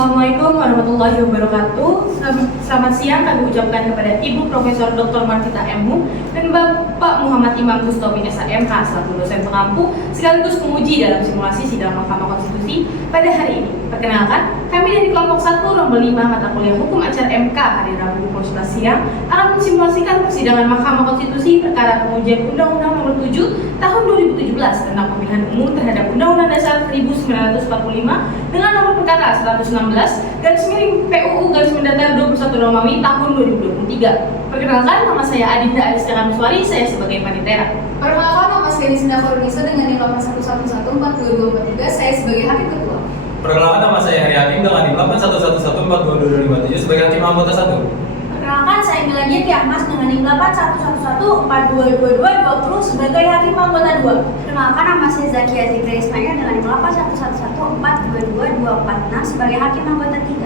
Assalamualaikum warahmatullahi wabarakatuh. Selamat siang kami ucapkan kepada Ibu Profesor Dr. Martita M.Hu dan Bapak Muhammad Imam Gustomi SHMH selaku dosen pengampu sekaligus penguji dalam simulasi sidang Mahkamah Konstitusi pada hari ini. Perkenalkan, kami dari kelompok 1 rombel 5 mata kuliah Hukum Acara MK hari Rabu pukul 11 siang akan mensimulasikan persidangan Mahkamah Konstitusi perkara pengujian Undang-Undang Nomor 7 Tahun 2017 tentang pemilihan umum terhadap Undang-Undang Dasar 1945 dengan nomor perkara 116 garis miring PUU garis mendatar 21 Romawi tahun 2023. Perkenalkan, nama saya Adinda Aristia Kamuswari, saya sebagai panitera. Perkenalkan, nama saya Nisinda Korunisa dengan NIM 81114223, saya sebagai hakim ketua. Perkenalkan, nama saya Heri Hakim dengan NIM 8111422257 sebagai hakim anggota 1. Perkenalkan, saya Miladia Kiamas dengan NIM 8111422220 sebagai hakim anggota 2. Perkenalkan, nama saya Zakia Zikri Ismail dengan NIM 8111422246 sebagai hakim anggota 3.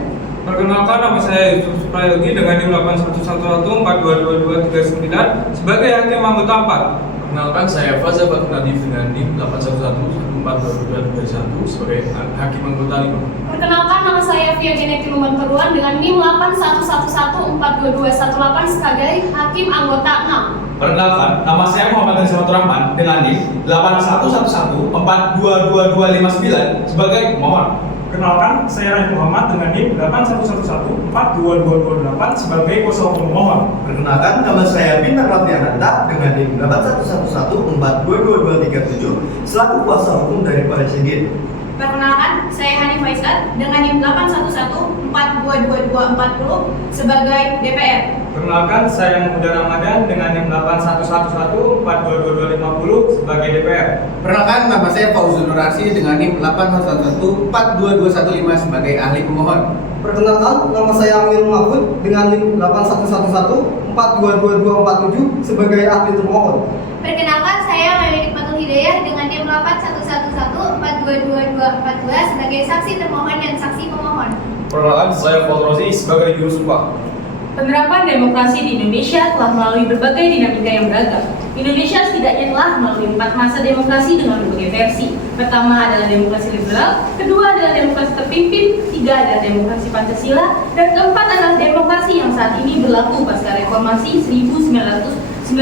Perkenalkan, nama saya Yusuf Prayogi dengan NIM 8111422239 sebagai hakim anggota 4. Perkenalkan, saya Faza Batul Nadif dengan NIM 8111422221 sebagai hakim anggota 5. Perkenalkan, nama saya Via Geneti Lumanteruan dengan NIM 8111422218 sebagai hakim anggota 6. Perkenalkan, nama saya Muhammad Rizal Rahman dengan NIM 811114222259 sebagai pemohon. Perkenalkan, saya Rahim Muhammad dengan NIM 8111422228 sebagai kuasa hukum pemohon. Perkenalkan, nama saya Bintang Raffiananta dengan NIM 8111142237 selaku kuasa hukum dari Presiden. Perkenalkan, saya Hani Faisal dengan NIM 8114222240 sebagai DPR. Perkenalkan, saya Muda Ramadan dengan NIM 8111422250 sebagai DPR. Perkenalkan, nama saya Fauzul Nurasi dengan NIM 8111422215 sebagai ahli pemohon. Perkenalkan, nama saya Amirul Mahfud dengan NIM 8111422247 sebagai ahli termohon. Perkenalkan, saya Meli Nikmatul Hidayah dengan NIM 8111422242 sebagai saksi termohon dan saksi pemohon. Perkenalkan, saya Paul Rosi sebagai juru sumpah. Penerapan demokrasi di Indonesia telah melalui berbagai dinamika yang beragam. Indonesia setidaknya telah melalui 4 masa demokrasi dengan berbagai versi. Pertama adalah demokrasi liberal, kedua adalah demokrasi terpimpin, ketiga adalah demokrasi Pancasila, dan keempat adalah demokrasi yang saat ini berlaku pasca reformasi 1998.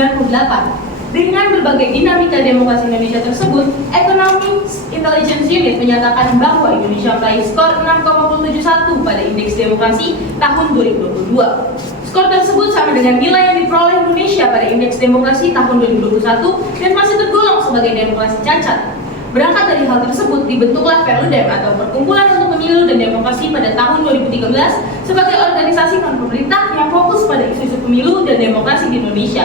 Dengan berbagai dinamika demokrasi Indonesia tersebut, Economic Intelligence Unit menyatakan bahwa Indonesia meraih skor 6,71 pada indeks demokrasi tahun 2022. Skor tersebut sama dengan nilai yang diperoleh Indonesia pada indeks demokrasi tahun 2021 dan masih tergolong sebagai demokrasi cacat. Berangkat dari hal tersebut, dibentuklah Perludem atau Perkumpulan untuk Pemilu dan Demokrasi pada tahun 2013 sebagai organisasi non-pemerintah yang fokus pada isu-isu pemilu dan demokrasi di Indonesia.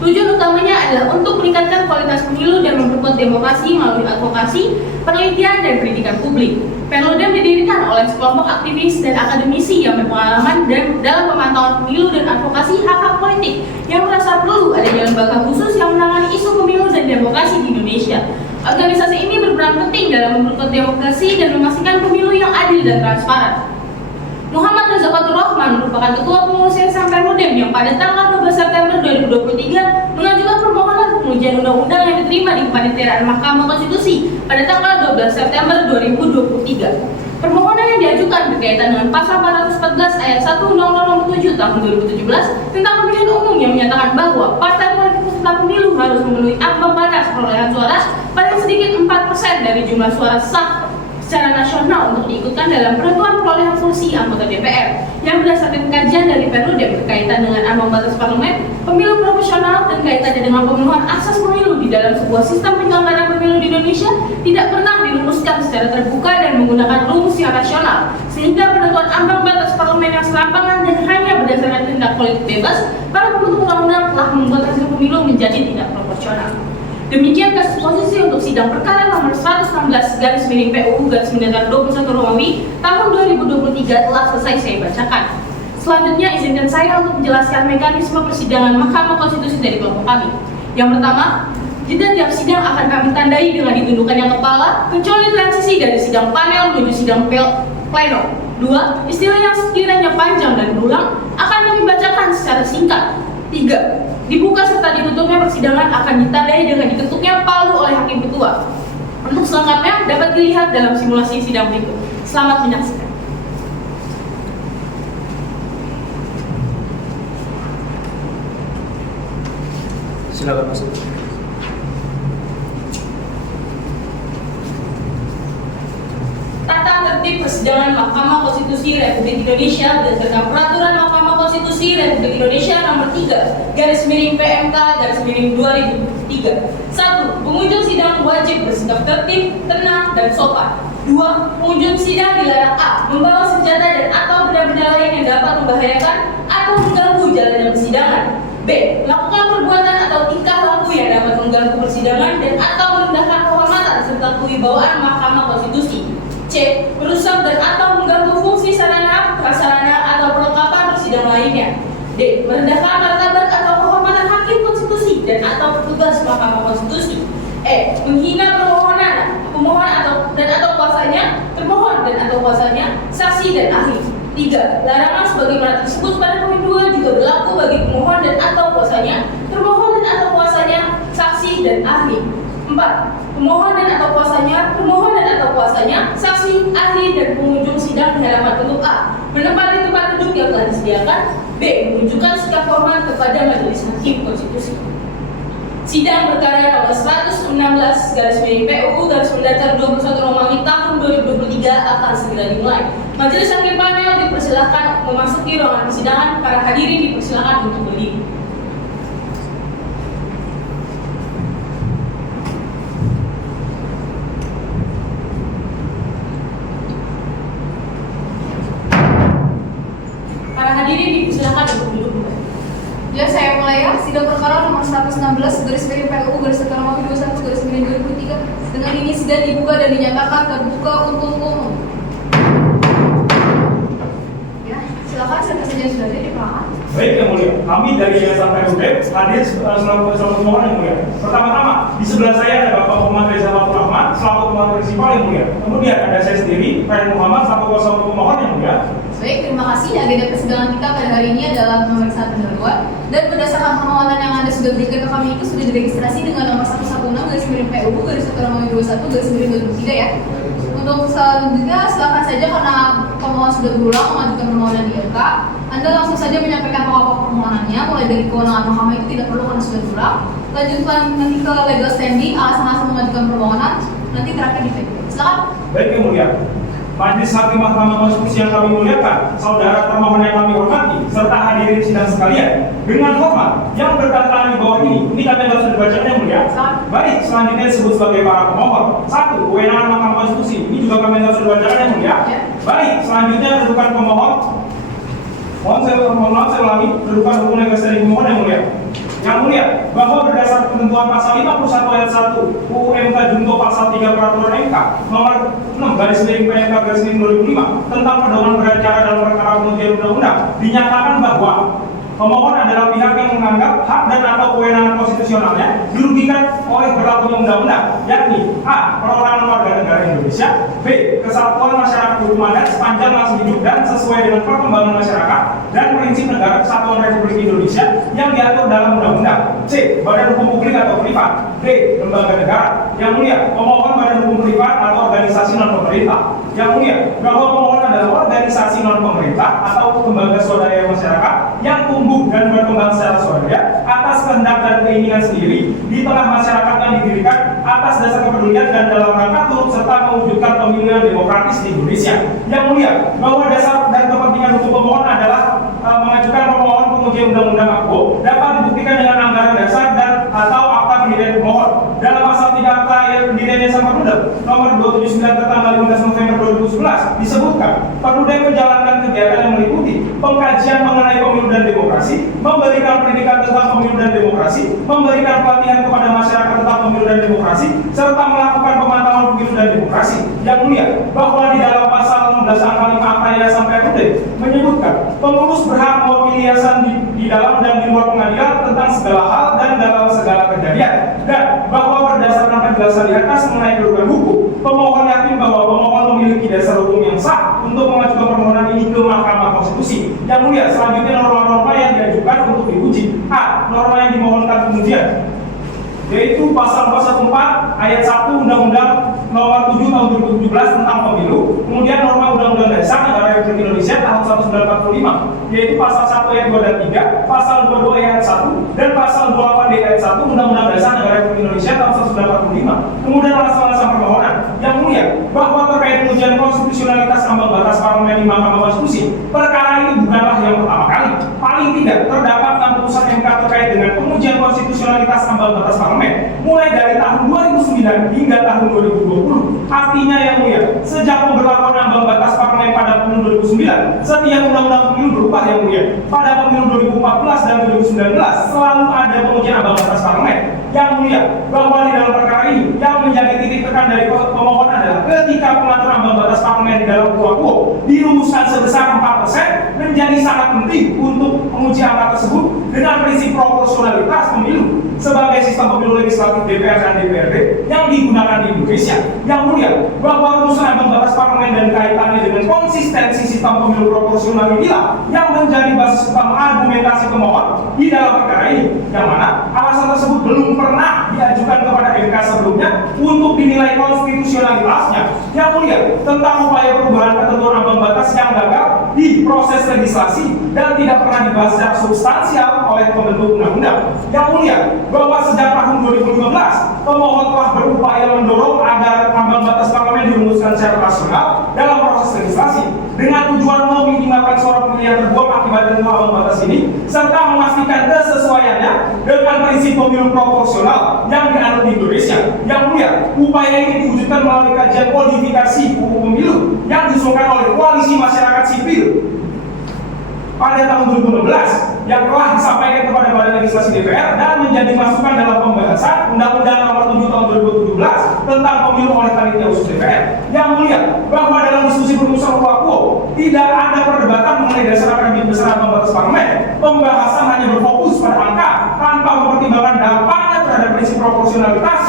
Tujuan utamanya adalah untuk meningkatkan kualitas pemilu dan memperkuat demokrasi melalui advokasi, penelitian, dan pendidikan publik. Perludem didirikan oleh sekelompok aktivis dan akademisi yang berpengalaman dalam pemantauan pemilu dan advokasi hak-hak politik yang merasa perlu adanya lembaga khusus yang menangani isu pemilu dan demokrasi di Indonesia. Organisasi ini berperan penting dalam memperkuat demokrasi dan memastikan pemilu yang adil dan transparan. Muhammad Reza Fatur Rahman merupakan Ketua Pengurus Yayasan Perludem yang pada tanggal 12 September 2023 mengajukan permohonan pengujian undang-undang yang diterima di Kepaniteraan Mahkamah Konstitusi pada tanggal 12 September 2023. Permohonan yang diajukan berkaitan dengan pasal 414 ayat 1 Undang-Undang Nomor 7 Tahun 2017 tentang pemilihan umum yang menyatakan bahwa partai politik peserta pemilu harus memenuhi ambang batas perolehan suara paling sedikit 4% dari jumlah suara sah secara nasional untuk diikutkan dalam penentuan perolehan kursi anggota DPR yang berdasarkan kajian dari Perludem berkaitan dengan ambang batas parlemen, pemilu proporsional, dan kaitannya dengan pemenuhan akses pemilu di dalam sebuah sistem penyelenggaraan pemilu di Indonesia tidak pernah dirumuskan secara terbuka dan menggunakan rumus yang rasional, sehingga penentuan ambang batas parlemen yang serampangan dan hanya berdasarkan kehendak politik bebas, para pembentuk undang-undang telah membuat hasil pemilu menjadi tidak proporsional. Demikian kasus posisi untuk sidang perkara nomor 116 garis miring PUU garis mendatar 21 Romawi tahun 2023 telah selesai saya bacakan. Selanjutnya izinkan saya untuk menjelaskan mekanisme persidangan Mahkamah Konstitusi dari kelompok kami. Yang pertama, jeda tiap sidang akan kami tandai dengan ditundukkannya kepala, kecuali transisi dari sidang panel menuju sidang pleno. 2. Istilah yang sekiranya panjang dan berulang akan kami bacakan secara singkat. 3. Dibuka serta ditutupnya persidangan akan ditandai dengan diketuknya palu oleh hakim ketua. Untuk selengkapnya dapat dilihat dalam simulasi sidang berikut. Selamat menyaksikan. Silakan masuk. Tata tertib persidangan Mahkamah Konstitusi Republik Indonesia berdasarkan Peraturan Mahkamah Konstitusi Republik Indonesia Nomor 3 /PMK /2003. 1. Pengunjung sidang wajib bersikap tertib, tenang, dan sopan. 2. Pengunjung sidang dilarang a. membawa senjata dan atau benda-benda lain yang dapat membahayakan atau mengganggu jalannya persidangan. B. Melakukan perbuatan atau tingkah laku yang dapat mengganggu persidangan dan atau merendahkan kehormatan serta kewibawaan Mahkamah Konstitusi. C. Merusak dan atau mengganggu fungsi sarana, prasarana, atau perlengkapan persidangan lainnya. D. Merendahkan martabat atau kehormatan hakim konstitusi dan atau petugas Mahkamah Konstitusi. E. Menghina pemohon atau kuasanya, termohon dan atau kuasanya, saksi dan ahli. 3. Larangan sebagaimana tersebut pada poin 2 juga berlaku bagi pemohon dan atau kuasanya, termohon dan atau kuasanya, saksi dan ahli. 4. Pemohon dan atau kuasanya, saksi, ahli, dan pengunjung sidang di halaman bentuk A menempati tempat duduk yang telah disediakan. B. Menunjukkan sikap hormat kepada Majelis Hakim Konstitusi. Sidang perkara nomor 116/PUU/21 Romawi tahun 2023 akan segera dimulai. Majelis Hakim panel dipersilakan memasuki ruangan persidangan. Para hadirin dipersilakan untuk berdiri. Para hadirin dipersilakan untuk duduk kembali. Ya, saya mulai ya. Sidang perkara nomor 116/PUU/21/2003 dengan ini sidang dibuka dan dinyatakan terbuka untuk umum. Ya, silakan siapa saja yang sudah ada di pelakon. Baik yang mulia, kami dari Yayasan Perudep hadir selaku pemohon yang mulia. Pertama-tama di sebelah saya ada Bapak Muhammad Reza Fatur Rahman selaku pemohon prinsipal yang mulia. Kemudian ada saya sendiri, Pak Muhammad selaku kuasa hukum pemohon yang mulia. Baik, terima kasih. Agenda persidangan kita pada hari ini adalah pemeriksaan pendahuluan dan berdasarkan permohonan yang Anda sudah berikan ke kami itu sudah diregistrasi dengan nomor 116/PUU/21/2003 ya. Untuk selanjutnya silakan saja karena pemohon sudah berulang mengajukan permohonan di MK, Anda langsung saja menyampaikan pokok permohonannya mulai dari kewenangan mahkamah itu tidak perlu karena sudah berulang. Lanjutkan nanti ke legal standing, alasan-alasan mengajukan permohonan, nanti terakhir di PPU. Silakan. Baik yang mulia. Majelis Hakim Mahkamah Konstitusi yang kami muliakan, saudara termohon yang kami hormati, serta hadirin sidang sekalian, dengan hormat yang berkata di bawah ini kami harus dibacakan yang mulia. Baik, selanjutnya disebut sebagai para pemohon. 1. Kewenangan Mahkamah Konstitusi, ini juga kami harus dibacakan yang mulia. Baik, selanjutnya kedudukan pemohon. Mohon maaf saya ulangi, kedudukan hukum legal standing pemohon yang mulia. Yang mulia, bahwa berdasar ketentuan pasal 51 ayat 1 UU MK Junto pasal 3 Peraturan MK nomor 6/PMK/2005 tentang pedoman beracara dalam perkara pengujian undang-undang dinyatakan bahwa pemohon adalah pihak yang menganggap hak dan atau kewenangan konstitusionalnya dirugikan oleh berlakunya undang-undang, yakni a. perorangan warga negara Indonesia, b. kesatuan masyarakat hukum adat sepanjang masa hidup dan sesuai dengan perkembangan masyarakat dan prinsip negara kesatuan Republik Indonesia yang diatur dalam undang-undang, c. badan hukum publik atau privat, d. lembaga negara. Yang mulia, pemohon badan hukum privat atau organisasi non pemerintah. Yang mulia, bahwa pemohon adalah organisasi non pemerintah atau lembaga swadaya masyarakat yang tumbuh dan berkembang secara swadaya atas kehendak dan keinginan sendiri di tengah masyarakat yang didirikan atas dasar kepedulian dan dalam rangka turut serta mewujudkan pemilu yang demokratis di Indonesia. Yang mulia, bahwa dasar dan kepentingan hukum pemohon adalah mengajukan pemohon pengujian undang-undang AKBO dapat dibuktikan dengan anggaran dasar dan atau akta pendirian pemohon. Dalam pasal 3 akta pendirian Yayasan Perudep nomor 279 tanggal 15 November 2011 disebutkan Perudep menjalankan kegiatan yang meliputi pengkajian mengenai pemilu dan demokrasi, memberikan pendidikan tentang pemilu dan demokrasi, memberikan pelatihan kepada masyarakat tentang pemilu dan demokrasi, serta melakukan pemantauan pemilu dan demokrasi. Yang mulia, bahwa di dalam pasal 16 angka 5 akta Yayasan Perudep menyebutkan pengurus berhak mewakili yayasan di dalam dan di luar pengadilan tentang segala hal dan dalam segala kejadian, dan bahwa berdasarkan penjelasan di atas mengenai kedudukan hukum, pemohon yakin bahwa pemohon memiliki dasar hukum yang sah untuk mengajukan permohonan ini ke Mahkamah Konstitusi. Yang mulia, selanjutnya norma-norma yang diajukan untuk diuji. A. Norma yang dimohonkan pengujian. yaitu pasal 414 ayat 1 Undang-Undang Nomor 7 Tahun 2017 tentang Pemilu, kemudian norma Undang-Undang Dasar Negara Republik Indonesia tahun 1945, yaitu pasal 1 ayat 2 dan 3, pasal 22 ayat 1, dan pasal 28 ayat 1 Undang-Undang Dasar Negara Republik Indonesia tahun 1945. Kemudian alasan-alasan permohonan yang mulia bahwa terkait pengujian konstitusionalitas ambang batas parlemen di Mahkamah Konstitusi, perkara ini bukanlah yang pertama kali. Paling tidak terdapat 6 putusan MK terkait dengan pengujian konstitusionalitas ambang batas parlemen mulai dari tahun 2009 hingga tahun 2020. Artinya yang mulia, sejak pemberlakuan ambang batas parlemen pada pemilu 2009, setiap undang-undang pemilu berubah yang mulia. Pada pemilu 2014 dan 2019 selalu ada pengujian ambang batas parlemen. Yang mulia, bahwa di dalam perkara ini yang menjadi titik tekan dari pemohon adalah ketika pengaturan ambang batas parlemen di dalam quo dirumuskan sebesar 4% menjadi sangat penting untuk menguji angka tersebut dengan prinsip proporsionalitas pemilu sebagai sistem pemilu legislatif DPR dan DPRD yang digunakan di Indonesia. Yang mulia, bahwa rumusan ambang batas parlemen dan kaitannya dengan konsistensi sistem pemilu proporsional inilah yang menjadi basis utama argumentasi pemohon di dalam perkara ini, yang mana alasan tersebut belum pernah diajukan kepada MK sebelumnya untuk dinilai konstitusionalitasnya. Yang mulia, tentang upaya perubahan ketentuan ambang batas yang gagal di proses legislasi dan tidak pernah dibahas secara substansial oleh pembentuk undang-undang. Yang mulia, bahwa sejak tahun 2015 pemohon telah berupaya mendorong agar ambang batas parlemen dirumuskan secara rasional dalam proses legislasi dengan tujuan meminimalkan suara pemilih yang terbuang akibat ketentuan ambang batas ini serta memastikan kesesuaiannya dengan prinsip pemilu proporsional yang dianut di Indonesia. Yang mulia, upaya ini diwujudkan melalui kajian kodifikasi UU Pemilu yang diusulkan oleh Koalisi Masyarakat Sipil pada tahun 2016 yang telah disampaikan kepada Badan Legislasi DPR dan menjadi masukan dalam pembahasan Undang-Undang Nomor 7 Tahun 2017 tentang Pemilu oleh Panitia Khusus DPR. Yang mulia, bahwa dalam diskusi perumusan quo tidak ada perdebatan mengenai dasar akademik besar ambang batas parlemen. Pembahasan hanya berfokus pada angka tanpa mempertimbangkan dampaknya terhadap prinsip proporsionalitas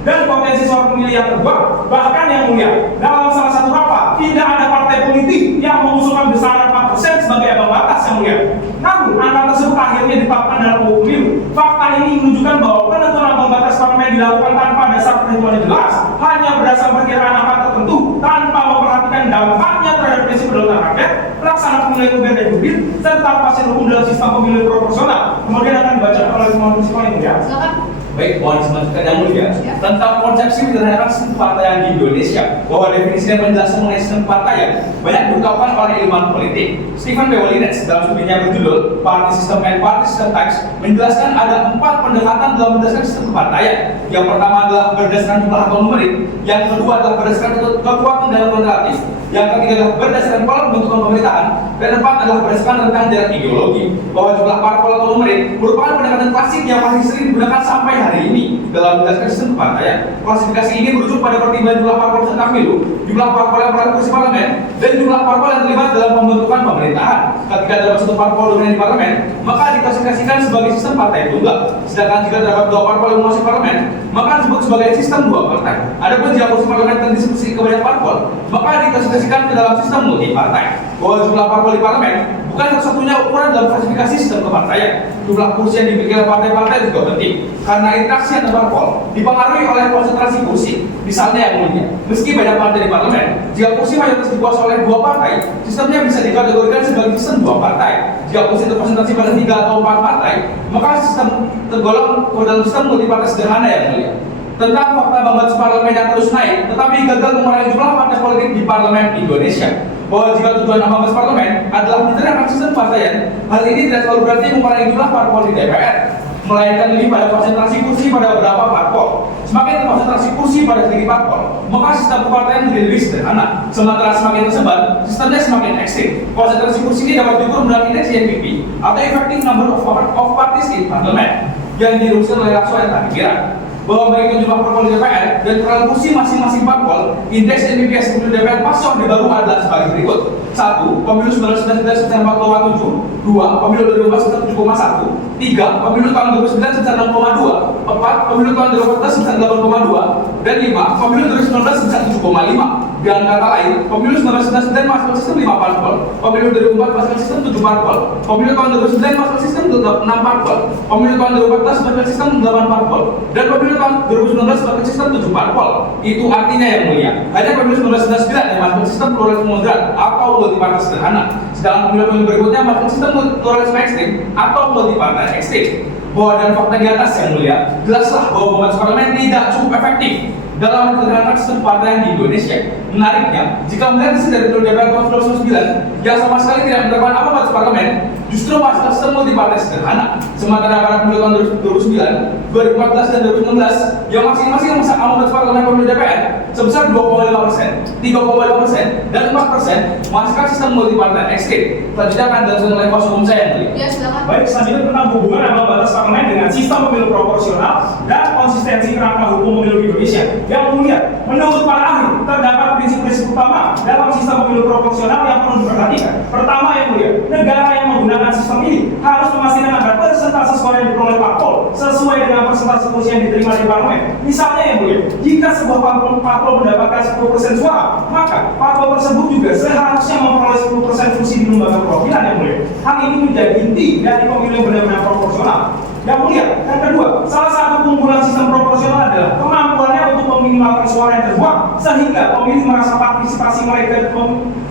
dan potensi suara pemilih yang terbuang. Bahkan yang mulia, dalam salah satu rapat tidak ada partai politik yang mengusulkan besaran 4% sebagai ambang batas yang mulia. Namun angka tersebut akhirnya ditetapkan dalam UU Pemilu. Fakta ini menunjukkan bahwa penentuan ambang batas parlemen dilakukan tanpa dasar perhitungan yang jelas, hanya berdasar perkiraan angka tertentu tanpa memperhatikan dampaknya terhadap prinsip kedaulatan rakyat, pelaksanaan pemilihan umum dan jurdil, serta kepastian hukum dalam sistem pemilu proporsional. Kemudian akan dibacakan oleh semua prinsipal yang mulia. Silakan. Baik, mohon disampaikan yang mulia tentang konsepsi menyederhanakan sistem kepartaian di Indonesia, bahwa definisi dan penjelasan mengenai sistem kepartaian banyak diungkapkan oleh ilmuwan politik. Stephen B. Walinets dalam studinya berjudul Party System and Party System Types menjelaskan ada 4 pendekatan dalam menjelaskan sistem kepartaian. Yang pertama adalah berdasarkan jumlah atau numerik, yang kedua adalah berdasarkan kekuatan dalam relatif, yang ketiga adalah berdasarkan pola pembentukan pemerintahan, dan keempat adalah berdasarkan tentang jarak ideologi. Bahwa jumlah parpol atau numerik merupakan pendekatan klasik yang masih sering digunakan sampai hari ini dalam menjelaskan sistem kepartaian. Klasifikasi ini merujuk pada pertimbangan jumlah parpol peserta pemilu, jumlah parpol yang berada kursi parlemen, dan jumlah parpol yang terlibat dalam pembentukan pemerintahan. Ketika dalam satu parpol dominan di parlemen, maka diklasifikasikan sebagai sistem partai tunggal. Sedangkan jika terdapat 2 parpol yang menguasai parlemen, maka disebut sebagai sistem 2 partai. Adapun jika kursi parlemen terdiskusi ke banyak parpol, maka diklasifikasikan ke dalam sistem multi partai. Bahwa jumlah parpol di parlemen bukan satu-satunya ukuran dalam klasifikasi sistem kepartaian. Jumlah kursi yang dimiliki oleh partai-partai juga penting, karena interaksi antar parpol dipengaruhi oleh konsentrasi kursi. Misalnya yang mulia, meski banyak partai di parlemen, jika kursi mayoritas dikuasai oleh 2 partai, sistemnya bisa dikategorikan sebagai sistem 2 partai. Jika kursi terkonsentrasi pada 3 atau 4 partai, maka sistem tergolong ke dalam sistem multipartai sederhana yang mulia. Tentang fakta ambang batas parlemen yang terus naik, tetapi gagal mengurangi jumlah partai politik di parlemen Indonesia. Bahwa jika tujuan ambang batas parlemen adalah menyederhanakan sistem kepartaian, hal ini tidak selalu berarti mengurangi jumlah parpol di DPR, melainkan lebih pada konsentrasi kursi pada beberapa parpol. Semakin terkonsentrasi kursi pada sedikit parpol, maka sistem kepartaian menjadi lebih sederhana. Sementara semakin tersebar, sistemnya semakin ekstrim. Konsentrasi kursi ini dapat diukur melalui indeks ENPP atau Effective Number of Parties in Parliament yang dirumuskan oleh Lakso yang tadi kira. Bahwa bagi jumlah parpol di DPR dan perolehan kursi masing-masing parpol, indeks NPPS pemilu DPR pasca Orde Baru adalah sebagai berikut: 1. Pemilu 1999 sebesar 4,7, 2. Pemilu 2014 sebesar 7,1, 3. Pemilu tahun 2009 sebesar 6,2, 4. Pemilu tahun 2014 sebesar 8,2, dan 5. Pemilu 2019 sebesar 7,5. Dengan kata lain, pemilu 1999 masuk sistem 5 parpol, pemilu 2004 masuk sistem 7 parpol, pemilu tahun 2009 masuk sistem 6 parpol, pemilu tahun 2014 masuk sistem 8 parpol, dan pemilu tahun 2019 masuk sistem 7 parpol. Itu artinya yang mulia, hanya pemilu 1999 yang masuk sistem pluralisme moderat atau multipartai sederhana, sedangkan pemilu berikutnya masuk sistem pluralisme ekstrim atau multipartai ekstrim. Bahwa dan fakta di atas yang mulia, jelaslah bahwa pembatas parlemen tidak cukup efektif dalam menegakkan sistem partai di Indonesia. Menariknya, jika melihat hasil dari pemilu DPR tahun 2009 yang sama sekali tidak menerapkan pembatas parlemen, justru masuk sistem multipartai sederhana. Sementara pada pemilu tahun 2009, 2014 dan 2016 yang masing-masing memasang pembatas parlemen pemilu DPR sebesar 2,5%, 3,5%, dan 4% masukkan sistem multipartai ekstrim. Selanjutnya akan dilakukan oleh kuasa hukum saya yang mulia. Ya, silakan. Baik, selanjutnya tentang hubungan ambang batas parlemen dengan sistem pemilu proporsional dan konsistensi kerangka hukum pemilu di Indonesia. Yang mulia, menurut para ahli, terdapat prinsip-prinsip utama dalam sistem pemilu proporsional yang perlu diperhatikan. Pertama yang mulia, negara yang menggunakan sistem ini harus memastikan agar persentase suara yang diperoleh parpol sesuai dengan persentase kursi yang diterima di parlemen. Misalnya yang mulia, jika sebuah parpol mendapatkan 10% suara, maka parpol tersebut juga seharusnya memperoleh 10% kursi di lembaga perwakilan yang mulia. Hal ini menjadi inti dari pemilu yang benar-benar proporsional. Yang mulia, yang kedua, salah satu keunggulan sistem proporsional adalah kemampuannya untuk meminimalkan suara yang terbuang sehingga pemilih merasa partisipasi mereka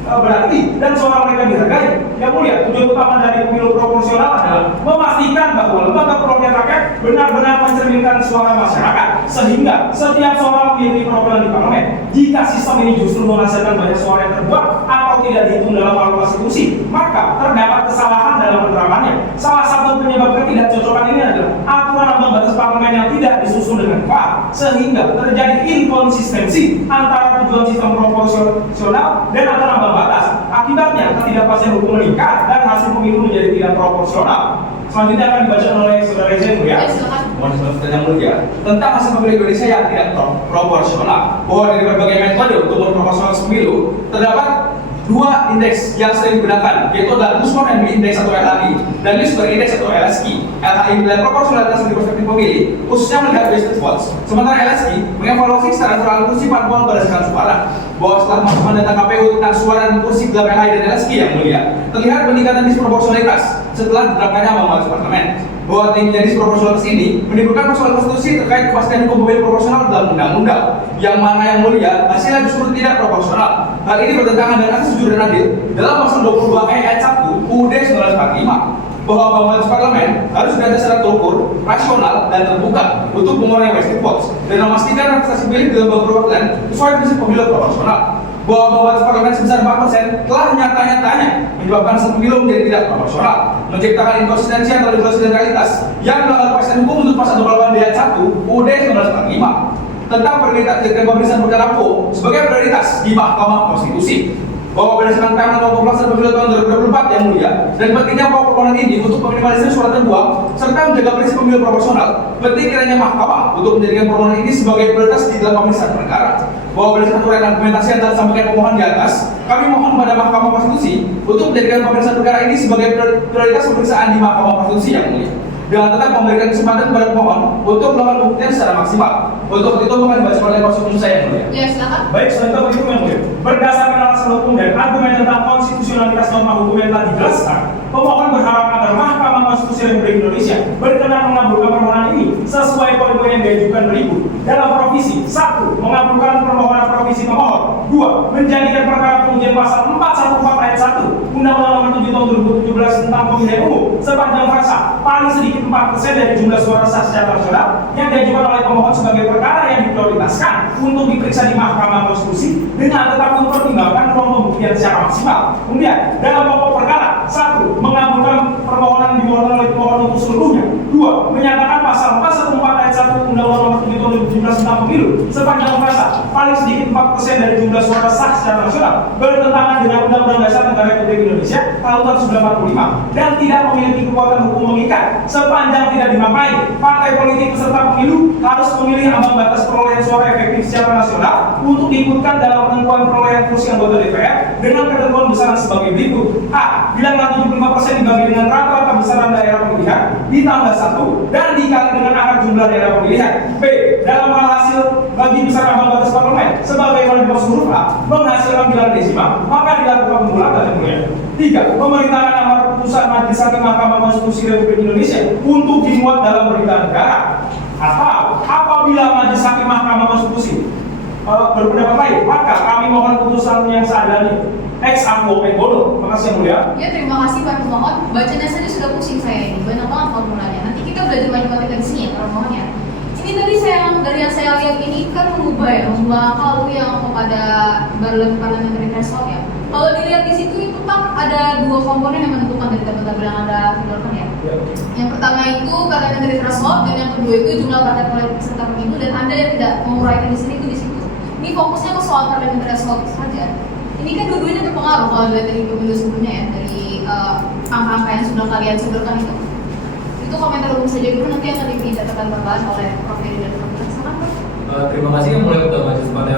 berarti dan suara mereka dihargai. Yang mulia, tujuan utama dari pemilu proporsional adalah memastikan bahwa lembaga perwakilan rakyat benar-benar mencerminkan suara masyarakat sehingga setiap suara memiliki perwakilan di parlemen. Jika sistem ini justru menghasilkan banyak suara yang terbuang atau tidak dihitung dalam alokasi kursi, maka terdapat kesalahan dalam penerapannya. Salah satu penyebab ketidakcocokan ini adalah aturan ambang batas parlemen yang tidak disusun dengan kuat sehingga terjadi inkonsistensi antara tujuan sistem proporsional dan aturan ambang batas. Akibatnya ketidakpastian hukum meningkat dan hasil pemilu menjadi tidak proporsional. Selanjutnya akan dibaca oleh saudara Zen ya. Mohon selanjutnya yang mulia, tentang hasil pemilu Indonesia yang tidak proporsional, bahwa dari berbagai metode untuk memproporsional pemilu terdapat dua indeks yang sering digunakan, yaitu adalah Lushman and Index atau LHI dan Lushman Index atau LSI. LHI melihat proporsionalitas dari perspektif pemilih, khususnya melihat wasted votes. Sementara LSI mengevaluasi secara keseluruhan kursi parpol berdasarkan suara. Bahwa setelah masukan data KPU tentang suara dan kursi dalam LHI dan LSI yang mulia, terlihat peningkatan disproporsionalitas setelah diterapkannya ambang batas parlemen. Bahwa tingginya disproporsionalitas ini menimbulkan persoalan konstitusi terkait kepastian hukum pemilu proporsional dalam undang-undang, yang mana yang mulia hasilnya justru tidak proporsional. Hal ini bertentangan dengan asas jujur dan adil dalam pasal 22 ayat 1 UUD 1945 bahwa ambang batas parlemen harus diatur secara terukur, rasional, dan terbuka untuk mengurangi wasted votes dan memastikan representasi pemilih di lembaga perwakilan sesuai prinsip pemilu proporsional. Bahwa ambang batas parlemen sebesar 4% telah nyata-nyatanya menyebabkan hasil pemilu menjadi tidak proporsional, menciptakan inkonsistensi antara regulasi dan realitas yang melanggar kepastian hukum untuk pasal 28 ayat 1 UUD 1945 tentang pemeriksaan perkara PO sebagai prioritas di Mahkamah Konstitusi. Bahwa berdasarkan timeline waktu pelaksanaan pemilu tahun 2024 yang mulia dan pentingnya pokok permohonan ini untuk meminimalisir suara terbuang serta menjaga prinsip pemilu proporsional, penting kiranya Mahkamah untuk menjadikan permohonan ini sebagai prioritas di dalam pemeriksaan perkara. Bahwa berdasarkan uraian argumentasi yang telah disampaikan pemohon di atas, kami mohon pada Mahkamah Konstitusi untuk menjadikan pemeriksaan perkara ini sebagai prioritas pemeriksaan di Mahkamah Konstitusi yang mulia, dengan tetap memberikan kesempatan kepada pemohon untuk melakukan pembuktian secara maksimal. Untuk itu akan dibaca oleh kuasa hukum saya yang mulia. Ya, silakan. Baik, selanjutnya berikut yang mulia. Berdasarkan alasan hukum dan argumen tentang konstitusionalitas norma hukum yang telah dijelaskan, pemohon berharap agar Mahkamah Konstitusi Republik Indonesia berkenan mengabulkan permohonan ini sesuai poin-poin yang diajukan berikut. Dalam provisi, 1. Mengabulkan permohonan provisi pemohon. 2. Menjadikan perkara pengujian pasal 414 ayat 1 Undang-Undang Nomor 7 Tahun 2017 tentang Pemilihan Umum sepanjang fasa paling sedikit 4% dari jumlah suara sah secara nasional yang diajukan oleh pemohon sebagai perkara yang diprioritaskan untuk diperiksa di Mahkamah Konstitusi dengan tetap mempertimbangkan ruang pembuktian secara maksimal. Kemudian, dalam pokok perkara, 1. Mengabulkan permohonan dimohon oleh pemohon untuk seluruhnya. 2. Menyatakan pasal 414 ayat 1 Undang-Undang Nomor 7 Tahun 2017 tentang Pemilu sepanjang masa paling sedikit 4% dari jumlah suara sah secara nasional bertentangan dengan Undang-Undang Dasar Negara Republik Indonesia tahun 1945 dan tidak memiliki kekuatan hukum mengikat sepanjang tidak dimaknai partai politik peserta pemilu harus memilih ambang batas perolehan suara efektif secara nasional untuk diikutkan dalam penentuan perolehan kursi anggota DPR dengan ketentuan besaran sebagai berikut. A. Bilangan 75% dibagi dengan rata-rata besaran daerah pemilihan ditambah 1 dan dikali dengan angka jumlah daerah pemilihan. B. Dalam dalam hal hasil bagi besar ambang batas parlemen sebagaimana dimaksud huruf A menghasilkan bilangan desimal, maka dilakukan pengulangan yang mulia. 3. Pemerintahan amar putusan Majelis Hakim Mahkamah Konstitusi Republik Indonesia untuk dimuat dalam berita negara atau apabila Majelis Hakim Mahkamah Konstitusi berpendapat lain, maka kami mohon putusan yang seadanya. Ex aquo et bono. Terima kasih yang mulia. Ya, terima kasih Pak Pemohon. Bacanya saja sudah pusing saya ini. Banyak banget formulanya. Nanti kita belajar matematika di sini ya, Pak Pemohon ya. Ini tadi dari yang saya lihat ini kan mengubah kalau yang kepada parliamentary threshold ya. Kalau dilihat di situ itu kan ada dua komponen yang menentukan dari tabel-tabel yang ada keluarkan ya. Yang pertama itu parliamentary threshold dan yang kedua itu jumlah partai politik peserta pemilu, dan Anda yang tidak menguraikan di sini itu di situ. Ini fokusnya ke soal parliamentary threshold saja. Ini kan dua-duanya berpengaruh kalau dari pemilu sebelumnya ya, dari angka-angka yang sudah kalian sodorkan itu. Itu komentar umum saja dulu, nanti akan didapatkan bahan oleh Prof. Hedi dan Prof. Silakan, Prof. Terima kasih yang mulai utama pada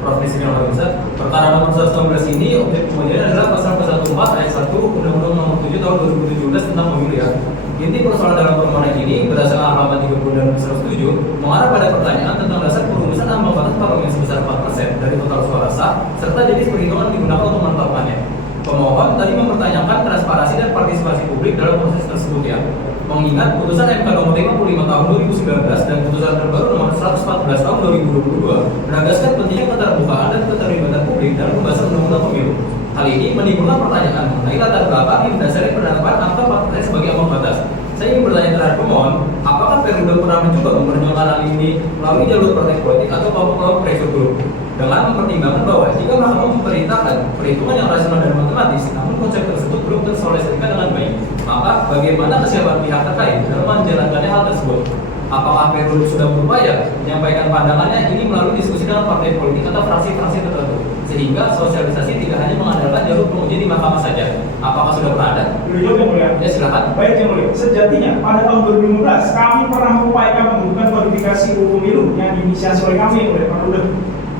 Prof. Yang luar biasa. Perkara nomor 119 ini objek pemilihan adalah pasal 114 ayat 1 Undang-Undang Nomor 7 Tahun 2017 tentang pemilu ya. Inti persoalan dalam permohonan ini berdasarkan halaman 30 dan 107 mengarah pada pertanyaan tentang dasar perumusan ambang batas parlemen sebesar 4% dari total suara sah serta jenis perhitungan digunakan untuk menetapkannya. Pemohon tadi mempertanyakan transparansi dan partisipasi publik dalam proses tersebut ya. Mengingat putusan MK nomor 55 tahun 2019 dan putusan terbaru nomor 114 tahun 2022 menegaskan pentingnya keterbukaan dan keterlibatan publik dalam pembahasan undang-undang pemilu. Hal ini menimbulkan pertanyaan mengenai latar belakang yang mendasari penetapan angka 4% sebagai ambang batas. Saya ingin bertanya terhadap pemohon, apakah Perindo pernah mencoba memperjuangkan hal ini melalui jalur partai politik atau kelompok pressure group dengan mempertimbangkan bahwa jika mahkamah memerintahkan perhitungan yang rasional dan matematis, namun konsep tersebut belum tersolidasikan dengan baik, maka bagaimana kesiapan pihak terkait dalam menjalankannya hal tersebut? Apakah Perindo sudah berupaya menyampaikan pandangannya ini melalui diskusi dengan partai politik atau fraksi-fraksi tertentu, sehingga sosialisasi tidak hanya mengandalkan jalur penguji di mahkamah saja? Apakah sudah pernah ada? Beliau yang mulia. Ya silakan. Baik yang mulia. Sejatinya pada tahun 2015 kami pernah mengupayakan pembentukan kodifikasi UU Pemilu yang diinisiasi oleh kami yang mulia, Pak Rudek.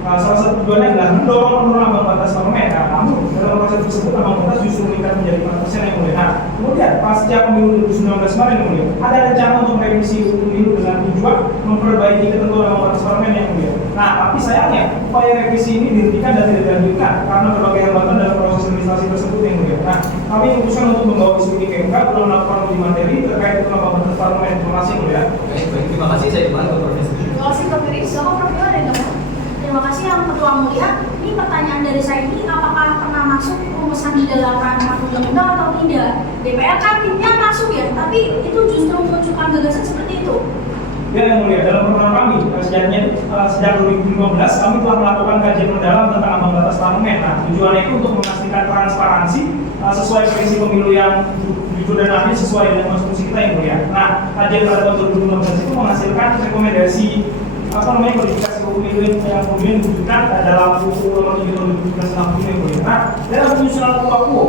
Salah satu tujuannya adalah mendorong penurunan ambang batas parlemen. Nah, namun dalam proses tersebut ambang batas justru meningkat menjadi 4% yang mulia. Nah, kemudian pasca pemilu 2019 kemarin yang mulia, ada rencana untuk merevisi UU Pemilu dengan tujuan memperbaiki ketentuan ambang batas parlemen yang mulia. Nah, tapi sayangnya upaya revisi ini dihentikan dan tidak dilanjutkan karena berbagai hambatan dalam proses administrasi tersebut yang mulia. Nah, kami memutuskan untuk membawa isu ini ke MK untuk melakukan uji materi terkait dengan ambang batas parlemen. Terima kasih yang mulia. Baik, terima kasih. Saya kembali ke Prof. Terima kasih Prof. Hedi. Silakan Prof. Hedi. Terima kasih yang Ketua Mulia. Ini pertanyaan dari saya ini, apakah pernah masuk rumusan di dalam rancangan undang-undang atau tidak? DPR kan timnya masuk ya, tapi itu justru memunculkan gagasan seperti itu. Ya yang mulia, dalam program kami sejak 2015 kami telah melakukan kajian mendalam tentang ambang batas parlemen. Nah, tujuannya itu untuk memastikan transparansi sesuai prinsip pemilu yang jujur dan adil sesuai dengan konstitusi kita yang mulia. Nah, kajian pada tahun 2015 itu menghasilkan rekomendasi kodifikasi pemilu yang kemudian diwujudkan dalam UU Nomor 7 Tahun 2017 tentang pemilu yang mulia. Nah, dalam penyusunan UU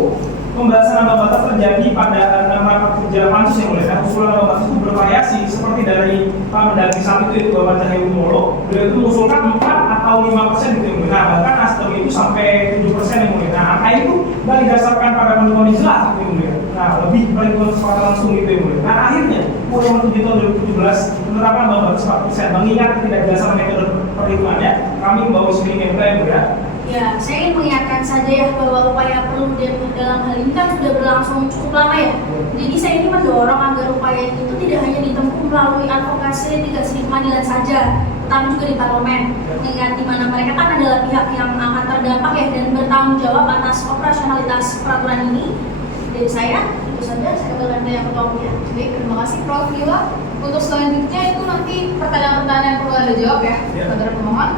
pembahasan ambang batas terjadi pada rapat kerja pansus yang mulia. Nah, usulan ambang batas itu bervariasi seperti dari Pak Mendagri saat itu Bapak Cahyokumolo, beliau itu mengusulkan 4 atau 5% gitu yang mulia. Nah, bahkan Nasdem itu sampai 7% yang mulia. Nah, angka itu tidak didasarkan pada perhitungan jelas gitu yang mulia. Nah, lebih perhitungan kesepakatan langsung gitu yang mulia. Nah, akhirnya UU Nomor 7 Tahun 2017 menetapkan ambang batas 4%. Mengingat tidak berdasarkan metode perhitungannya, kami membawa isu ini yang mulia. Ya, saya ingin mengingatkan saja ya bahwa upaya perlu dalam hal ini kan sudah berlangsung cukup lama ya. Jadi saya ingin mendorong agar upaya itu tidak hanya ditempuh melalui advokasi litigasi di pengadilan saja, tetapi juga di parlemen. Mengingat di mana mereka kan adalah pihak yang akan terdampak ya dan bertanggung jawab atas operasionalitas peraturan ini. Dari saya, itu saja saya kembalikan ke yang Ketua Mulia. Baik, terima kasih Prof. Lila. Untuk selanjutnya itu nanti pertanyaan-pertanyaan yang perlu Anda jawab ya, kepada pemohon.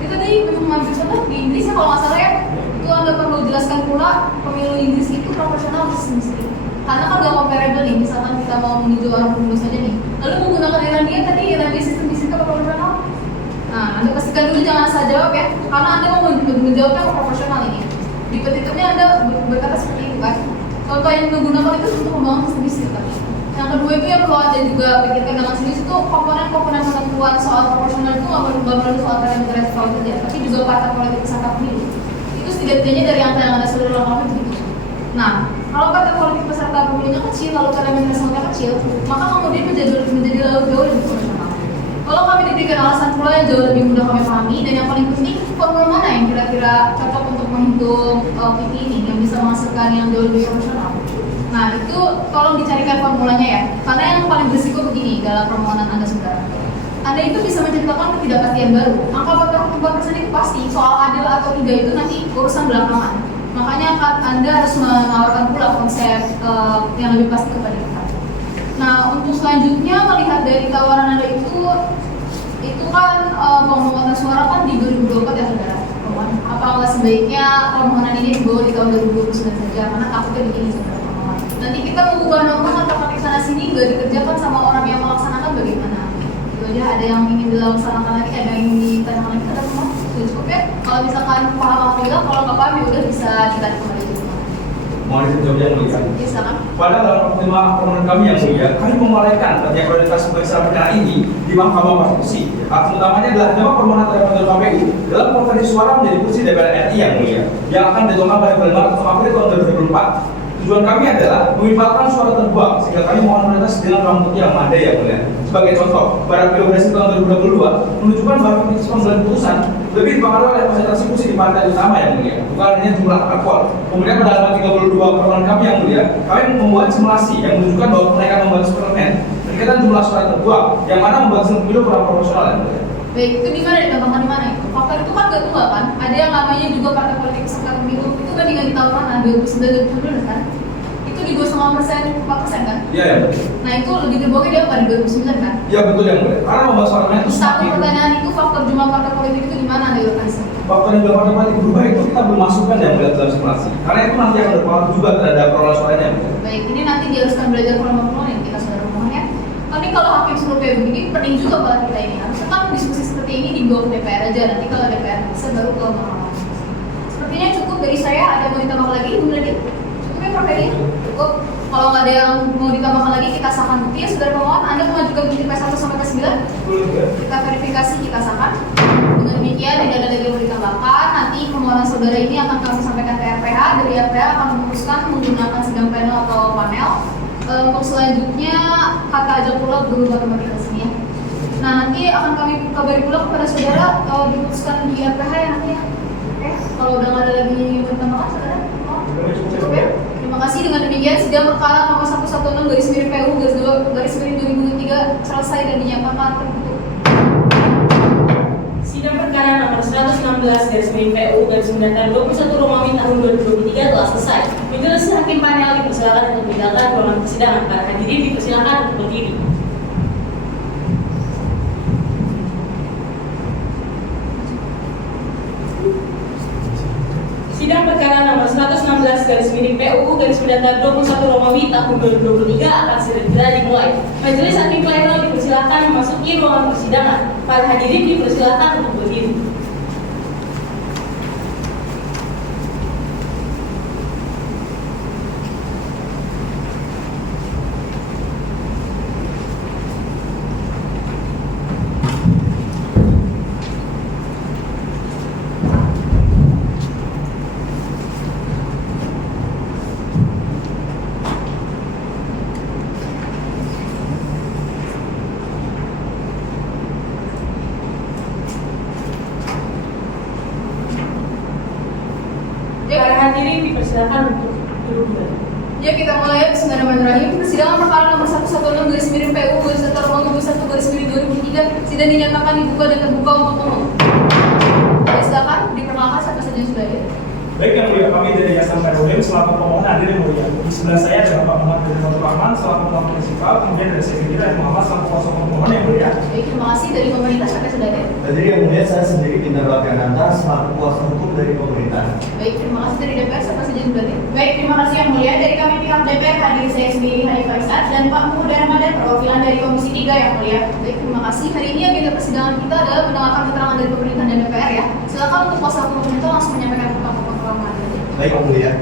Itu tadi untuk mengambil contoh di Inggris ya, kalau nggak salah ya, itu Anda perlu jelaskan pula pemilu Inggris itu proporsional sistem. Karena kan nggak comparable nih, misalkan kita mau menuju orang pemilu saja nih. Lalu menggunakan Irlandia tadi, Irlandia sistem di situ proporsional. Nah, Anda pastikan dulu jangan asal jawab ya, karena Anda mau menjawabnya proporsional ini. Di petitumnya Anda berkata seperti itu kan. Contoh yang digunakan itu untuk membangun sistem di situ. Yang kedua itu yang perlu Anda juga pikirkan dengan sendiri itu komponen-komponen penentuan soal proporsional itu nggak melulu soal parliamentary threshold saja, tapi juga partai politik peserta pemilu. Itu setidaknya dari angka yang Anda sudah lakukan begitu. Nah, kalau partai politik peserta pemilunya kecil, lalu parliamentary thresholdnya kecil, maka kemudian menjadi jauh lebih proporsional. Kalau kami diberikan alasan pula yang jauh lebih mudah kami pahami, dan yang paling penting, formula mana yang kira-kira cocok untuk menghitung PT ini yang bisa menghasilkan yang jauh lebih profesional? Nah, itu tolong dicarikan formulanya ya, karena yang paling berisiko begini dalam permohonan Anda saudara. Anda itu bisa menciptakan ketidakpastian baru. Angka 44% itu pasti, soal adil atau tidak itu nanti urusan belakangan. Makanya Anda harus menawarkan pula konsep yang lebih pasti kepada kita. Nah, untuk selanjutnya melihat dari tawaran Anda itu kan pemungutan suara kan di 2024 ya saudara. Apa nggak sebaiknya permohonan ini dibawa di tahun 2029 saja, karena takutnya begini saudara. Nanti kita mengubah norma kata ketik sana sini nggak dikerjakan sama orang yang melaksanakan bagaimana? Itu aja, ada yang ingin dilaksanakan lagi, ada yang ingin ditanyakan lagi, ada semua cukup ya. Kalau misalkan paham atau tidak, kalau nggak paham ya udah bisa ditarik kembali ke rumah. Mohon izin jawab yang mulia. Ya, silakan. Pada dalam permohonan kami yang mulia, kami memulaikan kerja prioritas pemeriksaan perkara ini di Mahkamah Konstitusi. Akun utamanya adalah nama permohonan terhadap KPU dalam konferensi suara menjadi kursi DPR RI yang mulia, yang akan dilakukan pada bulan Maret atau April tahun 2024. Tujuan kami adalah memanfaatkan suara terbuang sehingga kami mohon prioritas dengan ruang bukti yang memadai yang mulia. Sebagai contoh, pada pilpres tahun 2022 menunjukkan bahwa komisi pengambilan keputusan lebih dipengaruhi oleh konsentrasi kursi di partai utama yang mulia, bukan hanya jumlah parpol. Kemudian pada halaman 32 permohonan kami yang mulia, kami membuat simulasi yang menunjukkan bahwa mereka membuat suplemen berkaitan jumlah suara terbuang yang mana membuat pemilu kurang proporsional yang mulia. Baik, itu di mana ditambahkan di mana itu? Faktor itu kan gak tunggal kan? Ada yang namanya juga partai politik peserta pemilu itu kan dengan di tahun mana? 2009 kan? Itu di 2,5%, 4% kan? Iya ya. Nah itu lebih terbuka dia apa di 2009 kan? Iya betul yang mulia. Karena membahas soalnya itu Satu pertanyaan itu faktor jumlah partai politik itu di mana Anda lokasi? Faktor yang partai politik berubah itu kita belum masukkan yang mulia dalam simulasi. Karena itu nanti akan berpengaruh juga terhadap perolehan suaranya. Baik, ini nanti diharuskan belajar formula yang kita sudah mohon ya. Tapi kalau hakim suruh kayak begini, pening juga kalau kita ini. Harusnya kan diskusi seperti ini dibawa ke DPR aja. Nanti kalau DPR bisa baru ke mahkamah. Sepertinya cukup dari saya. Ada yang mau ditambahkan lagi? Belum lagi? Cukup ya Prof. Hedi? Cukup. Kalau nggak ada yang mau ditambahkan lagi, kita sahkan bukti ya. Saudara pemohon, Anda mengajukan bukti P1 sampai P9? Kita verifikasi, kita sahkan. Dengan demikian, tidak ada lagi yang mau ditambahkan. Nanti permohonan saudara ini akan kami sampaikan ke RPH. Dari RPH akan memutuskan menggunakan sidang panel atau panel. Untuk selanjutnya kata aja pula berubah matematika sini ya. Nah nanti akan kami kabari pula kepada saudara diputuskan di RPH ya nanti ya. Oke, kalau udah nggak ada lagi bertambahkan saudara, cukup ya. Terima kasih. Dengan demikian sidang perkara nomor 116/PU/2023 selesai dan dinyatakan tertutup. Sidang perkara nomor 116/PU/21 Romawi tahun 2023 telah selesai. Majelis Hakim Panel dipersilakan untuk meninggalkan ruangan persidangan. Para hadirin dipersilakan untuk berdiri. Sidang perkara nomor 116/PU/21 Romawi tahun 2023 akan segera dimulai. Majelis Hakim Pleno dipersilakan memasuki ruangan persidangan. Para hadirin dipersilakan untuk berdiri. Para hadirin dipersilakan untuk duduk kembali. Ya kita mulai ya. Bismillahirrahmanirrahim. Persidangan perkara nomor 116/PU/21 sidang dinyatakan dibuka dan terbuka untuk umum. Ya, silakan diperkenalkan siapa saja yang sudah ada. Baik yang mulia, kami dari Yayasan Perulim selaku pemohon hadir yang mulia. Di sebelah saya ada Bapak Muhammad bin Abdul Rahman selaku pemohon prinsipal, kemudian dari saya sendiri ada Muhammad selaku kuasa pemohon yang mulia. Baik, terima kasih. Dari pemerintah siapa yang sudah ada. Jadi yang mulia saya sendiri Bintang Ratiananta selaku kuasa hukum dari pemerintah. Baik, terima kasih. Dari DPR siapa saja yang sudah ada. Baik, terima kasih yang mulia. Dari kami pihak DPR hadir saya sendiri Hani Faisat dan Pak Muda Ramadan perwakilan dari Komisi 3 yang mulia. Baik, terima kasih. Hari ini agenda persidangan kita adalah mendengarkan keterangan dari pemerintah dan DPR ya. Silakan untuk kuasa hukum pemerintah langsung menyampaikan pokok-pokok keterangan. Baik yang mulia.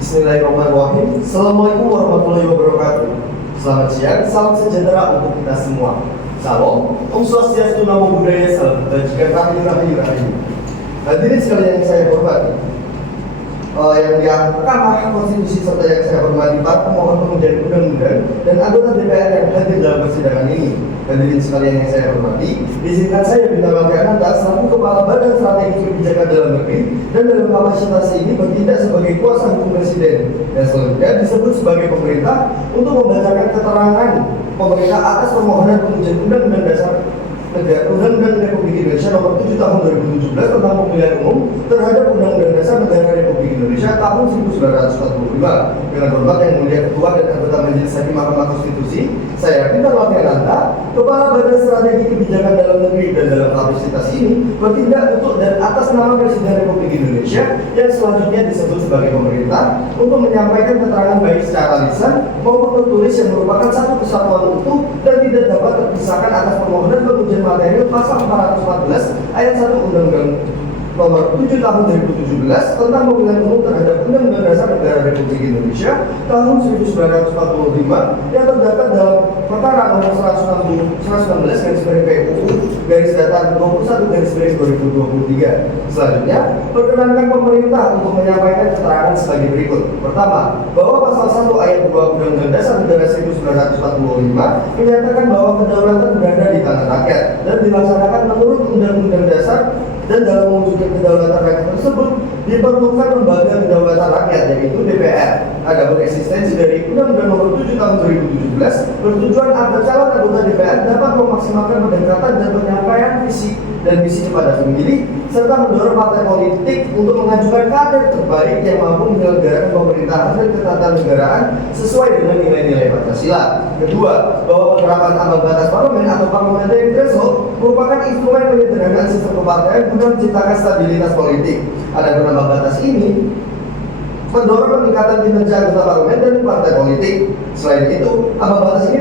Bismillahirrahmanirrahim. Assalamualaikum warahmatullahi wabarakatuh. Selamat siang, salam sejahtera untuk kita semua. Salam, Om Swastiastu, Namo Buddhaya, salam kebajikan, rahayu, rahayu, rahayu. Hadirin sekalian yang saya hormati, yang Mahkamah Konstitusi serta yang saya hormati para pemohon pengujian undang-undang dan anggota DPR yang hadir dalam persidangan ini. Hadirin sekalian yang saya hormati, izinkan saya Bintang Ananta selaku Kepala Badan Strategi Kebijakan Dalam Negeri dan dalam kapasitas ini bertindak sebagai kuasa hukum Presiden dan selanjutnya disebut sebagai pemerintah untuk membacakan keterangan pemerintah atas permohonan pengujian Undang-Undang Dasar Undang-Undang Republik Indonesia Nomor 7 Tahun 2017 tentang Pemilihan Umum terhadap Undang-Undang Dasar Negara Republik Indonesia Tahun 1945. Dengan hormat yang mulia Ketua dan anggota Majelis Hakim Mahkamah Konstitusi, saya Bintang Ananta, Kepala Badan Strategi Kebijakan Dalam Negeri dan dalam kapasitas ini bertindak untuk dan atas nama Presiden Republik Indonesia yang selanjutnya disebut sebagai pemerintah untuk menyampaikan keterangan baik secara lisan maupun tertulis yang merupakan satu kesatuan utuh dan tidak dapat terpisahkan atas permohonan pengujian materi pasal 414 ayat 1 Undang-Undang Nomor 7 Tahun 2017 tentang Pemilihan Umum terhadap Undang-Undang Dasar Negara Republik Indonesia Tahun 1945 yang terdapat dalam perkara nomor 116 garis miring PUU garis datar 21 garis miring 2023. Selanjutnya, perkenankan pemerintah untuk menyampaikan keterangan sebagai berikut. Pertama, bahwa pasal 1 ayat 2 Undang-Undang Dasar Negara 1945 menyatakan bahwa kedaulatan berada di tangan rakyat dan dilaksanakan menurut Undang-Undang Dasar, dan dalam mewujudkan kedaulatan rakyat tersebut diperlukan lembaga kedaulatan rakyat yaitu DPR. Adapun eksistensi dari Undang-Undang Nomor 7 Tahun 2017 bertujuan agar calon anggota DPR dapat memaksimalkan pendekatan dan penyampaian visi dan misi kepada pemilih serta mendorong partai politik untuk mengajukan kader terbaik yang mampu menyelenggarakan pemerintahan dan ketatanegaraan sesuai dengan nilai-nilai Pancasila. Kedua, bahwa penerapan ambang batas parlemen atau parliamentary threshold merupakan instrumen penyederhanaan sistem kepartaian guna menciptakan stabilitas politik. Adapun ambang batas ini mendorong peningkatan kinerja anggota parlemen dan partai politik. Selain itu, ambang batas ini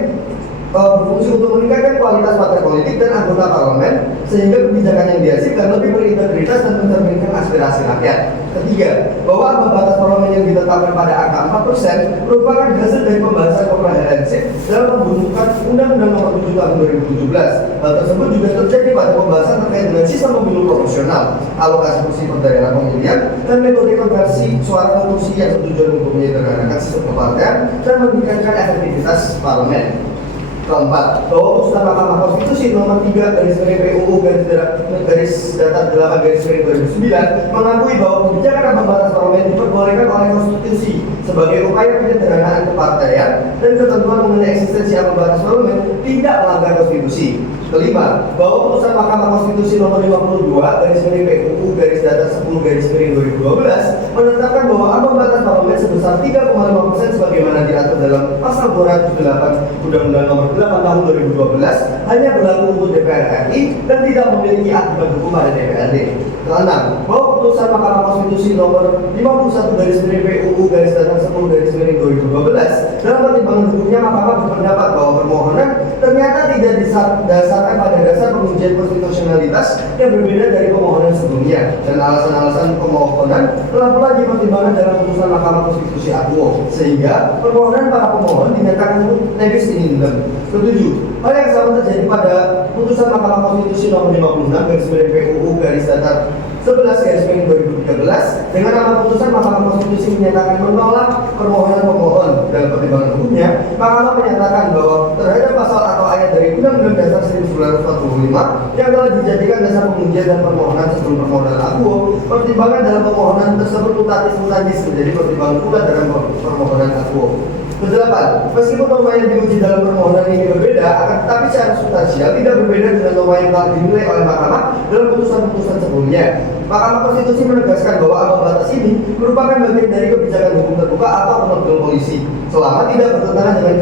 berfungsi untuk meningkatkan kualitas partai politik dan anggota parlemen sehingga kebijakan yang dihasilkan lebih berintegritas dan mencerminkan aspirasi rakyat. Ketiga, bahwa ambang batas parlemen yang ditetapkan pada angka 4% merupakan hasil dari pembahasan komprehensif dalam pembentukan Undang-Undang Nomor 7 Tahun 2017. Hal tersebut juga terjadi pada pembahasan terkait dengan sistem pemilu proporsional, alokasi kursi per daerah pemilihan, dan metode konversi suara ke kursi yang bertujuan untuk menyederhanakan sistem kepartaian dan meningkatkan efektivitas parlemen. Keempat, bahwa putusan Mahkamah Konstitusi nomor 3 garis miring PUU garis datar 8 garis miring 2009 mengakui bahwa kebijakan ambang batas parlemen diperbolehkan oleh konstitusi sebagai upaya penyederhanaan kepartaian dan ketentuan mengenai eksistensi ambang batas parlemen tidak melanggar konstitusi. Kelima, bahwa putusan Mahkamah Konstitusi nomor 52 garis miring PUU garis datar 10 garis miring 2012 menetapkan bahwa ambang batas parlemen sebesar 3,5% sebagaimana diatur dalam pasal 208 Undang-Undang Nomor 8 Tahun 2012 hanya berlaku untuk DPR RI dan tidak memiliki akibat hukum pada DPRD. Keenam, bahwa putusan Mahkamah Konstitusi nomor 51 garis miring PUU garis datar 10 garis miring 2012 dalam pertimbangan hukumnya Mahkamah berpendapat bahwa permohonan ternyata tidak didasarkan pada dasar pengujian konstitusionalitas yang berbeda dari permohonan sebelumnya dan alasan-alasan pemohonan telah pula dipertimbangkan dalam putusan Mahkamah Konstitusi Akuo sehingga permohonan para pemohon dinyatakan nebis in idem. Ketujuh, hal yang sama terjadi pada putusan Mahkamah Konstitusi nomor 56 garis miring PUU garis datar 11 garis miring 2013 dengan nama putusan Mahkamah Konstitusi menyatakan menolak permohonan pemohon. Dalam pertimbangan hukumnya, Mahkamah menyatakan bahwa terhadap pasal atau ayat dari Undang-Undang Dasar 1945 yang telah dijadikan dasar pengujian dan permohonan sebelum permohonan akuo, pertimbangan dalam permohonan tersebut mutatis mutandis menjadi pertimbangan pula dalam permohonan akuo. Kedelapan, meskipun norma yang diuji dalam permohonan ini berbeda, akan tetapi secara substansial tidak berbeda dengan norma yang telah dinilai oleh Mahkamah dalam putusan-putusan sebelumnya. Mahkamah Konstitusi menegaskan bahwa ambang batas ini merupakan bagian dari kebijakan hukum terbuka atau penonton polisi, selama tidak bertentangan dengan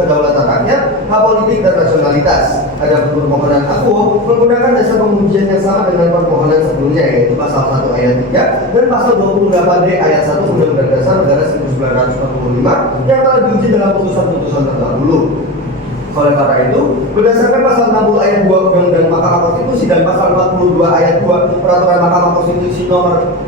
kedaulatan rakyat, hak politik dan rasionalitas. Ada permohonan akuo menggunakan dasar pengujian yang sama dengan permohonan sebelumnya, yaitu pasal 1 ayat 3 dan pasal 28D ayat 1 Undang-Undang Dasar Negara 1945 yang telah diuji dalam putusan-putusan terdahulu. Oleh karena itu, berdasarkan pasal 60 ayat 2 Undang-Undang Mahkamah Konstitusi dan pasal 42 ayat 2 Peraturan Mahkamah Konstitusi nomor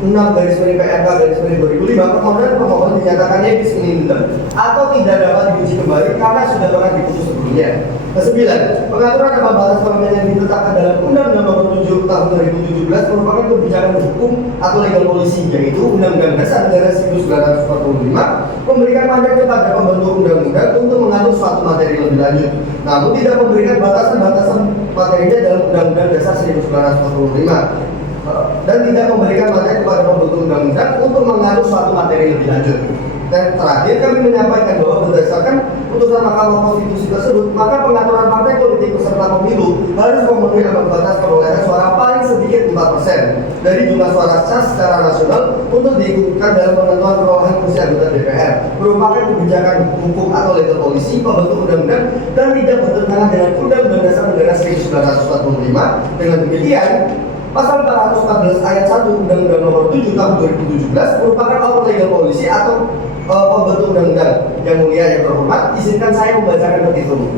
6 garis miring PRK garis miring 2005, permohonan pemohon dinyatakan nebis in idem atau tidak dapat diuji kembali karena sudah pernah diputus sebelumnya. Kesembilan, pengaturan ambang batas parlemen yang ditetapkan dalam Undang-Undang Nomor 7 Tahun 2017 merupakan kebijakan hukum atau legal policy, yaitu Undang-Undang Dasar Negara 1945 memberikan mandat kepada pembentuk undang-undang untuk mengatur suatu materi lebih lanjut, namun tidak memberikan batasan-batasan materinya dalam Undang-Undang Dasar 1945 dan tidak memberikan mandat kepada pembentuk undang-undang untuk mengatur suatu materi lebih lanjut. Dan terakhir kami menyampaikan bahwa berdasarkan putusan Mahkamah Konstitusi tersebut, maka pengaturan partai politik peserta pemilu harus memenuhi ambang batas perolehan suara paling sedikit 4% dari jumlah suara sah secara nasional untuk diikutkan dalam penentuan perolehan kursi anggota DPR, merupakan kebijakan hukum atau legal policy pembentuk undang-undang dan tidak bertentangan dengan Undang-Undang Dasar Negara 1945. Dengan demikian, Pasal 414 ayat 1 Undang-Undang Nomor 7 Tahun 2017 merupakan our legal policy atau pembentuk undang-undang. Yang mulia yang terhormat, izinkan saya membacakan petitum.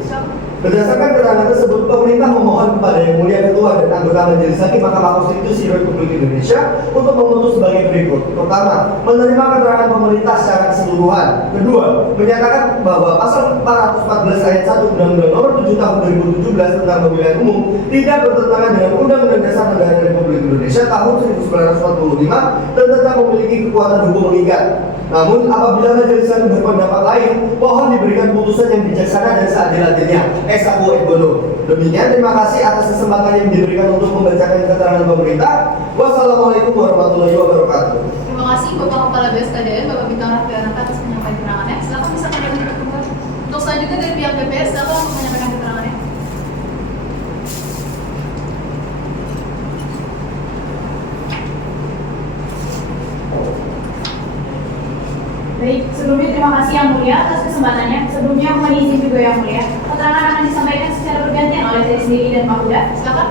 Berdasarkan keterangan tersebut, pemerintah memohon kepada Yang Mulia Ketua dan anggota Majelis Hakim Mahkamah Konstitusi Republik Indonesia untuk memutus sebagai berikut. Pertama, menerima keterangan pemerintah secara keseluruhan. Kedua, menyatakan bahwa pasal 414 ayat 1 Undang-Undang Nomor 7 Tahun 2017 tentang pemilihan umum tidak bertentangan dengan Undang-Undang Dasar Negara Republik Indonesia tahun 1945 dan tetap memiliki kekuatan hukum mengikat. Namun, apabila majelis hakim berpendapat lain, mohon diberikan putusan yang bijaksana dan seadil-adilnya. Esaku Ebono. Demikian, terima kasih atas kesempatan yang diberikan untuk membacakan keterangan pemerintah. Wassalamualaikum warahmatullahi wabarakatuh. Terima kasih Bapak Kepala BSKDN, Bapak Bintang Raffianaka atas penyampaian keterangannya. Silakan bisa kembali berkembang. Untuk selanjutnya dari pihak DPR, silakan untuk menyampaikan keterangannya. Baik, sebelumnya terima kasih Yang Mulia atas kesempatannya. Sebelumnya mohon izin juga Yang Mulia, keterangan akan disampaikan secara bergantian oleh saya sendiri dan Pak Huda. Silakan.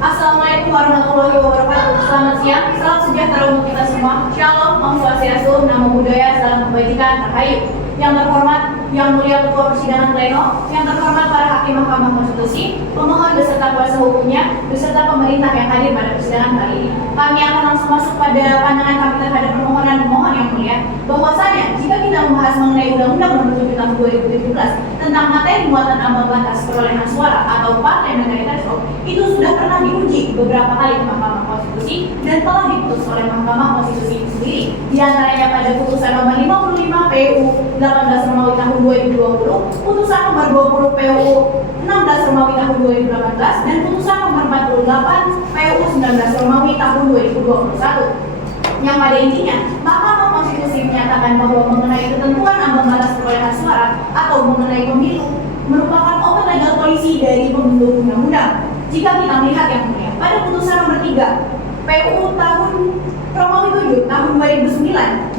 Assalamualaikum warahmatullahi wabarakatuh. Selamat siang, salam sejahtera untuk kita semua. Shalom, Om Swastiastu, Namo Buddhaya, salam kebajikan, rahayu. Yang terhormat Yang Mulia Ketua Persidangan Pleno, yang terhormat para hakim Mahkamah Konstitusi, pemohon beserta kuasa hukumnya, beserta pemerintah yang hadir pada persidangan kali ini. Kami akan langsung masuk pada pandangan kami terhadap permohonan pemohon Yang Mulia, bahwasanya jika kita membahas mengenai Undang-Undang Nomor 7 Tahun 2017 tentang materi muatan ambang batas perolehan suara atau parliamentary threshold, itu sudah pernah diuji beberapa kali ke Mahkamah Konstitusi dan telah diputus oleh Mahkamah Konstitusi itu sendiri. Di antaranya pada putusan nomor 55 PU 18 Romawi tahun 2020, putusan nomor 20 PU 16 Romawi tahun 2018, dan putusan nomor 48 PU 19 Romawi tahun 2021. Yang pada intinya, Mahkamah Konstitusi menyatakan bahwa mengenai ketentuan ambang batas perolehan suara atau mengenai pemilu merupakan open legal policy dari pembentuk undang-undang. Jika kita melihat Yang Mulia, pada putusan nomor 3 PU tahun Romawi 7 tahun 2009,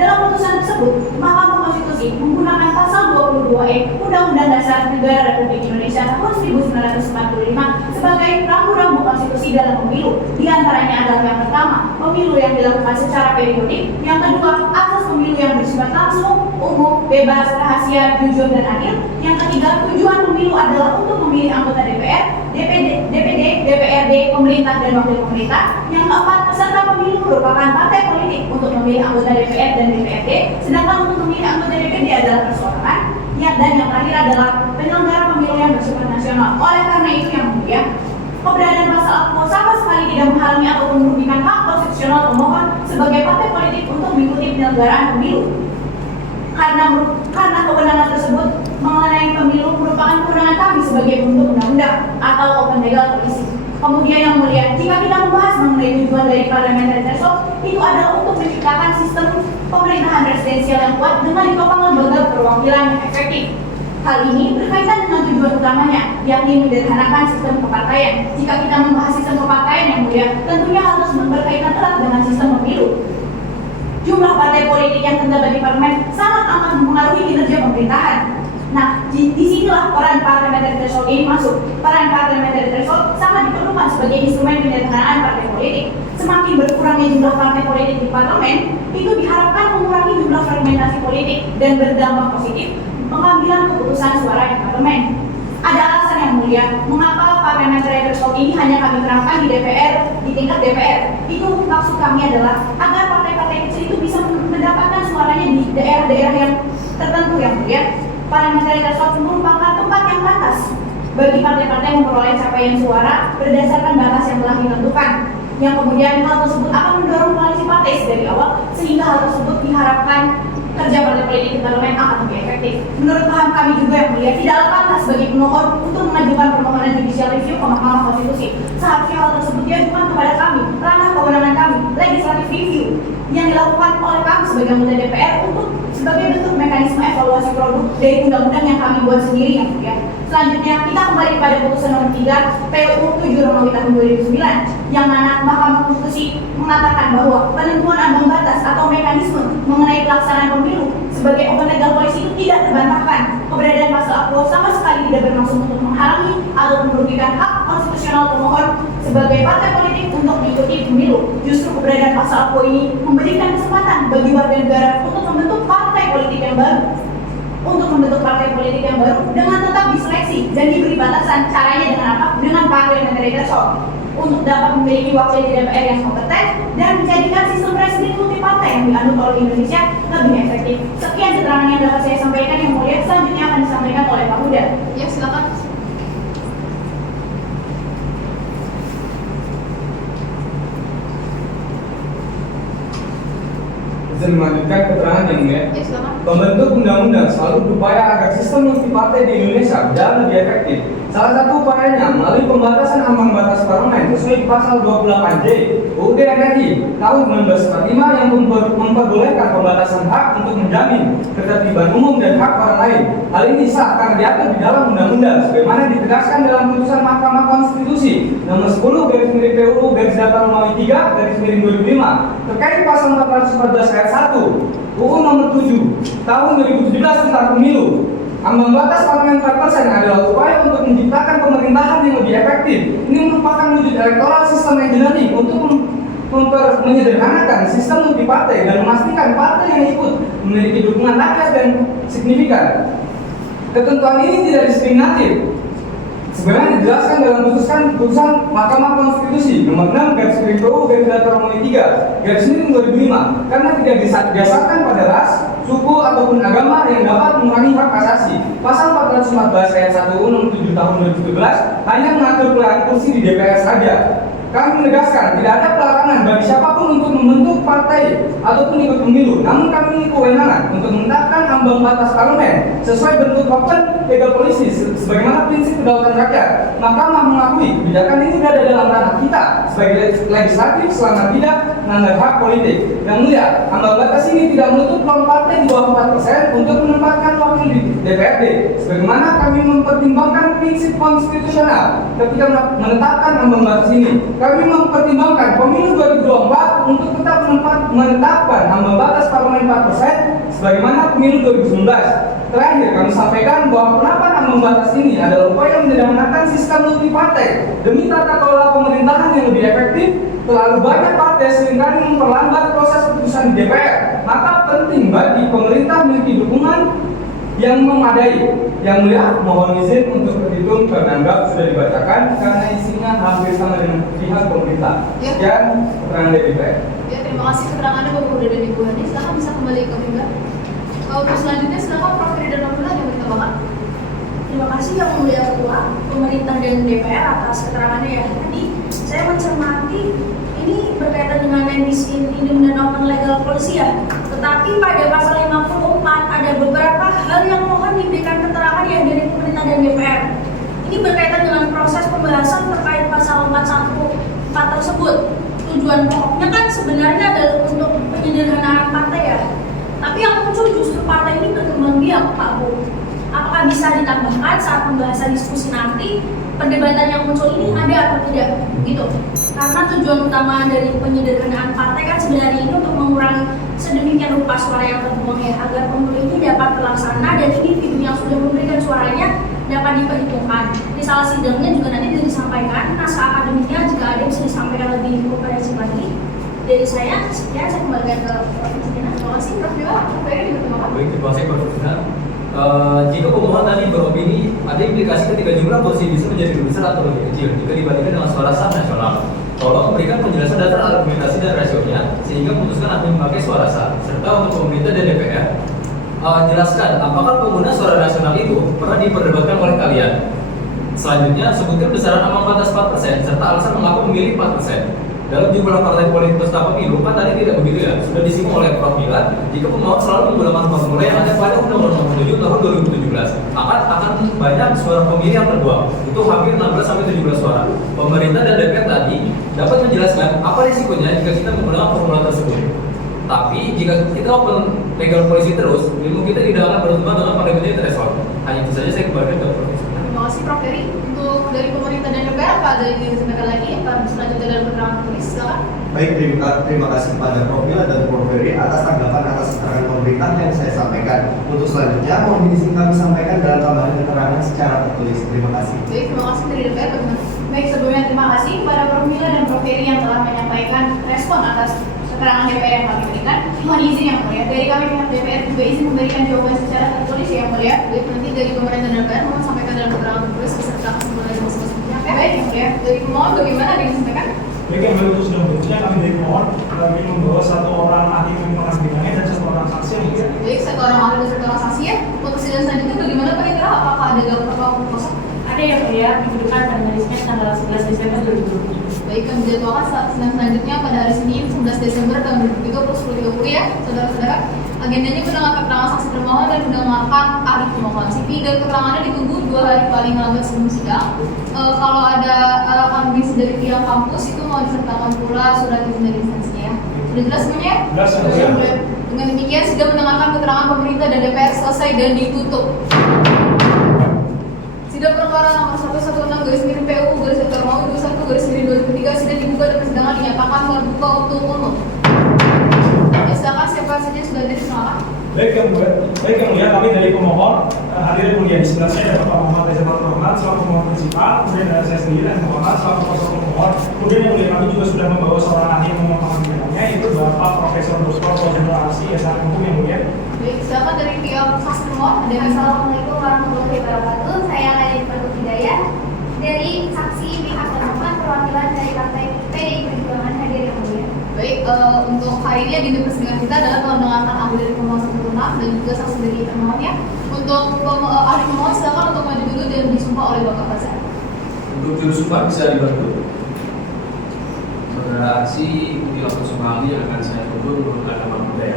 dalam putusan tersebut, Mahkamah Konstitusi menggunakan pasal 22E Undang-Undang Dasar Negara Republik Indonesia tahun 1945 sebagai rambu-rambu konstitusi dalam pemilu. Di antaranya adalah yang pertama, pemilu yang dilakukan secara periodik; yang kedua, asas pemilu yang bersifat langsung, umum, bebas, rahasia, jujur, dan adil; yang ketiga, tujuan pemilu adalah untuk memilih anggota DPR, DPD, DPRD, pemerintah, dan wakil pemerintah; yang keempat, peserta pemilu merupakan partai politik untuk memilih anggota DPR dan DPRD, sedangkan untuk memilih anggota DPD adalah perseorangan; dan yang terakhir adalah penyelenggara pemilu yang bersifat nasional. Oleh karena itu Yang Mulia, keberadaan pasal sama sekali tidak menghalangi ataupun merugikan hak konstitusional pemohon sebagai partai politik untuk mengikuti penyelenggaraan pemilu. Karena kewenangan tersebut mengenai pemilu merupakan kewenangan kami sebagai pembentuk undang-undang atau open legal policy. Kemudian Yang Mulia, jika kita membahas mengenai tujuan dari parliamentary threshold, itu adalah untuk menciptakan sistem pemerintahan presidensial yang kuat dengan ditopang lembaga perwakilan yang efektif. Hal ini berkaitan dengan tujuan utamanya, yakni menyederhanakan sistem kepartaian. Jika kita membahas sistem kepartaian Yang Mulia, tentunya hal tersebut berkaitan erat dengan sistem pemilu. Jumlah partai politik yang terdapat di parlemen sangat amat mempengaruhi kinerja pemerintahan. Nah, disinilah peran parliamentary threshold ini masuk. Peran parliamentary threshold sangat diperlukan sebagai instrumen penyederhanaan partai politik. Semakin berkurangnya jumlah partai politik di parlemen, itu diharapkan mengurangi jumlah fragmentasi politik dan berdampak positif pengambilan keputusan suara di parlemen. Ada alasan Yang Mulia, mengapa parliamentary threshold ini hanya kami terapkan di DPR, di tingkat DPR. Itu maksud kami adalah agar partai-partai kecil itu bisa mendapatkan suaranya di daerah-daerah yang tertentu Yang Mulia. Parliamentary threshold merupakan tempat yang pantas bagi partai-partai memperoleh capaian suara berdasarkan batas yang telah ditentukan. Yang kemudian hal tersebut akan mendorong koalisi partai dari awal, sehingga hal tersebut diharapkan kerja partai politik di parlemen akan lebih efektif. Menurut paham kami juga yang mulia, tidaklah pantas bagi pemohon untuk mengajukan permohonan judicial review ke Mahkamah Konstitusi. Seharusnya hal tersebut diajukan kepada kami, ranah kewenangan kami, legislative review, yang dilakukan oleh kami sebagai anggota DPR untuk sebagai bentuk mekanisme evaluasi produk dari undang-undang yang kami buat sendiri yang mulia. Selanjutnya, kita kembali pada putusan nomor 3 PUU 7 Romawi tahun 2009 yang mana Mahkamah Konstitusi mengatakan bahwa penentuan ambang batas atau mekanisme mengenai pelaksanaan pemilu sebagai open legal policy itu tidak terbantahkan. Keberadaan pasal APO sama sekali tidak bermaksud untuk menghalangi atau merugikan hak konstitusional pemohon sebagai partai politik untuk mengikuti pemilu. Justru keberadaan pasal APO ini memberikan kesempatan bagi warga negara untuk membentuk partai politik yang baru. Dengan tetap diseleksi dan diberi batasan. Caranya dengan apa? Dengan parliamentary threshold untuk dapat memiliki wakil di DPR yang kompeten dan menjadikan sistem presiden multipartai yang dianut oleh Indonesia lebih efektif. Sekian keterangan yang dapat saya sampaikan yang mulia. Selanjutnya akan disampaikan oleh Pak Huda. Ya, silakan. Izin melanjutkan keterangan yang mulia. Ya, silakan. Pembentuk undang-undang selalu berupaya agar sistem multipartai di Indonesia berjalan lebih efektif. Salah satu upayanya melalui pembatasan ambang batas parlemen sesuai di pasal 28J UUD RI tahun 1945 yang memperbolehkan pembatasan hak untuk menjamin ketertiban umum dan hak orang lain. Hal ini sah karena diatur di dalam undang-undang sebagaimana ditegaskan dalam putusan Mahkamah Konstitusi nomor 10 garis miring PUU garis datar Romawi 3 garis miring 2005 terkait pasal 414 ayat 1 UU nomor 7 tahun 2017 tentang pemilu. Ambang batas parlemen 4% adalah upaya untuk menciptakan pemerintahan yang lebih efektif. Ini merupakan wujud elektoral sistem engineering untuk menyederhanakan sistem multipartai dan memastikan partai yang ikut memiliki dukungan rakyat dan signifikan. Ketentuan ini tidak diskriminatif, sebagaimana dijelaskan dalam putusan Mahkamah Konstitusi nomor 6 garis miring PUU garis datar Romawi 3 garis miring 2005 karena tidak didasarkan pada ras, suku ataupun agama yang dapat mengurangi hak asasi. Pasal 414 ayat 1 nomor 7 tahun 2017 hanya mengatur pilihan kursi di DPR saja. Kami menegaskan tidak ada pelarangan bagi siapapun untuk membentuk partai ataupun ikut pemilu. Namun kami memiliki kewenangan untuk menetapkan ambang batas parlemen sesuai bentuk open legal policy sebagaimana prinsip kedaulatan rakyat. Mahkamah mengakui kebijakan ini berada dalam ranah kita sebagai legislatif selama tidak melanggar hak politik. Yang mulia, ambang batas ini tidak menutup peluang partai di bawah 4% untuk menempatkan wakil di DPRD. Sebagaimana kami mempertimbangkan prinsip konstitusional ketika menetapkan ambang batas ini. Kami mempertimbangkan pemilu 2024 untuk tetap menetapkan ambang batas parlemen 4% sebagaimana pemilu 2019. Terakhir, kami sampaikan bahwa penerapan ambang batas ini adalah upaya menyederhanakan sistem multipartai demi tata kelola pemerintahan yang lebih efektif. Terlalu banyak partai seringkali memperlambat proses keputusan di DPR. Maka penting bagi pemerintah memiliki dukungan yang memadai. Yang mulia, mohon izin untuk berhitung karena anggap sudah dibacakan karena isinya hampir sama dengan pihak pemerintah. Ya. Sekian keterangan dari DPR. Ya, terima kasih keterangannya Bapak Huda dan Ibu Hani. Silakan bisa kembali ke Mingga. Untuk selanjutnya silakan Prof. Ridwan Abdullah yang ditambahkan. Terima kasih Yang Mulia Ketua, pemerintah dan DPR atas keterangannya ya. Tadi saya mencermati ini berkaitan dengan indem dan open legal policy ya. Tetapi pada pasal 54 ada beberapa hal yang mohon diberikan keterangan ya dari pemerintah dan DPR. Ini berkaitan dengan proses pembahasan terkait pasal 414 tersebut. Tujuan pokoknya kan sebenarnya adalah untuk penyederhanaan partai ya. Tapi yang muncul justru partai ini berkembang biak, Pak Bu. Apakah bisa ditambahkan saat pembahasan diskusi nanti perdebatan yang muncul ini ada atau tidak? Gitu. Karena tujuan utama dari penyederhanaan partai kan sebenarnya ini untuk mengurangi sedemikian rupa suara yang terbuang ya, agar pemilu ini dapat terlaksana dan individu yang sudah memberikan suaranya dapat diperhitungkan. Di salah sidangnya juga nanti disampaikan naskah akademiknya jika ada bisa disampaikan lebih komprehensif lagi. Dari saya, sekian saya kembalikan ke Prof. Tina. Terima kasih Prof. Bila. Baik, terima kasih Prof. Tina. Jika pemohon tadi beropini ada implikasi ketika jumlah kursi bisa menjadi lebih besar atau lebih kecil jika dibandingkan dengan suara sah nasional. Tolong berikan penjelasan dasar argumentasi dan rasionya sehingga memutuskan akan memakai suara sah serta untuk pemerintah dan DPR jelaskan apakah pengguna suara nasional itu pernah diperdebatkan oleh kalian. Selanjutnya, sebutkan besaran ambang batas 4% serta alasan mengapa memilih 4%. Dalam jumlah partai politik peserta pemilu, kan tadi tidak begitu ya, sudah disinggung oleh Prof. Mila, jika pemohon selalu menggunakan formula yang ada pada Undang-Undang Nomor 7 tahun 2017, akan banyak suara pemilih yang terbuang, itu hampir 16-17 suara. Pemerintah dan DPR tadi dapat menjelaskan apa risikonya jika kita menggunakan formula tersebut. Tapi jika kita open legal policy terus, ilmu kita tidak akan berkembang dengan parliamentary threshold. Hanya itu saja saya kembalikan ke Prof. Terima kasih Prof. Ferry. Untuk dari pemerintah dan DPR, apa ada yang ingin disampaikan lagi? Apa selanjutnya dalam keterangan tulis? Silakan. Baik, terima kasih kepada Prof. Mila dan Prof. Ferry atas tanggapan atas keterangan pemerintah yang saya sampaikan. Untuk selanjutnya, mohon izin kami sampaikan dalam tambahan keterangan secara tertulis. Terima kasih. Baik, terima kasih dari DPR. Bagaimana? Baik, sebelumnya terima kasih kepada Prof. Mila dan Prof. Ferry yang telah menyampaikan respon atas keterangan DPR yang kami berikan. Mohon izin yang mulia, dari kami pihak DPR juga izin memberikan jawaban secara tertulis yang mulia. Baik, nanti dari pemerintah dan DPR mohon sampaikan dalam keterangan tertulis beserta kesimpulan dari masing-masing pihak. Baik, yang mulia. Dari pemohon bagaimana ada yang disampaikan? Baik, yang baru sudah bentuknya kami dari pemohon kami membawa satu orang ahli pendampingannya dan satu orang saksi yang mungkin. Baik, satu orang ahli dan satu orang saksi ya. Untuk persidangan selanjutnya bagaimana Pak Indra? Apakah ada dalam protokol kosong? Ada yang mulia dibutuhkan pada hari Senin tanggal 11 Desember 2020. Baik, kami jadwalkan saat sidang selanjutnya pada hari Senin 11 Desember tahun 2030 10.30 ya, saudara-saudara. Agendanya mendengar keterangan saksi termohon dan mendengarkan ahli pemohon. CV dan keterangannya ditunggu 2 hari paling lambat sebelum sidang. Kalau ada ambisi dari pihak kampus itu mau disertakan pula surat izin dari instansinya ya. Sudah jelas semuanya? Jelas, Sudah. Dengan demikian sidang mendengarkan keterangan pemerintah dan DPR selesai dan ditutup. Sidang perkara nomor 116/PU/21/2023 sidang dibuka dan persidangan dinyatakan terbuka untuk umum. Ya, silakan siapa saja yang sudah hadir silakan. Baik yang mulia, kami dari pemohon hadir mulia di sebelah saya ada Bapak Muhammad Reza Rahman selaku pemohon prinsipal, kemudian ada saya sendiri dan Muhammad selaku kuasa pemohon. Kemudian yang mulia kami juga sudah membawa seorang ahli yang memohon yaitu Bapak Profesor Dr. Jenderal Arsi S.A. Hukum yang mulia. Baik, silakan dari pihak saksi termohon. Assalamualaikum warahmatullahi wabarakatuh. Saya Aidin Fatul Hidayah dari saksi pihak termohon perwakilan dari Partai PDI Perjuangan hadir yang mulia. Baik, untuk hari ini agenda persidangan kita adalah mendengarkan ahli dari pemohon 1 dan juga saksi dari termohonnya. Untuk ahli pemohon silakan untuk maju dulu dan disumpah oleh Bapak Fajar. Untuk juru sumpah bisa dibantu. Saudara Arsi, dilakukan sumpah ahli yang akan saya tuntut merupakan nama budaya.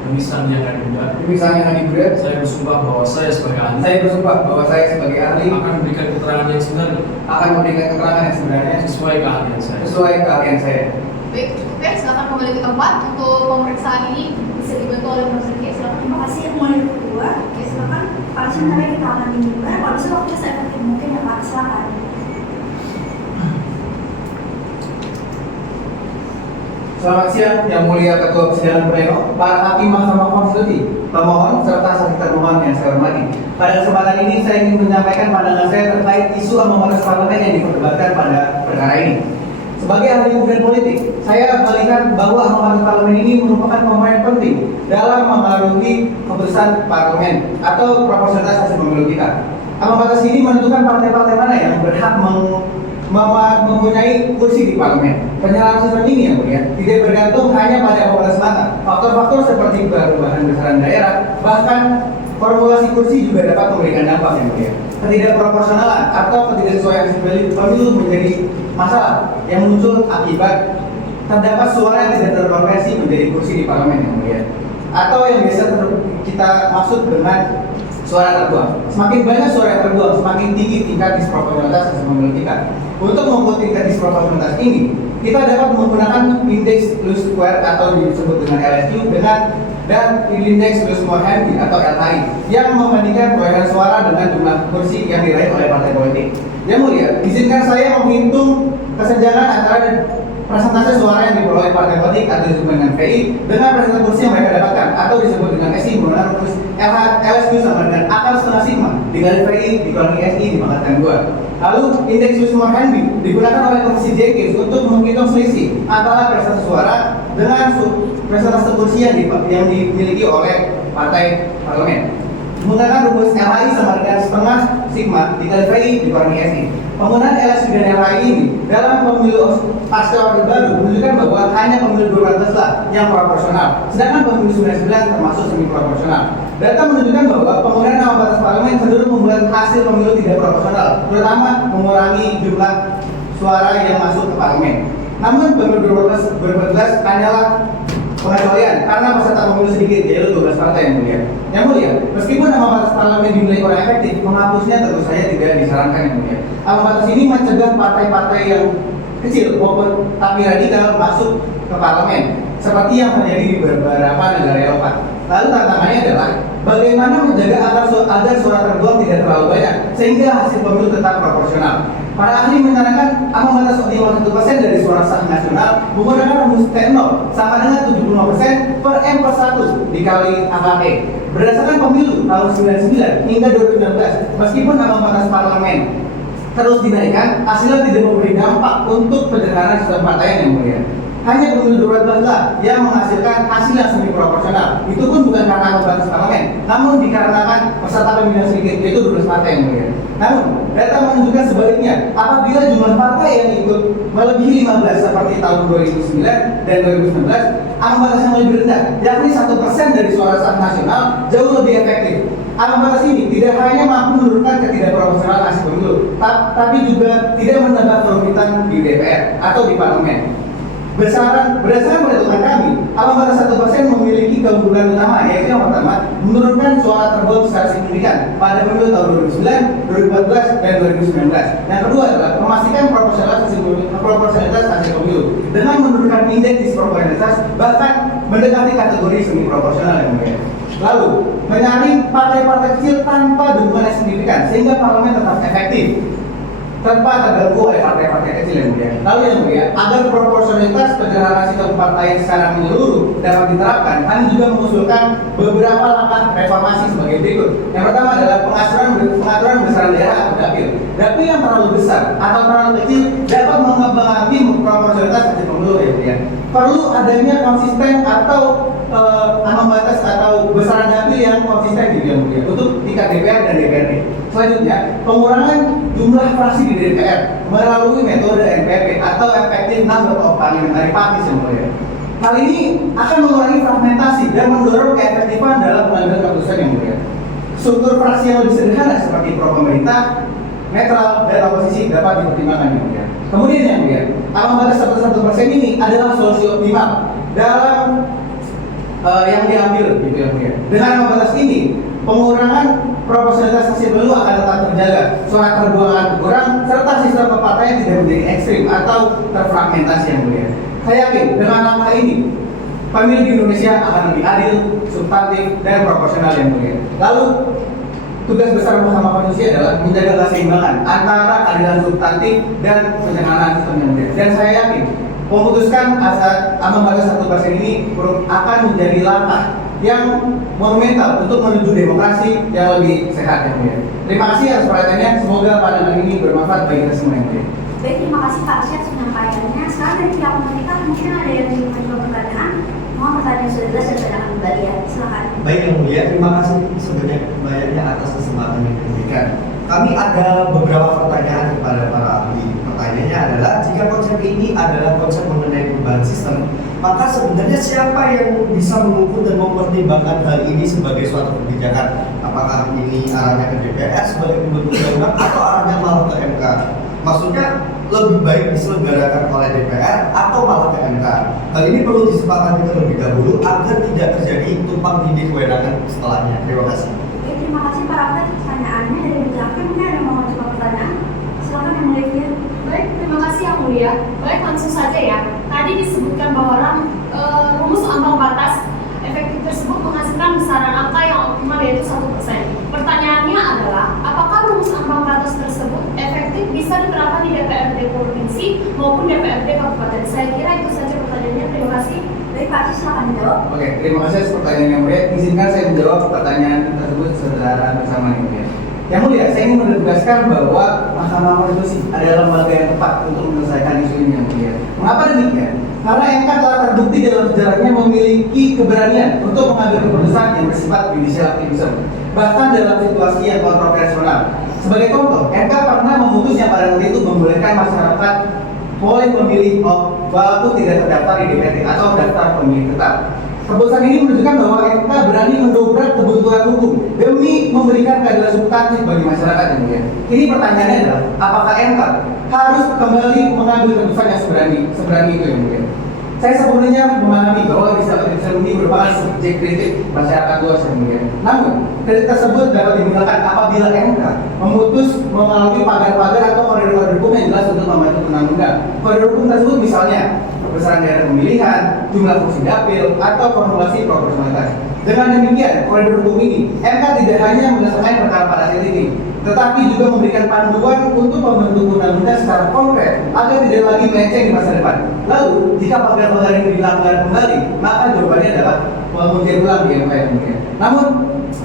Demikian yang akan dibuka. Demikian yang dibuka. Saya bersumpah bahwa saya sebagai ahli. Saya bersumpah bahwa saya sebagai ahli akan memberikan keterangan yang sebenarnya. Akan memberikan keterangan yang sebenarnya Sesuai keahlian saya. sesuai keahlian saya. Baik, oke, silakan kembali ke tempat. Untuk pemeriksaan ini bisa dibantu oleh Profesor K. Silakan. Terima kasih yang mulai berdua. Oke, silakan. Pak sebenarnya kita akan dimulai. Kalau bisa waktunya saya efektif mungkin ya Pak. Silakan. Selamat siang, Yang Mulia Ketua Persidangan Pleno, para hakim Mahkamah Konstitusi, pemohon serta saksi termohon yang saya hormati. Pada kesempatan ini saya ingin menyampaikan pandangan saya terkait isu ambang batas parlemen yang diperdebatkan pada perkara ini. Sebagai ahli hukum dan politik, saya melihat bahwa ambang batas parlemen ini merupakan komponen penting dalam mengaruhi keputusan parlemen atau proporsionalitas hasil pemilu kita. Ambang batas ini menentukan partai-partai mana yang berhak mempunyai kursi di parlemen. Penyerahan sistem ini yang mulia tidak bergantung hanya pada ambang batas semata. Faktor-faktor seperti perubahan besaran daerah, bahkan formulasi kursi juga dapat memberikan dampak yang mulia. Ketidakproporsionalan atau ketidaksesuaian hasil pemilu menjadi masalah yang muncul akibat terdapat suara yang tidak terkonversi menjadi kursi di parlemen yang mulia. Atau yang biasa kita maksud dengan suara terbuang. Semakin banyak suara yang terbuang, semakin tinggi tingkat disproporsionalitas hasil pemilu kita. Untuk mengukur tingkat disproporsionalitas ini, kita dapat menggunakan indeks least square atau disebut dengan LSQ dan indeks least more handy atau LHI yang membandingkan perolehan suara dengan jumlah kursi yang diraih oleh partai politik. Yang mulia, izinkan saya menghitung kesenjangan antara persentase suara yang diperoleh partai politik atau disebut dengan VI dengan persentase kursi yang mereka dapatkan atau disebut dengan SI menggunakan rumus LSQ sama dengan akar setengah sigma dikali VI dikurangi SI dipangkatkan 2. Lalu indeks Wismore Hanby digunakan oleh Komisi JK untuk menghitung selisih antara persentase suara dengan persentase kursi yang dimiliki oleh partai parlemen. Menggunakan rumus LHI sama dengan setengah sigma dikali VI dikurangi SI. penggunaan LSPD dan yang lain ini dalam pemilu pasca Orde Baru menunjukkan bahwa hanya pemilu 2014 lah yang proporsional, sedangkan pemilu 99 termasuk semi proporsional. Data menunjukkan bahwa penggunaan ambang batas parlemen cenderung membuat hasil pemilu tidak proporsional, terutama mengurangi jumlah suara yang masuk ke parlemen. Namun pemilu 2014 hanyalah pengecualian karena peserta pemilu sedikit, yaitu 12 partai yang mulia. Yang mulia, meskipun ambang batas parlemen dinilai kurang efektif, menghapusnya tentu saja tidak disarankan yang mulia. Ambang batas ini mencegah partai-partai yang kecil maupun tapi radikal masuk ke parlemen, seperti yang terjadi di beberapa negara Eropa. Lalu tantangannya adalah bagaimana menjaga agar suara terbuang tidak terlalu banyak sehingga hasil pemilu tetap proporsional. Para ahli menyarankan ambang batas 51% dari suara sah nasional menggunakan rumus T0 sama dengan 75% per M/1 dikali AKP. Berdasarkan pemilu tahun 99 hingga 2019, meskipun ambang batas parlemen terus dinaikkan, hasilnya tidak memberi dampak untuk penyederhanaan sistem partai yang mulia. Hanya pemilu 2014 lah yang menghasilkan hasil yang semi proporsional. Itu pun bukan karena ambang batas parlemen, namun dikarenakan peserta pemilu sedikit, yaitu 12 partai yang mulia. Namun, data menunjukkan sebaliknya. Apabila jumlah partai yang ikut melebihi 15 seperti tahun 2009 dan 2019, ambang batas yang lebih rendah, yakni 1% dari suara sah nasional, jauh lebih efektif. Ambang batas ini tidak hanya mampu menurunkan ketidakproporsionalan hasil pemilu, tapi juga tidak menambah kerumitan di DPR atau di parlemen. Berdasarkan perhitungan kami, ambang batas 1% memiliki keunggulan utama, yaitu yang pertama, menurunkan suara terbuang secara signifikan pada pemilu tahun 2009, 2014, dan 2019. Yang kedua adalah memastikan proporsionalitas hasil pemilu dengan menurunkan indeks disproporsionalitas, bahkan mendekati kategori semi proporsional yang mulia. Lalu, menyaring partai-partai kecil tanpa dukungan yang signifikan sehingga parlemen tetap efektif tanpa terganggu oleh partai-partai kecil yang mulia. Lalu yang mulia, agar proporsionalitas penyederhanaan sistem partai secara menyeluruh dapat diterapkan, kami juga mengusulkan beberapa langkah reformasi sebagai berikut. Yang pertama adalah pengaturan besaran daerah atau dapil. Dapil yang terlalu besar atau terlalu kecil dapat mempengaruhi proporsionalitas hasil pemilu yang mulia. Perlu adanya konsisten atau ambang batas atau besaran dapil yang konsisten gitu yang mulia untuk tingkat DPR dan DPRD. Selanjutnya, pengurangan jumlah fraksi di DPR melalui metode NPP atau Effective Number of Parliamentary Parties yang mulia. Hal ini akan mengurangi fragmentasi dan mendorong keefektifan dalam pengambilan keputusan yang mulia. Struktur fraksi yang lebih sederhana seperti pro pemerintah, netral, dan oposisi dapat dipertimbangkan yang mulia. Kemudian yang mulia, ambang batas 1% ini adalah solusi optimal dalam yang diambil gitu ya mulia. Dengan ambang batas ini, pengurangan proporsionalitas hasil pemilu akan tetap terjaga, suara terbuang akan berkurang, serta sistem kepartaian tidak menjadi ekstrim atau terfragmentasi yang mulia. Saya yakin dengan langkah ini, pemilu di Indonesia akan lebih adil, substantif, dan proporsional yang mulia. Lalu, tugas besar Mahkamah Konstitusi adalah menjaga keseimbangan antara keadilan substantif dan penyederhanaan sistem yang mulia. Dan saya yakin memutuskan ambang batas 1% ini akan menjadi langkah yang monumental untuk menuju demokrasi yang lebih sehat yang mulia. Terima kasih atas perhatiannya. Semoga pandangan ini bermanfaat bagi kita semua yang mulia. Baik, terima kasih Pak Arsyad penyampaiannya. Sekarang dari pihak pemerintah mungkin ada yang ingin mencoba pertanyaan. Mohon pertanyaan sudah jelas dan tanyakan kembali ya. Silakan. Baik yang mulia, terima kasih sebanyak-banyaknya atas kesempatan yang diberikan. Kami ada beberapa pertanyaan kepada para ahli. Pertanyaannya adalah, jika konsep ini adalah konsep mengenai perubahan sistem, maka sebenarnya siapa yang bisa mengukur dan mempertimbangkan hal ini sebagai suatu kebijakan? Apakah ini arahnya ke DPR sebagai pembentuk undang-undang atau arahnya malah ke MK? Maksudnya lebih baik diselenggarakan oleh DPR atau malah ke MK? Hal ini perlu disepakati terlebih dahulu agar tidak terjadi tumpang tindih kewenangan setelahnya. Terima kasih. Oke, terima kasih Pak Rahmat pertanyaannya. Dari pihak mungkin ada yang mau mencoba pertanyaan. Silakan yang mulia. Baik, terima kasih yang mulia. Baik, langsung saja ya. Tadi disebutkan bahwa rumus ambang batas efektif tersebut menghasilkan besaran angka yang optimal yaitu 1%. Pertanyaannya adalah, apakah rumus ambang batas tersebut efektif bisa diterapkan di DPRD provinsi maupun DPRD kabupaten? Saya kira itu saja pertanyaannya. Terima kasih. Baik, Pak Arsyad silakan menjawab. Oke, terima kasih atas pertanyaan yang mulia. Izinkan saya menjawab pertanyaan tersebut secara bersama yang mulia. Yang mulia, saya ingin menegaskan bahwa Mahkamah Konstitusi adalah lembaga yang tepat untuk menyelesaikan isu ini yang mulia. Mengapa demikian? Karena MK telah terbukti dalam sejarahnya memiliki keberanian untuk mengambil keputusan yang bersifat judicial activism, bahkan dalam situasi yang kontroversial. Sebagai contoh, MK pernah memutus yang pada waktu itu membolehkan masyarakat boleh memilih walaupun tidak terdaftar di DPRD atau daftar pemilih tetap. Keputusan ini menunjukkan bahwa MK berani mendobrak kebutuhan hukum demi memberikan keadilan substantif bagi masyarakat yang mulia. Ini pertanyaannya adalah, apakah MK harus kembali mengambil keputusan yang seberani itu yang mulia? Saya sepenuhnya memahami bahwa keputusan ini merupakan subjek kritik masyarakat luas yang mulia. Namun, kritik tersebut dapat digunakan apabila MK memutus melalui pagar-pagar atau koridor hukum yang jelas untuk membantu undang-undang. Koridor hukum tersebut misalnya besaran daerah pemilihan, jumlah kursi dapil, atau formulasi proporsionalitas. Dengan demikian, koridor hukum ini, MK tidak hanya menyelesaikan perkara pada saat ini, tetapi juga memberikan panduan untuk membentuk undang-undang secara konkret agar tidak lagi melenceng di masa depan. Lalu, jika pagar-pagar ini dilanggar kembali, maka jawabannya adalah menguji ulang di MK yang mulia. Namun,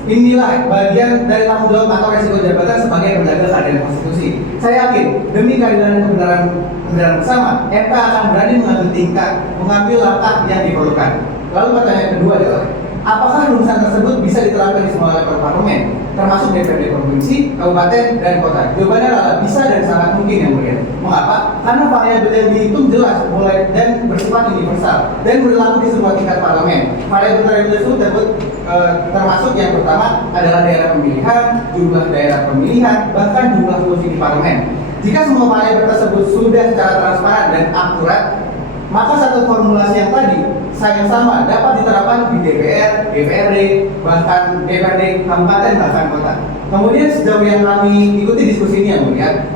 inilah bagian dari tanggung jawab atau resiko jabatan sebagai penjaga keadilan konstitusi. Saya yakin demi keadilan dan kebenaran bersama, MK akan berani mengambil langkah yang diperlukan. Lalu pertanyaan kedua adalah, apakah rumusan tersebut bisa diterapkan di semua level parlemen, termasuk DPRD provinsi, kabupaten, dan kota? Jawabannya adalah bisa dan sangat mungkin yang mulia. Mengapa? Karena variabel yang dihitung jelas, mulai dan bersifat universal dan berlaku di semua tingkat parlemen. Variabel tersebut termasuk yang pertama adalah daerah pemilihan, jumlah daerah pemilihan, bahkan jumlah kursi di parlemen. Jika semua variabel tersebut sudah secara transparan dan akurat, maka satu formulasi yang tadi yang sama dapat diterapkan di DPR, DPRD, bahkan DPRD kabupaten, bahkan kota. Kemudian sejauh yang kami ikuti diskusi ini yang mulia,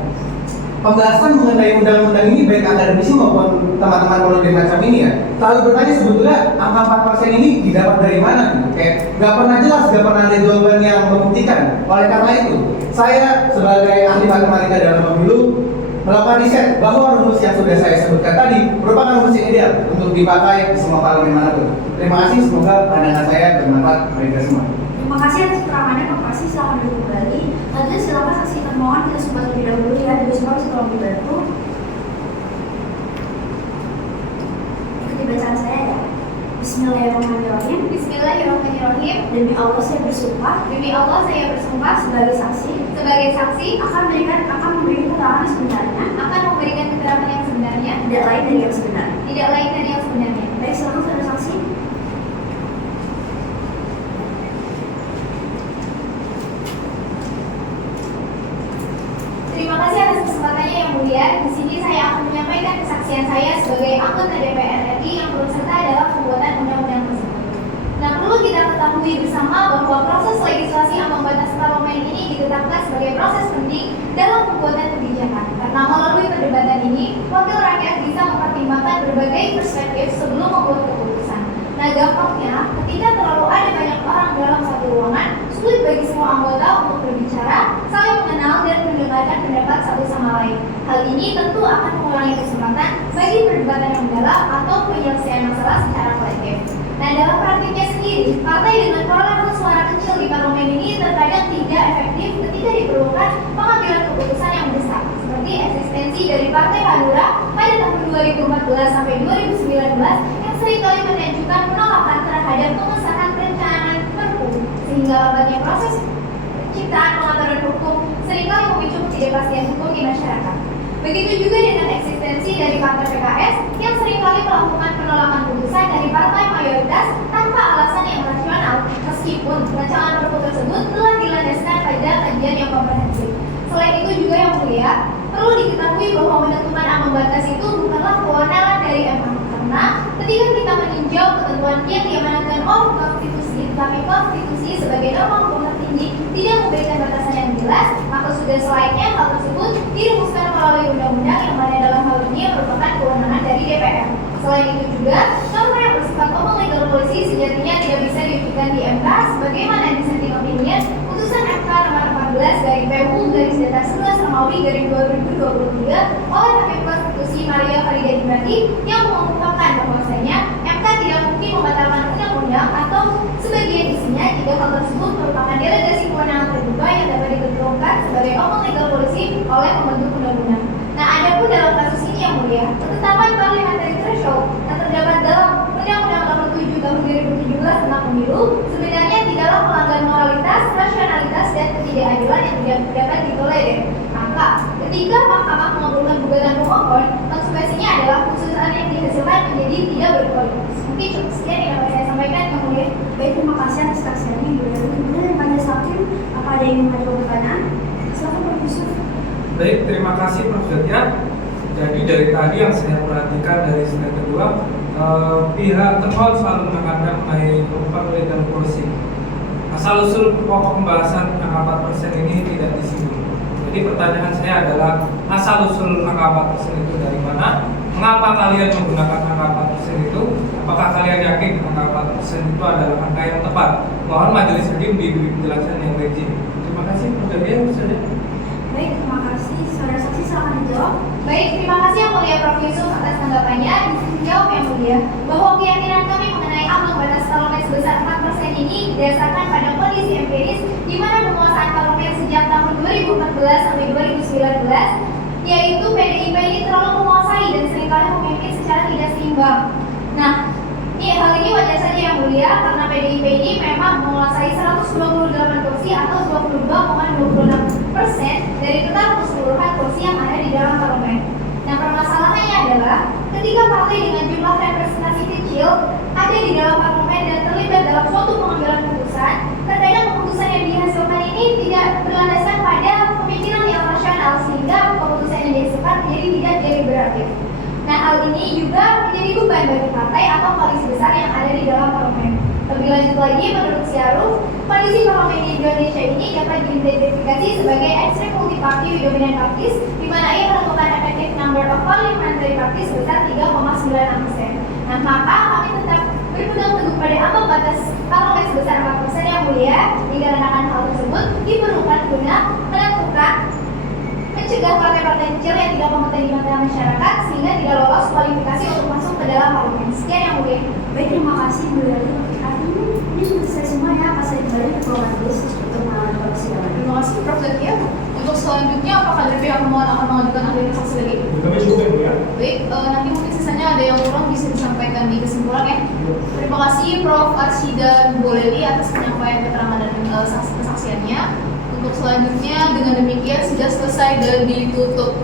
pembahasan mengenai undang-undang ini baik akademisi maupun teman-teman politik macam ini ya, selalu bertanya sebetulnya angka 4% ini didapat dari mana? Kayak nggak pernah jelas, nggak pernah ada jawaban yang membuktikan. Oleh karena itu, saya sebagai ahli matematika dalam pemilu melakukan riset bahwa rumus yang sudah saya sebutkan tadi merupakan rumus yang ideal untuk dipakai di semua parlemen manapun. Terima kasih, semoga pandangan saya bermanfaat bagi kita semua. Terima kasih atas keterangannya, Pak Kasih. Silakan duduk kembali. Lanjutnya silakan saksi termohon kita sempat terlebih dahulu ya. Dari semua bisa tolong dibantu. Ikuti bacaan saya ya. Bismillahirrahmanirrahim. Bismillahirrahmanirrahim. Demi Allah saya bersumpah. Demi Allah saya bersumpah Sebagai saksi akan memberikan keterangan sebenarnya. akan memberikan keterangan yang sebenarnya, Tidak lain dari yang sebenarnya. tidak lain dari yang sebenarnya. Baik, silakan saudara saksi. Terima kasih atas kesempatannya yang mulia. Di sini saya akan menyampaikan kesaksian saya sebagai anggota DPR RI yang berserta dalam pembuatan undang-undang tersebut. Nah, perlu kita ketahui bersama bahwa proses legislasi ambang batas parlemen ini ditetapkan sebagai proses penting dalam pembuatan kebijakan. Karena melalui perdebatan ini, wakil rakyat bisa mempertimbangkan berbagai perspektif sebelum membuat keputusan. Nah, gampangnya, ketika terlalu ada banyak orang dalam satu ruangan, sulit bagi semua anggota untuk berbicara, saling mengenal, dan mendengarkan pendapat satu sama lain. Hal ini tentu akan mengurangi kesempatan bagi perdebatan yang mendalam atau penyelesaian masalah secara kolektif. Nah, dalam praktiknya sendiri, partai dengan perolehan suara kecil di parlemen ini terkadang tidak efektif ketika diperlukan pengambilan keputusan yang besar, seperti eksistensi dari Partai Hanura pada tahun 2014 sampai 2019 yang seringkali menunjukkan penolakan terhadap pengesahan rancangan Perpu, sehingga lambatnya proses penciptaan pengaturan hukum seringkali memicu ketidakpastian hukum di masyarakat. Begitu juga dengan eksistensi dari Partai PKS yang seringkali melakukan penolakan putusan dari partai mayoritas tanpa alasan yang rasional, meskipun rancangan Perpu tersebut telah dilandaskan pada kajian yang komprehensif. Selain itu juga yang mulia, perlu diketahui bahwa menentukan ambang batas itu bukanlah kewenangan dari MK, karena ketika kita meninjau ketentuan yang diamanatkan oleh konstitusi, tetapi konstitusi sebagai norma hukum tertinggi tidak memberikan batasan yang jelas, maka sudah selainnya hal tersebut dirumuskan melalui undang-undang yang mana dalam hal ini merupakan kewenangan dari DPR. Selain itu juga, norma yang bersifat common legal policy sejatinya tidak bisa diujikan di MK sebagaimana dissenting opinion putusan MK nomor 14 dari PU garis datar 11 Romawi garing 2023 oleh Hakim Konstitusi Maria Farida Dimrati yang mengungkapkan bahwasanya MK tidak mungkin membatalkan undang-undang atau sebagian isinya jika hal tersebut merupakan delegasi kewenangan terbuka yang dapat ditentukan sebagai common legal policy oleh pembentuk undang-undang. Nah, adapun dalam kasus ini yang mulia, ketetapan parliamentary threshold yang terdapat dalam Undang-Undang Nomor 7 Tahun 2017 tentang Pemilu sebenarnya tidaklah melanggar moralitas, rasionalitas, dan ketidakadilan yang dapat ditolerir. Maka, ketika Mahkamah mengabulkan gugatan pemohon, konsekuensinya adalah putusan yang dihasilkan menjadi tidak berkualitas. Mungkin cukup sekian yang dapat saya sampaikan, Yang Mulia. Baik, terima kasih atas kesaksiannya Ibu Dewi. Kemudian Majelis Hakim, apa ada yang mengajukan pertanyaan? Silakan Prof. Yusuf. Baik, terima kasih Prof. Zakia. Jadi dari tadi yang saya perhatikan dari slide kedua, pihak termohon selalu menekankan mengenai pemilih dan kursi. Asal usul pokok pembahasan angka 4% ini tidak disinggung. Jadi pertanyaan saya adalah asal usul angka 4% itu dari mana? Mengapa kalian menggunakan angka 4% itu? Apakah kalian yakin angka 4% itu adalah angka yang tepat? Mohon majelis hakim diberi penjelasan yang rinci. Terima kasih Prof. Zakia. Baik, terima kasih. Saudara saksi silakan dijawab. Baik, terima kasih Yang Mulia Prof. Yusuf atas tanggapannya. Dijawab Yang Mulia, bahwa keyakinan kami mengenai ambang batas parlemen sebesar 4% ini didasarkan pada kondisi empiris di mana penguasaan parlemen sejak tahun 2014 sampai 2019, yaitu PDIP ini terlalu menguasai dan seringkali memimpin secara tidak seimbang. Nah, hal ini wajar saja Yang Mulia karena PDIP ini memang menguasai 128 kursi atau 22,26% dari total keseluruhan kursi yang ada di dalam parlemen. Nah, permasalahannya adalah ketika partai dengan jumlah representasi kecil ada di dalam parlemen dan terlibat dalam suatu pengambilan keputusan, terkadang keputusan yang dihasilkan ini tidak berlandaskan pada pemikiran yang rasional sehingga keputusan yang dihasilkan menjadi tidak deliberatif. Nah, hal ini juga menjadi beban bagi partai atau koalisi besar yang ada di dalam parlemen. Lebih lanjut lagi, menurut Syaruf, kondisi parlemen di Indonesia ini dapat diidentifikasi sebagai extreme multi-party with dominant parties, di mana ia menemukan effective number of parliamentary parties sebesar 3,96%. Nah, maka kami tetap berpegang teguh pada ambang batas parlemen sebesar 4% Yang Mulia, dikarenakan hal tersebut diperlukan guna menentukan mencegah partai-partai kecil yang tidak kompeten di mata masyarakat sehingga tidak lolos kualifikasi untuk masuk ke dalam parlemen. Sekian Yang Mulia. Baik, terima kasih Bu Dewi. Artinya ini sudah selesai semua ya. Apa saya kembali ke Ketua Majelis untuk mengalami persidangan. Terima kasih Prof. Zakia. Untuk selanjutnya, apakah dari pihak pemohon akan mengajukan ahli saksi lagi? Kami cukup ya Bu ya. Baik, nanti mungkin sisanya ada yang kurang bisa disampaikan di kesimpulan ya. Terima kasih Prof. Arsy dan Bu Leli atas penyampaian keterangan dan kesaksiannya. Untuk selanjutnya, dengan demikian sudah selesai dan ditutup.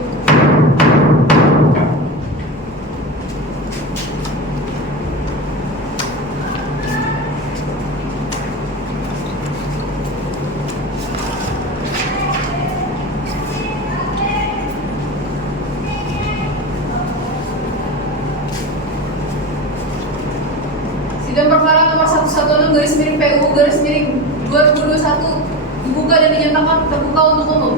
Sidang perkara nomor 116/PU/2021 dibuka dan dinyatakan terbuka untuk umum.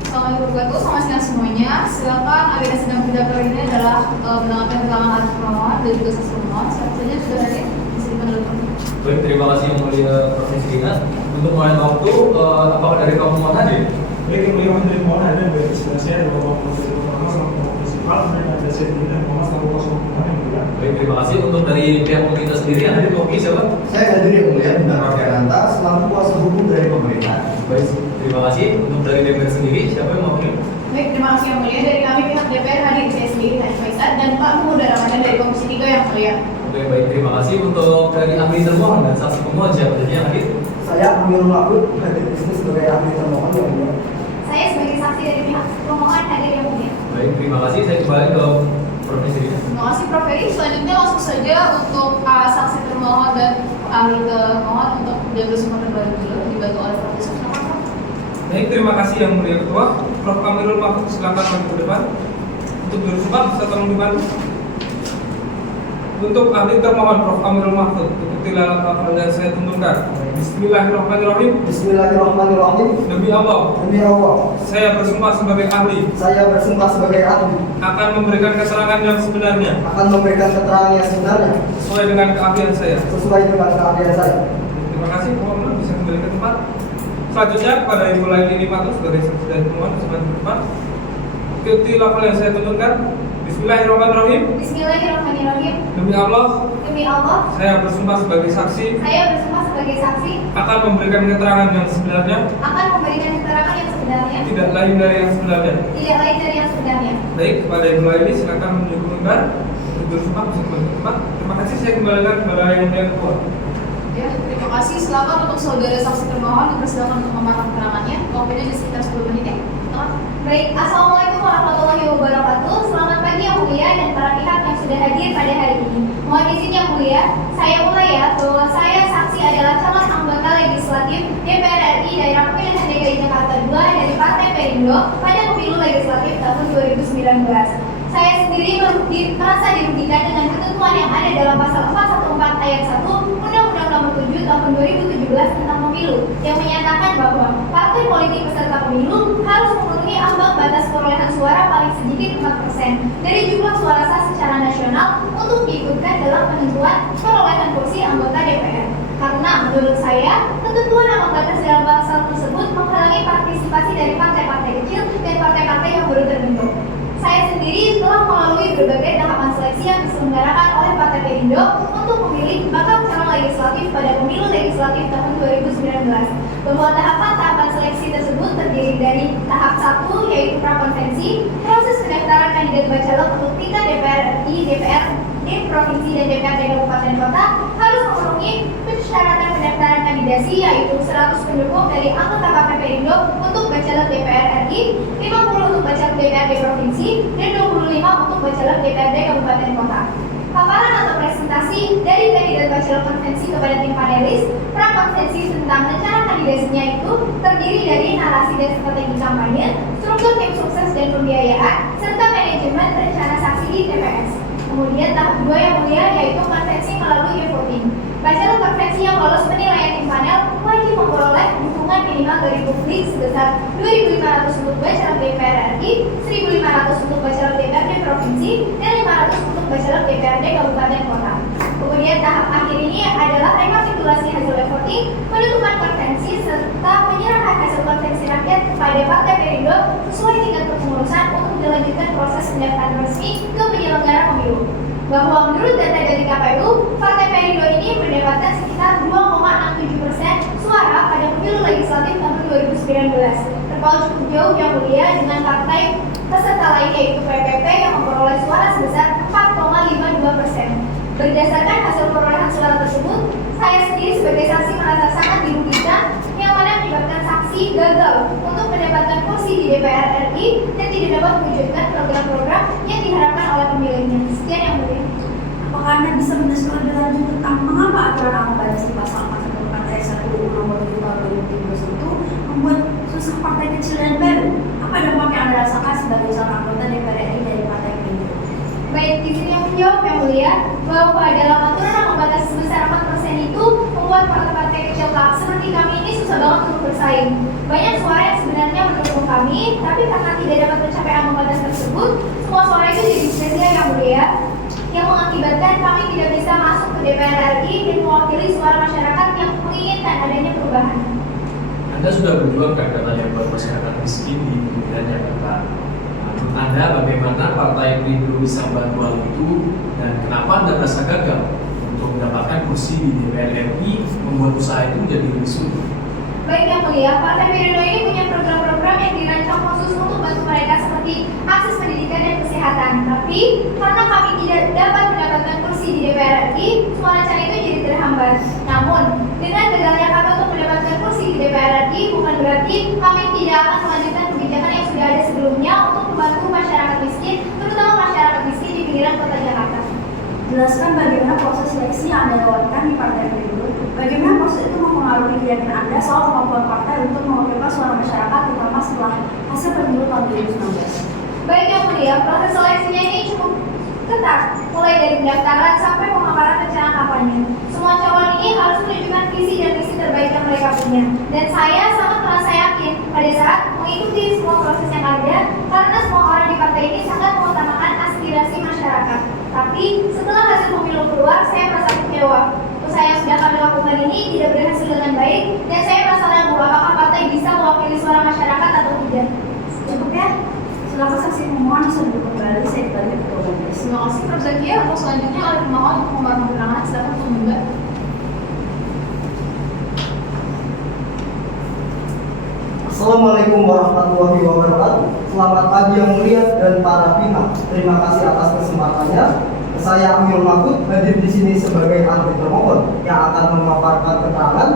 Assalamualaikum warahmatullahi wabarakatuh. Selamat siang semuanya. Silakan agenda sidang pada kali ini adalah mendengarkan keterangan ahli pemohon dan juga saksi pemohon. Siapa saja sudah hadir? Bisa dipanggil. Baik, terima kasih Yang Mulia Prof. Rina. Untuk mulai waktu, apakah dari kamu mau hadir? Baik, Yang Mulia Menteri mohon hadir dari presidensial dan Bapak Menteri Pertama selaku prinsipal dan ada Sekjen dan Bapak selaku kuasa hukum kami Yang Mulia. Baik, terima kasih. Untuk dari pihak pemerintah sendiri yang hadir kopi siapa? Saya hadir Yang Mulia Bintang Raffiananta selaku kuasa hukum dari pemerintah. Baik, terima kasih. Untuk dari DPR sendiri siapa yang mau hadir? Baik, terima kasih Yang Mulia. Dari kami pihak DPR hadir saya sendiri Haji Faisal dan Pak Muda Ramadan dari Komisi 3 Yang Mulia. Oke, baik, terima kasih. Untuk dari ahli termohon dan saksi pemohon siapa saja yang hadir? Saya Amirul Mahmud hadir di sini sebagai ahli termohon Yang Mulia. Saya sebagai saksi dari pihak pemohon hadir Yang Mulia. Baik, terima kasih. Saya kembali ke Prof. Rina. Terima kasih Prof. Heri. Selanjutnya langsung saja untuk saksi termohon dan ahli termohon untuk diambil semua terbaru dulu dibantu oleh Prof. Yusuf. Silakan, Prof. Baik, terima kasih Yang Mulia Ketua. Prof. Amirul Mahmud silakan maju ke depan. Untuk jurusumbat bisa tolong dibantu. Untuk ahli termohon Prof. Amirul Mahmud, ikutilah langkah yang saya tunjukkan. Bismillahirrahmanirrahim. Bismillahirrahmanirrahim. Demi Allah, Demi Allah, saya bersumpah sebagai ahli saya bersumpah sebagai ahli akan memberikan keterangan yang sebenarnya akan memberikan keterangan yang sebenarnya sesuai dengan keahlian saya. sesuai dengan keahlian saya. Terima kasih, mohon bisa kembali ke tempat. Selanjutnya kepada Ibu Laili Limatus sebagai saksi dari pemohon bisa maju ke depan. Ikuti lafal yang saya tunjukkan. Bismillahirrahmanirrahim. Bismillahirrahmanirrahim. Demi Allah, Demi Allah, saya bersumpah sebagai saksi saya bersumpah sebagai saksi akan memberikan keterangan yang sebenarnya, akan memberikan keterangan yang sebenarnya, tidak lain dari yang sebenarnya. tidak lain dari yang sebenarnya. Baik, kepada Ibu Laili silakan menuju ke mimbar untuk bersumpah bisa kembali ke tempat. Terima kasih, saya kembalikan kepada Yang Mulia Ketua. Ya, terima kasih. Silakan untuk saudara saksi termohon dipersilakan untuk memarah keterangannya. Waktunya di sekitar 10 menit ya. Silakan. Baik, Assalamualaikum warahmatullahi wabarakatuh. Selamat pagi yang mulia dan para pihak yang sudah hadir pada hari ini. Mohon izin yang mulia, saya mulai ya bahwa saya saksi adalah calon anggota legislatif DPR RI daerah pemilihan DKI Jakarta 2 dari Partai Perindo pada pemilu legislatif tahun 2019. Saya sendiri merasa dirugikan dengan ketentuan yang ada dalam pasal 414 ayat 1 Undang-Undang Nomor 7 Tahun 2017 tentang Pemilu yang menyatakan bahwa partai politik peserta pemilu harus memenuhi ambang batas perolehan suara paling sedikit 4% dari jumlah suara sah secara nasional untuk diikutkan dalam penentuan perolehan kursi anggota DPR. Karena menurut saya, ketentuan ambang batas dalam pasal tersebut menghalangi partisipasi dari partai-partai kecil dan partai-partai yang baru terbentuk. Saya sendiri telah melalui berbagai tahapan seleksi yang diselenggarakan oleh Partai Perindo untuk memilih bakal calon legislatif pada pemilu legislatif tahun 2019. Bahwa tahapan-tahapan seleksi tersebut terdiri dari tahap 1 yaitu prakonvensi, proses pendaftaran kandidat bacalek untuk tingkat DPR RI, DPRD provinsi dan DPRD kabupaten kota harus memenuhi persyaratan pendaftaran kandidasi yaitu 100 pendukung dari anggota Partai Perindo untuk bacalek DPR RI, 50 untuk bacalek DPRD provinsi, dan 25 untuk bacalek DPRD kabupaten kota. Paparan atau presentasi dari kandidat bacalek konvensi kepada tim panelis prakonvensi tentang rencana kandidasinya itu terdiri dari narasi dan strategi kampanye, struktur tim sukses dan pembiayaan, serta manajemen rencana saksi di TPS. Kemudian tahap 2 yang mulia yaitu konvensi melalui e-voting. Bacalek konvensi yang lolos penilaian tim panel wajib memperoleh dukungan minimal dari publik sebesar 2.500 untuk bacalek DPR RI, 1.500 untuk bacalek DPRD provinsi, dan 500 untuk bacalek DPRD kabupaten kota. Kemudian tahap akhir ini adalah rekapitulasi hasil voting, penutupan konvensi, serta penyerahan hasil konvensi rakyat kepada Partai Perindo sesuai tingkat kepengurusan untuk dilanjutkan proses pendaftaran resmi ke penyelenggara pemilu. Bahwa menurut data dari KPU, Partai Perindo ini mendapatkan sekitar 2,67% suara pada pemilu legislatif tahun 2019. Terpaut cukup jauh yang mulia dengan partai peserta lain yaitu PPP yang memperoleh suara sebesar 4,52%. Berdasarkan hasil perolehan suara tersebut, saya sendiri sebagai saksi merasa sangat dirugikan yang mana menyebabkan saksi gagal untuk mendapatkan kursi di DPR RI dan tidak dapat mewujudkan program-program yang diharapkan oleh pemilihnya. Sekian yang mulia. Apakah Anda bisa menjelaskan lebih lanjut tentang mengapa aturan ambang batas di pasal 414 ayat 1 Undang-Undang 7 Tahun 2017 itu membuat susah partai kecil dan baru? Apa dampak yang Anda rasakan sebagai calon anggota DPR RI dari Partai Perindo? Baik, di sini yang menjawab yang mulia bahwa dalam aturan ambang batas sebesar 4% itu membuat partai-partai kecil seperti kami ini susah banget untuk bersaing. Banyak suara yang sebenarnya mendukung kami, tapi karena tidak dapat mencapai ambang batas tersebut, semua suara itu jadi sia-sia yang mulia, yang mengakibatkan kami tidak bisa masuk ke DPR RI dan mewakili suara masyarakat yang menginginkan adanya perubahan. Anda sudah berjuang kan katanya buat masyarakat miskin di pemilihan Jakarta. Menurut Anda bagaimana Partai Perindo bisa membantu hal itu dan kenapa Anda merasa gagal untuk mendapatkan kursi di DPR RI membuat usaha itu menjadi lebih sulit? Baik yang mulia, Partai Perindo ini punya program-program yang dirancang khusus untuk bantu mereka seperti akses pendidikan dan kesehatan. Tapi karena kami tidak dapat mendapatkan kursi di DPR RI, semua rencana itu jadi terhambat. Namun, dengan gagalnya kami untuk mendapatkan kursi di DPR RI bukan berarti kami tidak akan melanjutkan kebijakan yang sudah ada sebelumnya untuk membantu masyarakat miskin, terutama masyarakat miskin di pinggiran kota Jakarta. Jelaskan bagaimana proses seleksi yang Anda lewatkan di Partai Perindo. Bagaimana proses itu mempengaruhi keyakinan Anda soal kemampuan partai untuk mewakilkan suara masyarakat, terutama setelah hasil pemilu tahun 2019. Baik yang mulia, proses seleksinya ini cukup ketat, mulai dari pendaftaran sampai pemaparan rencana kampanye. Semua calon ini harus menunjukkan visi dan misi terbaik yang mereka punya. Dan saya sangat merasa yakin pada saat mengikuti semua proses yang ada, karena semua orang di partai ini sangat mengutamakan aspirasi masyarakat. Tapi setelah hasil pemilu keluar, saya merasa kecewa. Usaha yang sudah kami lakukan ini tidak berhasil dengan baik, dan saya merasa ragu apakah partai bisa mewakili suara masyarakat atau tidak. Cukup ya? Silakan saksi pemohon bisa duduk kembali. Saya kembali ke Prof. Terima kasih Prof. Zakia. Untuk selanjutnya oleh pemohon untuk membangun keterangan, silakan untuk membuka. Assalamualaikum warahmatullahi wabarakatuh. Selamat pagi yang mulia dan para pihak. Terima kasih atas kesempatannya. Saya Amil Mahfud hadir di sini sebagai ahli termohon yang akan memaparkan keterangan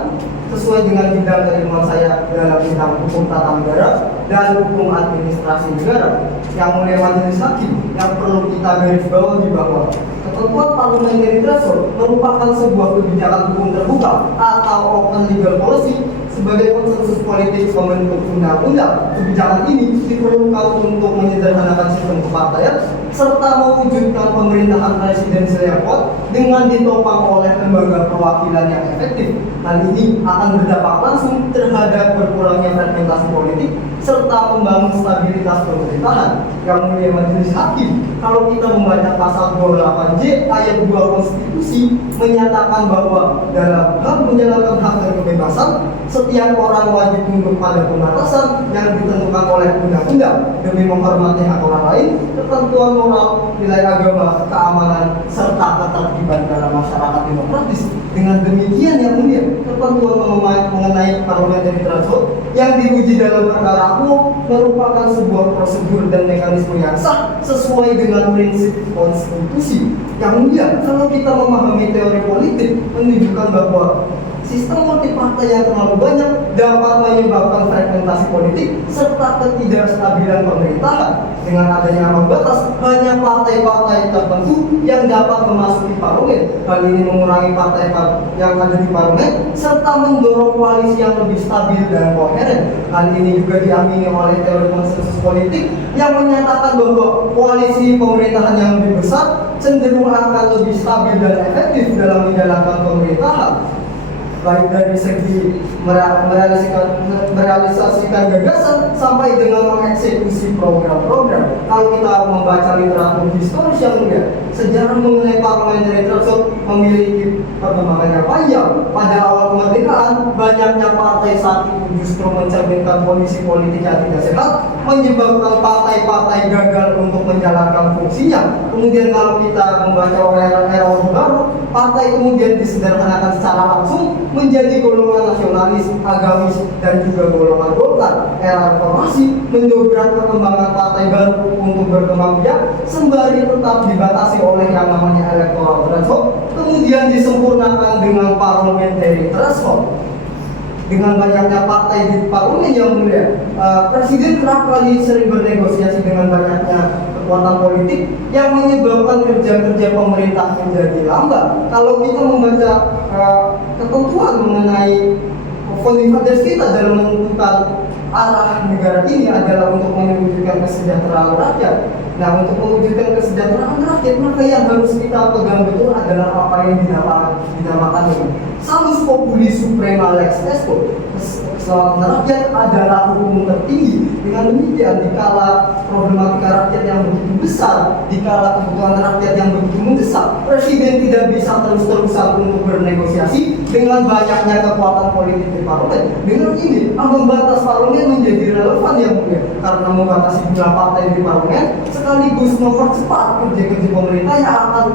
sesuai dengan bidang keilmuan saya dalam bidang hukum tata negara dan hukum administrasi negara. Yang mulia majelis hakim, yang perlu kita garis bawahi bahwa ketentuan parliamentary threshold merupakan sebuah kebijakan hukum terbuka atau open legal policy sebagai konsensus politik pembentuk undang-undang. Kebijakan ini diperlukan untuk menyederhanakan sistem kepartaian serta mewujudkan pemerintahan presidensial yang kuat dengan ditopang oleh lembaga perwakilan yang efektif. Hal ini akan berdampak langsung terhadap berkurangnya fragmentasi politik serta membangun stabilitas pemerintahan. Yang mulia majelis hakim, kalau kita membaca pasal 28J ayat 2 konstitusi menyatakan bahwa dalam hal menjalankan hak dan kebebasan, setiap orang wajib tunduk pada pembatasan yang ditentukan oleh undang-undang demi menghormati hak orang lain, ketentuan moral, nilai agama, keamanan, serta ketertiban dalam masyarakat demokratis. Dengan demikian yang mulia, ketentuan mengenai parliamentary threshold yang diuji dalam perkara aku merupakan sebuah prosedur dan mekanisme yang sah sesuai dengan prinsip konstitusi. Yang mulia, kalau kita memahami teori politik menunjukkan bahwa sistem multipartai yang terlalu banyak dapat menyebabkan fragmentasi politik serta ketidakstabilan pemerintahan. Dengan adanya ambang batas, hanya partai-partai tertentu yang dapat memasuki parlemen. Hal ini mengurangi partai yang ada di parlemen serta mendorong koalisi yang lebih stabil dan koheren. Hal ini juga diamini oleh teori konsensus politik yang menyatakan bahwa koalisi pemerintahan yang lebih besar cenderung akan lebih stabil dan efektif dalam menjalankan pemerintahan, baik dari segi merealisasikan gagasan sampai dengan mengeksekusi program-program. Kalau kita membaca literatur historis yang mulia, sejarah mengenai parliamentary threshold memiliki perkembangan yang panjang. Pada awal kemerdekaan, banyaknya partai saat itu justru mencerminkan kondisi politik yang tidak sehat, menyebabkan partai-partai gagal untuk menjalankan fungsinya. Kemudian kalau kita membaca era Orde Baru, partai kemudian disederhanakan secara langsung menjadi golongan nasionalis, agamis, dan juga golongan Golkar. Era reformasi mendobrak perkembangan partai baru untuk berkembang biak sembari tetap dibatasi oleh yang namanya electoral threshold, kemudian disempurnakan dengan parliamentary threshold. Dengan banyaknya partai di parlemen yang mulia, presiden kerap kali sering bernegosiasi dengan banyaknya kekuatan politik yang menyebabkan kerja-kerja pemerintah menjadi lambat. Kalau kita membaca ketentuan mengenai founding fathers kita dalam menentukan arah negara ini adalah untuk mewujudkan kesejahteraan rakyat. Nah, untuk mewujudkan kesejahteraan rakyat, maka yang harus kita pegang betul adalah apa yang dinamakan dengan salus populi suprema lex esto. Keselamatan rakyat adalah hukum tertinggi. Dengan demikian, dikala problematika rakyat yang begitu besar, dikala kebutuhan rakyat yang begitu mendesak, presiden tidak bisa terus-terusan untuk bernegosiasi dengan banyaknya kekuatan politik di parlemen. Dengan ini, ambang batas parlemen menjadi relevan yang mulia karena membatasi jumlah partai di parlemen sekaligus mempercepat kerja-kerja pemerintah yang akan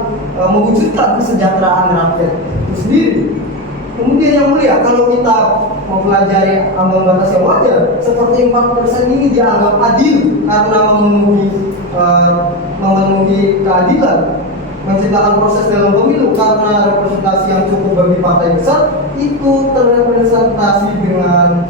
mewujudkan kesejahteraan rakyat itu sendiri. Kemudian yang mulia, kalau kita mempelajari ambang batas yang wajar, seperti 4% ini dianggap adil karena memenuhi keadilan, menciptakan proses dalam pemilu karena representasi yang cukup bagi partai besar itu terrepresentasi dengan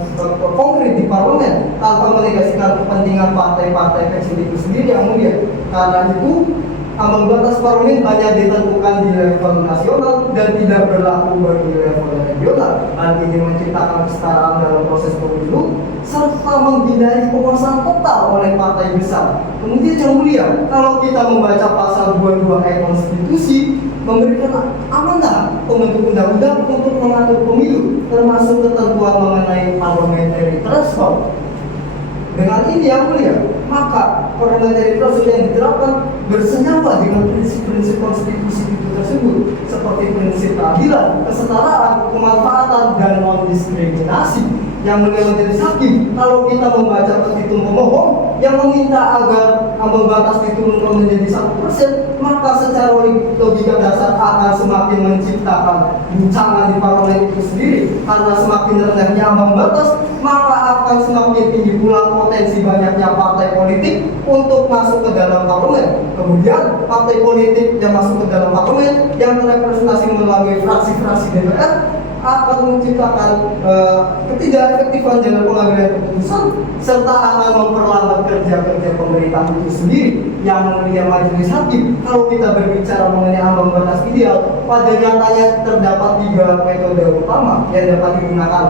konkret di parlemen tanpa menegasikan kepentingan partai-partai kecil itu sendiri yang mulia. Karena itu ambang batas parlemen hanya ditentukan di level nasional dan tidak berlaku bagi level regional. Hal ini menciptakan kesetaraan dalam proses pemilu serta menghindari penguasaan total oleh partai besar. Kemudian yang mulia, kalau kita membaca pasal 22 konstitusi memberikan amanah pembentuk undang-undang untuk mengatur pemilu, termasuk ketentuan mengenai parliamentary threshold. Dengan ini yang mulia, maka parliamentary threshold yang diterapkan bersenyawa dengan prinsip-prinsip konstitusi itu tersebut, seperti prinsip keadilan, kesetaraan, kemanfaatan, dan non-diskriminasi. Yang mulia majelis hakim, kalau kita membaca petitum pemohon yang meminta agar ambang batas diturunkan menjadi 1%, maka secara logika dasar akan semakin menciptakan guncangan di parlemen itu sendiri. Karena semakin rendahnya ambang batas, maka akan semakin tinggi pula potensi banyaknya partai politik untuk masuk ke dalam parlemen. Kemudian partai politik yang masuk ke dalam parlemen yang terrepresentasi melalui fraksi-fraksi DPR akan menciptakan ketidakefektifan dalam pengambilan keputusan serta akan memperlambat kerja-kerja pemerintah itu sendiri. Yang mulia majelis hakim, kalau kita berbicara mengenai ambang batas ideal, pada nyatanya terdapat 3 metode utama yang dapat digunakan.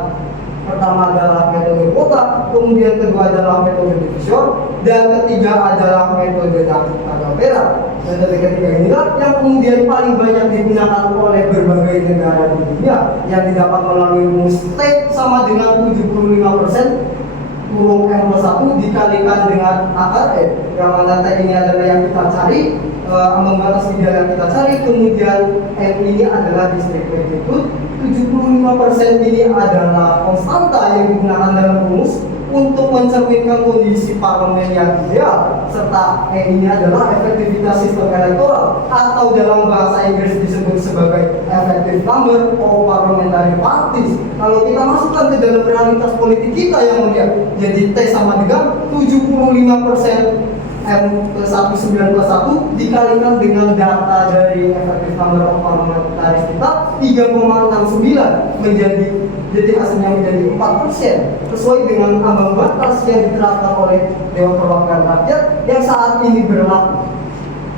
Pertama adalah metode kuota, kemudian kedua adalah metode divisor, dan ketiga adalah metode tanggal perak. Metode ketiga inilah yang kemudian paling banyak digunakan oleh berbagai negara di dunia yang didapat melalui rumus T sama dengan 75% kurung M+1 dikalikan dengan akar E, yang mana T ini adalah yang kita cari, ambang batas ideal yang kita cari, kemudian M ini adalah distrik magnitude, 75% ini adalah konstanta yang digunakan dalam rumus untuk mencerminkan kondisi parlemen yang ideal, serta E ini adalah efektivitas sistem elektoral atau dalam bahasa Inggris disebut sebagai effective number of parliamentary parties. Kalau kita masukkan ke dalam realitas politik kita yang mulia, jadi T sama dengan 75% M+1 dikalikan dengan data dari effective number of parliamentary kita 3,69 jadi hasilnya menjadi 4% sesuai dengan ambang batas yang diterapkan oleh Dewan Perwakilan Rakyat yang saat ini berlaku.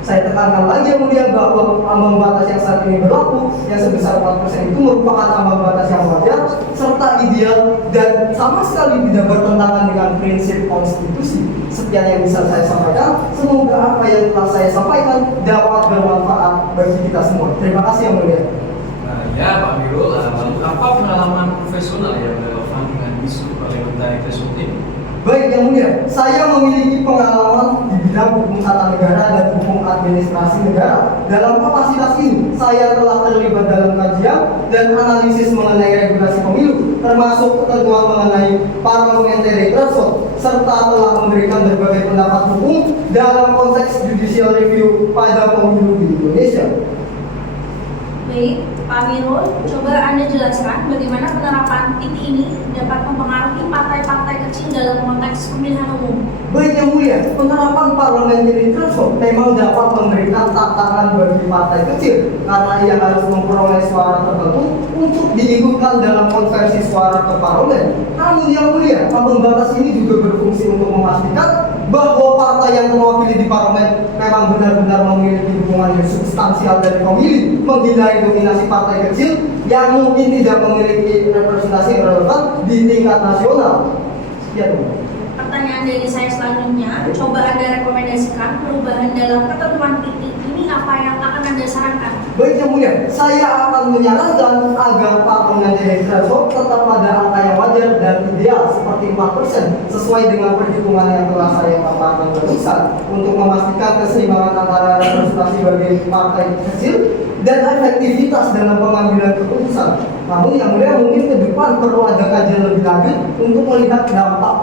Saya tekankan lagi yang mulia bahwa ambang batas yang saat ini berlaku yang sebesar 4% itu merupakan ambang batas yang wajar serta ideal dan sama sekali tidak bertentangan dengan prinsip konstitusi. Sekian yang bisa saya sampaikan. Semoga apa yang telah saya sampaikan dapat bermanfaat bagi kita semua. Terima kasih yang mulia. Nah, ya Pak Mirul, apa pengalaman profesional yang relevan dengan isu parliamentary threshold ini? Baik yang mulia, saya memiliki pengalaman di bidang hukum tata negara dan hukum administrasi negara. Dalam kapasitas ini, saya telah terlibat dalam kajian dan analisis mengenai regulasi pemilu, termasuk ketentuan mengenai parliamentary threshold, serta telah memberikan berbagai pendapat hukum dalam konteks judicial review pada pemilu di Indonesia. Baik, Pak Mirul, coba Anda jelaskan bagaimana penerapan titik ini dapat mempengaruhi partai-partai kecil dalam konteks pemilihan umum. Baik yang mulia, penerapan parliamentary threshold memang dapat memberikan tantangan bagi partai kecil karena ia harus memperoleh suara tertentu untuk diikutkan dalam konversi suara ke parlemen. Namun yang mulia, ambang batas ini juga berfungsi untuk memastikan bahwa partai yang mewakili di parlemen memang benar-benar memiliki dukungan yang substansial dari pemilih, menghindari dominasi partai kecil yang mungkin tidak memiliki representasi yang relevan di tingkat nasional. Sekian. Pertanyaan dari saya selanjutnya, coba Anda rekomendasikan perubahan dalam ketentuan titik ini apa yang akan Anda sarankan? Baik yang mulia, saya akan menyarankan agar parliamentary threshold tetap pada angka yang wajar dan ideal seperti 4% sesuai dengan perhitungan yang telah saya paparkan barusan untuk memastikan keseimbangan antara representasi bagi partai kecil dan efektivitas dalam pengambilan keputusan. Namun yang mulia mungkin ke depan perlu ada kajian lebih lanjut untuk melihat dampak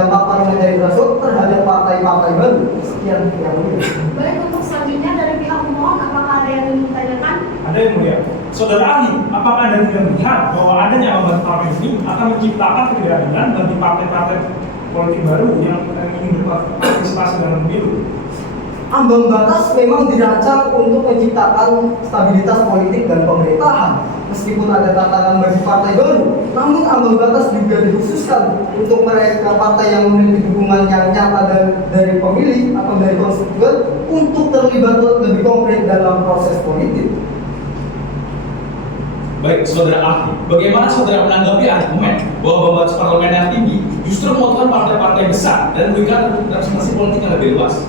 parliamentary threshold terhadap partai-partai baru. Sekian yang mulia. Baik, untuk selanjutnya dari pihak pemohon, apakah ada yang ingin ditanyakan? Ada yang mulia. Saudara ahli, apakah Anda tidak melihat bahwa adanya ambang batas ini akan menciptakan ketidakadilan bagi partai-partai politik baru yang ingin berpartisipasi dalam pemilu? Ambang batas memang dirancang untuk menciptakan stabilitas politik dan pemerintahan. Meskipun ada tantangan bagi partai baru, namun ambang batas juga dikhususkan untuk mereka partai yang memiliki dukungan yang nyata dari pemilih atau dari konstituen untuk terlibat lebih konkret dalam proses politik. Baik, saudara ahli, bagaimana saudara menanggapi argumen bahwa batas parlemen yang tinggi justru membutuhkan partai-partai besar dan memberikan representasi politik yang lebih luas?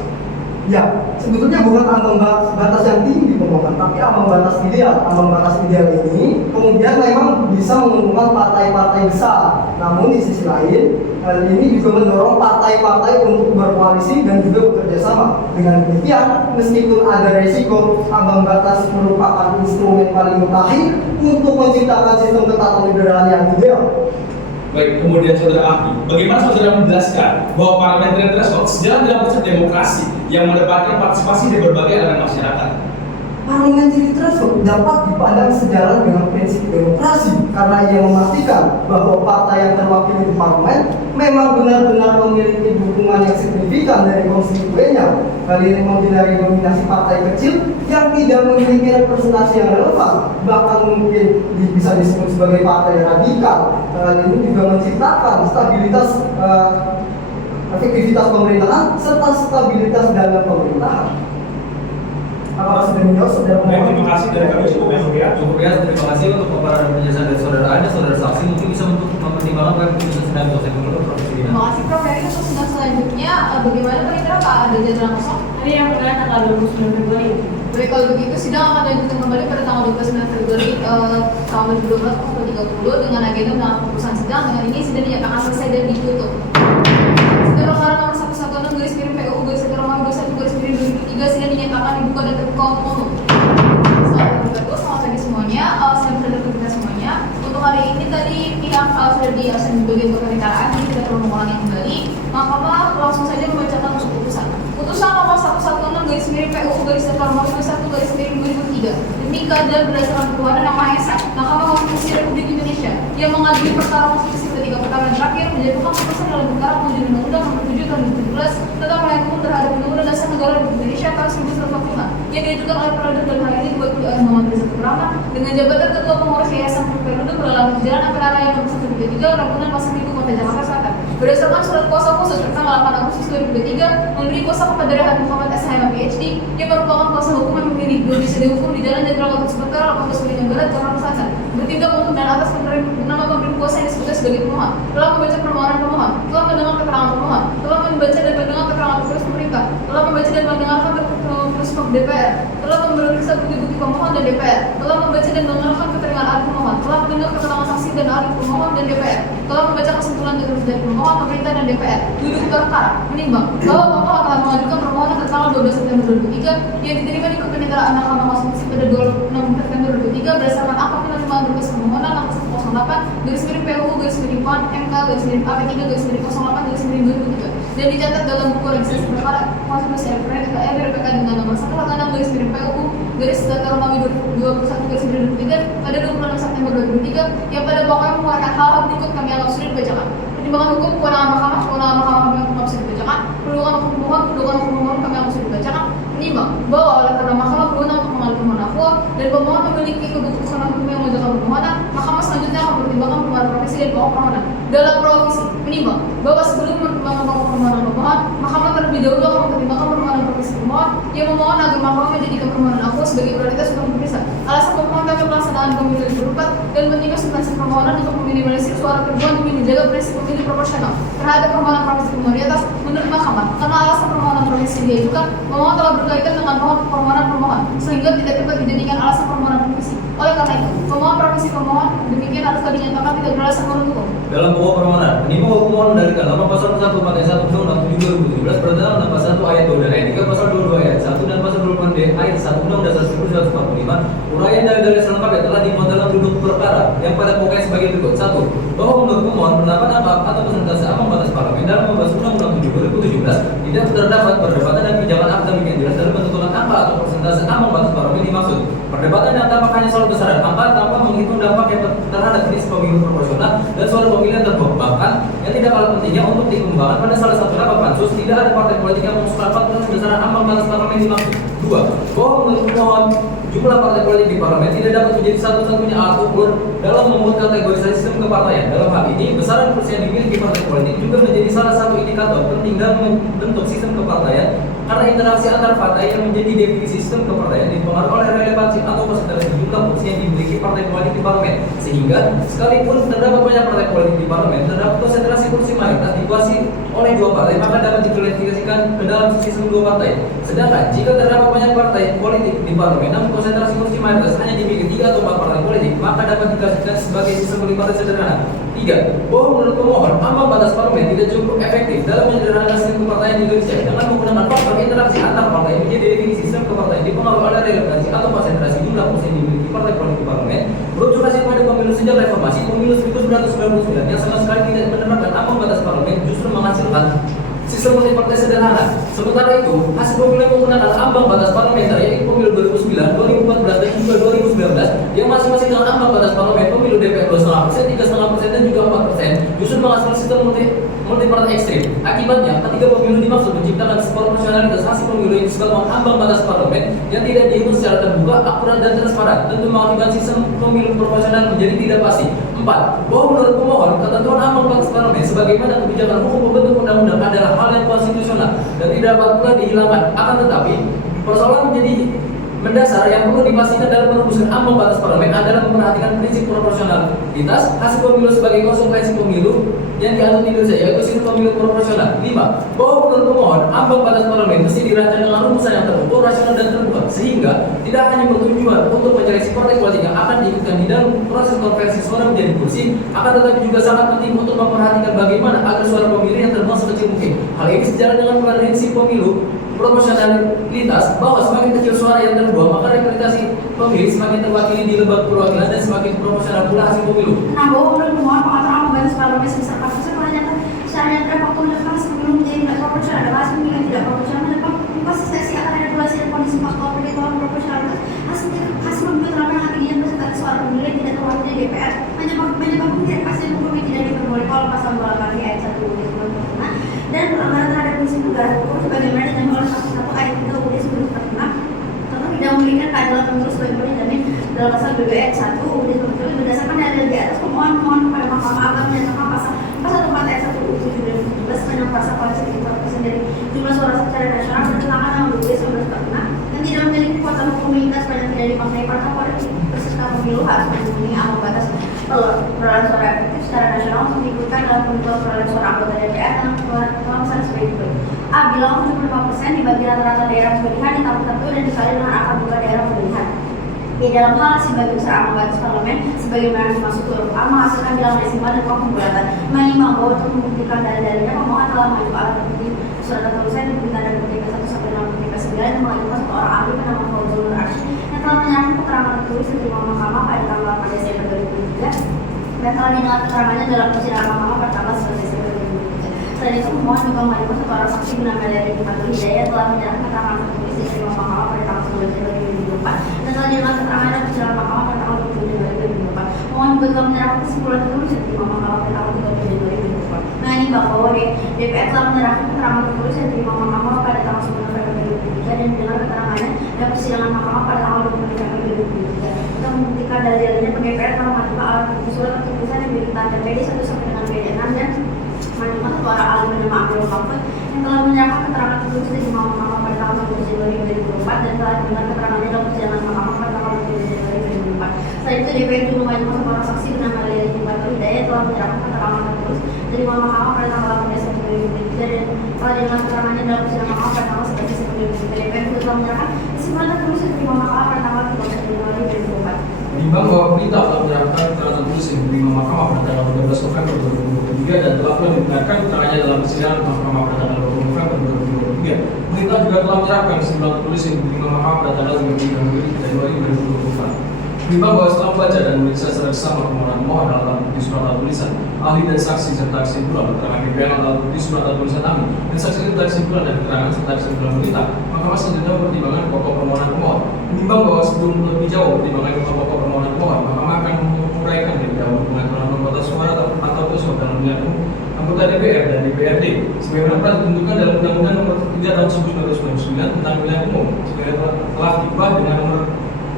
Ya, sebetulnya bukan ambang batas yang tinggi pemohon, tapi ambang batas ideal. Ambang batas ideal ini kemudian memang bisa menguntungkan partai-partai besar. Namun di sisi lain, hal ini juga mendorong partai-partai untuk berkoalisi dan juga bekerja sama. Dengan demikian, meskipun ada resiko, ambang batas merupakan instrumen paling mutakhir untuk menciptakan sistem ketatanegaraan yang ideal. Baik, kemudian saudara ahli, bagaimana saudara menjelaskan bahwa parliamentary threshold sejalan dalam proses demokrasi yang mendebatkan partisipasi dari berbagai elemen masyarakat? Parliamentary threshold dapat dipandang sejalan dengan prinsip demokrasi karena ia memastikan bahwa partai yang terwakili di parlemen memang benar-benar memiliki dukungan yang signifikan dari konstituennya. Hal ini menghindari dominasi partai kecil yang tidak memiliki representasi yang relevan, bahkan mungkin bisa disebut sebagai partai radikal. Hal ini juga menciptakan stabilitas efektivitas pemerintahan serta stabilitas dalam pemerintahan. Apakah sudah menjawab saudara? Baik, terima kasih dari kami cukup ya Mulia. Cukup ya, terima kasih untuk paparan penjelasan dari saudara Anda, saudara saksi mungkin bisa untuk mempertimbangkan keputusan sedang proses dulu Profesi Dina. Terima kasih Prof. Dari untuk sidang selanjutnya, bagaimana kira-kira Pak ada jadwal kosong? Hari yang pertama tanggal 29 Februari. Baik, kalau begitu sidang akan dilanjutkan kembali pada tanggal 29 Februari tahun 2012 pukul 30 dengan agenda menanggapi keputusan sidang. Dengan ini sidang dinyatakan selesai dan ditutup. Sidang perkara nomor 116 garis miring PUU garis miring nomor 21 garis miring 2003 sidang dinyatakan dibuka dan terbuka untuk umum. Selamat pagi semuanya, saya berterima kasih semuanya. Untuk hari ini tadi pihak sudah di bagian keperluan, jadi tidak perlu mengulangi kembali. Mahkamah langsung saja membacakan usul putusan. Putusan nomor 116 garis miring PUU garis miring nomor 21 garis miring 2003 demi keadaan berdasarkan ketuhanan yang Maha Esa, Mahkamah Konstitusi Republik Indonesia yang mengadili perkara konstitusi ketiga perkara terakhir menjatuhkan putusan dalam perkara pengujian Undang-Undang Nomor 7 Tahun 2017 tentang pelayanan hukum terhadap Undang-Undang Dasar Negara Republik Indonesia tahun 1945 yang diajukan oleh periode dalam hal ini buat Muhammad Rizal Rahman dengan jabatan Ketua Pengurus Yayasan Periode berlalu jalan Ampera Raya Nomor 133 Ragunan Pasar Minggu Kota Jakarta Selatan berdasarkan surat kuasa khusus tanggal 8 Agustus 2023 memberi kuasa kepada Rehan Muhammad SHM PhD yang merupakan kuasa hukum yang memilih domisili hukum di Jalan Jenderal Gatot Subroto 18 Medan Barat Jakarta Selatan bertindak untuk dan atas nama pemberi kuasa yang disebut sebagai pemohon telah membaca permohonan pemohon telah mendengar keterangan pemohon telah membaca dan mendengar keterangan petugas pemerintah telah membaca dan mendengarkan tertulis DPR telah memeriksa bukti-bukti pemohon dan DPR telah membaca dan mendengarkan keterangan ahli pemohon telah mendengar keterangan saksi dan ahli pemohon dan DPR telah membaca kesimpulan dari pemohon pemerintah dan DPR duduk perkara menimbang bahwa pemohon telah mengajukan permohonan tertanggal 12 September 2003 yang diterima di Kepentingan Mahkamah Konstitusi pada 26 September 2003 berdasarkan akta penerimaan berkas permohonan nomor 108 garis miring PUU garis miring PAN MK garis miring AP3 garis miring 08 garis miring 2003 dan dicatat dalam buku registrasi perkara Konstitusi RPK dengan nomor 186 garis miring PUU garis data Romawi 2021 garis miring 2003 pada 26 September 2003 yang pada pokoknya mengeluarkan hal-hal berikut kami anggap sudah dibacakan. Pertimbangan hukum kewenangan mahkamah kami anggap sudah dibacakan. Pendudukan hukum pemohon kami anggap sudah dibacakan. Menimbang bahwa oleh karena mahkamah berwenang untuk mengalami permohonan akuo dan pemohon memiliki kebutuhan hukum yang mengajukan permohonan, mahkamah selanjutnya akan mempertimbangkan permohonan provisi dan pokok permohonan. Dalam provisi, menimbang bahwa sebelum mempertimbangkan pokok permohonan pemohon, mahkamah terlebih dahulu akan mempertimbangkan permohonan provisi pemohon yang memohon agar mahkamah menjadikan permohonan akuo sebagai prioritas untuk diperiksa. Alasan pemohon kami pelaksanaan pemilu 2004 dan pentingnya substansi permohonan untuk meminimalisir suara terbuang demi menjaga prinsip pemilu proporsional terhadap permohonan provisi pemohon di atas menurut mahkamah. Karena alasan permohonan provisi diajukan, pemohon telah berkaitan dengan permohonan pemohon sehingga tidak dapat dijadikan alasan permohonan provisi. Oleh karena itu, pemohon provisi pemohon demikian harus dinyatakan tidak beralasan menurut hukum. Dalam pokok permohonan, menimbang pemohon mendalilkan nomor pasal 1 ayat 1 Undang-Undang 7 2017 bertentangan dengan pasal 1 ayat 2 dan ayat 3 pasal 22 ayat 1 dan pasal 28 D ayat 1 Undang-Undang Dasar 1945. Uraian dari selengkapnya telah dimuat dalam duduk perkara yang pada pokoknya sebagai berikut. 1. Bahwa menurut pemohon pendapat apa atau persentase ambang batas parlemen dalam membahas Undang-Undang 7 2017 tidak terdapat perdebatan dan pinjaman akta demikian jelas dalam menentukan angka atau persentase ambang batas parlemen dimaksud. Perdebatan yang tampak hanya soal besaran angka tanpa menghitung dampak yang terhadap prinsip pemilu proporsional dan suara pemilihan tertutup. Bahkan yang tidak kalah pentingnya untuk dikembangkan pada salah satu rapat pansus tidak ada partai politik yang mengusulkan besaran ambang batas parlemen dimaksud. 2. Bahwa menurut pemohon jumlah partai politik di parlemen tidak dapat menjadi satu-satunya alat ukur dalam membuat kategorisasi sistem kepartaian. Dalam hal ini, besaran kursi yang dimiliki partai politik juga menjadi salah satu indikator penting dalam membentuk sistem kepartaian karena interaksi antar partai yang menjadi definisi sistem kepartaian dipengaruhi oleh relevansi atau persentase jumlah kursi yang dimiliki partai politik di parlemen. Sehingga sekalipun terdapat banyak partai politik di parlemen, terdapat konsentrasi kursi mayoritas dikuasai oleh dua partai, maka dapat diklasifikasikan ke dalam sistem dua partai. Sedangkan jika terdapat banyak partai politik di parlemen namun konsentrasi kursi mayoritas hanya dimiliki 3 atau 4 partai politik, maka dapat diklasifikasikan sebagai sistem politik sederhana. 3. Bahwa menurut pemohon ambang batas parlemen tidak cukup efektif dalam menyederhanakan sistem kepartaian di Indonesia dengan menggunakan faktor interaksi antar partai yang menjadi definisi sistem kepartaian dipengaruhi oleh relevansi atau konsentrasi jumlah kursi yang dimiliki partai politik di parlemen. Merujuk hasil pada pemilu sejak reformasi pemilu 1999 yang sama sekali tidak menerapkan ambang batas parlemen justru menghasilkan sistem multi partai sederhana. Sementara itu, hasil pemilu menggunakan ambang batas parlementer yaitu pemilu 2009 2009, 2014, dan juga 2019 yang masing-masing dengan ambang batas parlemen pemilu DPR 2,5%, 3,5% dan juga 4% justru menghasilkan sistem multi-partai ekstrim. Akibatnya, ketiga pemilu dimaksud menciptakan proporsionalitas hasil pemilu yang disebabkan ambang batas parlemen yang tidak dihitung secara terbuka, akurat dan transparan, tentu mengakibatkan sistem pemilu proporsional menjadi tidak pasti. 4. Bahwa menurut pemohon, ketentuan ambang batas parlemen sebagaimana kebijakan hukum pembentuk undang-undang adalah hal yang konstitusional dan tidak dapat pula dihilangkan. Akan tetapi, persoalan menjadi mendasar yang perlu dipastikan dalam merumuskan ambang batas parlemen adalah memperhatikan prinsip proporsionalitas hasil pemilu sebagai konsekuensi pemilu yang diatur di Indonesia, yaitu sistem pemilu proporsional. 5. Bahwa menurut pemohon, ambang batas parlemen mesti dirancang dengan rumusan yang terukur, rasional dan terbuka, sehingga tidak hanya bertujuan untuk menyeleksi partai politik yang akan diikutkan di dalam proses konversi suara menjadi kursi, akan tetapi juga sangat penting untuk memperhatikan bagaimana agar suara pemilih yang terbang sekecil mungkin. Hal ini sejalan dengan prinsip pemilu proporsionalitas, bahwa semakin kecil suara yang terbuang maka representasi pemilih semakin terwakili di lembaga perwakilan dan semakin proporsional pula hasil pemilu. Nah, bahwa menurut pemohon pengaturan ambang batas parlemen sebesar 4% ternyata secara nyata faktor lepas sebelum menjadi tidak proporsional ada hasil pemilu yang tidak proporsional dapat konsistensi akan regulasi dan kondisi faktor perhitungan proporsionalitas hasil pemilu terlalu dengan tingginya presentasi suara pemilih yang tidak terwakili di DPR menyebabkan tidak pasti hukum yang tidak diperbolehkan oleh pasal 2 ayat 1 dan pelanggaran terhadap prinsip negara hukum sebagaimana dijamin oleh pasal 1 ayat 3 UUD 1945 tentu tidak memberikan keadilan pemilu sebagaimana dijamin dalam pasal 2 ayat 1 UUD 1945 berdasarkan dalil di atas pemohon kepada Mahkamah Agung menyatakan pasal 414 ayat 1 UUD 2017 sepanjang pasal koalisi 4% dari jumlah suara secara nasional bertentangan dengan UUD 1945 dan tidak memiliki kekuatan hukum mengikat sepanjang tidak dimaknai partai politik peserta pemilu harus memenuhi ambang batas perolehan suara efektif secara nasional untuk diikutkan dalam penentuan perolehan suara anggota DPR dalam misalnya sebagai berikut. A. Bilang 75% dibagi rata-rata daerah pemilihan di tahun tertentu dan dikali dengan angka buka daerah pemilihan. B. Dalam hal sebagai besar ambang batas parlemen sebagaimana dimaksud huruf A menghasilkan bilangan desimal dan pembulatan. Menimbang bahwa untuk membuktikan dalil-dalilnya pemohon telah mengajukan alat bukti surat tulisan yang diberikan dari kutipan 1 sampai 6 kutipan 9 dan mengajukan satu orang ahli bernama Fauzul Nur Arsyid yang telah menyerahkan keterangan tertulis diterima mahkamah pada tanggal 8 Desember 2003 dan telah didengar keterangannya dalam persidangan mahkamah pada tanggal 11 Desember 2003. Selain itu, pemohon juga mengajukan satu orang saksi bernama dari Fatul Hidayat telah menyerahkan keterangan tertulis diterima mahkamah pada tanggal 11 Desember 2004 dan telah didengar keterangan dalam persidangan mahkamah pada tanggal 20 Januari 2004. Pemohon juga telah menyerahkan kesimpulan tertulis diterima mahkamah pada tanggal 30 Januari 2004. Menimbang bahwa DPR telah menyerahkan keterangan tertulis diterima mahkamah pada tanggal 9 November 2003 dan didengar keterangannya dalam persidangan mahkamah pada tanggal 20 November 2003. Untuk membuktikan dalil-dalilnya, DPR telah mengajukan alat bukti surat tulisan yang diberi tanda PD 1 sampai dengan PD 6 dan mengajukan satu orang ahli bernama Abdul Mahfud yang telah menyerahkan keterangan tertulis dari mahkamah pada tanggal 1 Januari 2004 dan telah didengar keterangannya dalam persidangan mahkamah pada tanggal 20 Januari 2004. Selain itu, DPR juga mengajukan satu orang saksi bernama Lili Fatul Hidayat telah menyerahkan keterangan tertulis dari mahkamah pada tanggal 8 Desember 2003 dan telah didengar keterangannya dalam persidangan mahkamah pada tanggal 11 Desember 2003. DPR juga telah menyerahkan kesimpulan tertulis dari mahkamah pada tanggal 31 Januari 2004. Menimbang bahwa pemerintah telah menyerahkan keterangan tertulis yang diterima mahkamah pada tanggal 13 November 2023 dan telah pula dibenarkan keterangannya dalam persidangan mahkamah pada tanggal 20 November 2023. Pemerintah juga telah menyerahkan kesimpulan tertulis yang diterima mahkamah pada tanggal 30 Januari 2024. Menimbang bahwa setelah membaca dan memeriksa secara bersama permohonan pemohon dalam alat bukti surat tulisan ahli dan saksi serta kesimpulan keterangan DPR alat bukti surat tulisan ahli dan saksi serta kesimpulan dan keterangan serta kesimpulan pemerintah, Mahkamah selanjutnya mempertimbangkan pokok permohonan pemohon. Menimbang bahwa sebelum lebih jauh pertimbangan pokok permohonan pemohon, Mahkamah akan menguraikan lebih dahulu pengaturan ambang batas suara atau threshold dalam pemilihan anggota DPR dan DPRD sebagaimana telah ditentukan dalam Undang-Undang Nomor 3 Tahun 1999 tentang pemilihan umum sebagaimana telah diubah dengan Nomor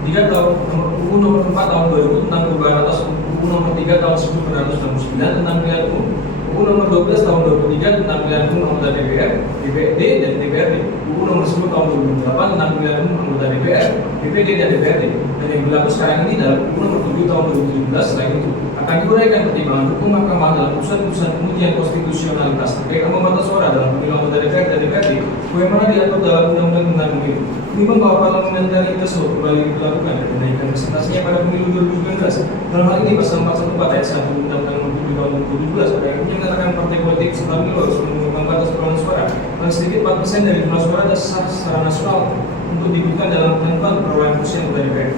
3 tahun UU Nomor 4 Tahun 2000 tentang perubahan atas UU Nomor 3 Tahun 1999 tentang pemilihan umum, UU Nomor 12 Tahun 2003 tentang pemilihan umum anggota DPR, DPRD dan DPRD, UU Nomor 10 Tahun 2008 tentang pemilihan umum anggota DPR, DPD dan DPRD, dan yang berlaku sekarang ini dalam UU Nomor 7 Tahun 2017. Selain itu akan diuraikan pertimbangan hukum Mahkamah dalam putusan-putusan pengujian konstitusionalitas terkait ambang batas suara dalam pemilu anggota DPR dan DPRD, bagaimana diatur dalam Undang-Undang tentang pemilu. Menimbang bahwa parliamentary threshold kembali dilakukan dan menaikkan presentasinya pada pemilu 2019. Dalam hal ini pasal 414 ayat 1 Undang-Undang Nomor 7 Tahun 2017 pada akhirnya menyatakan partai politik serta pemilu harus menggunakan batas perolehan suara paling sedikit 4% dari jumlah suara dan sah secara nasional untuk diikutkan dalam penentuan perolehan kursi anggota DPR.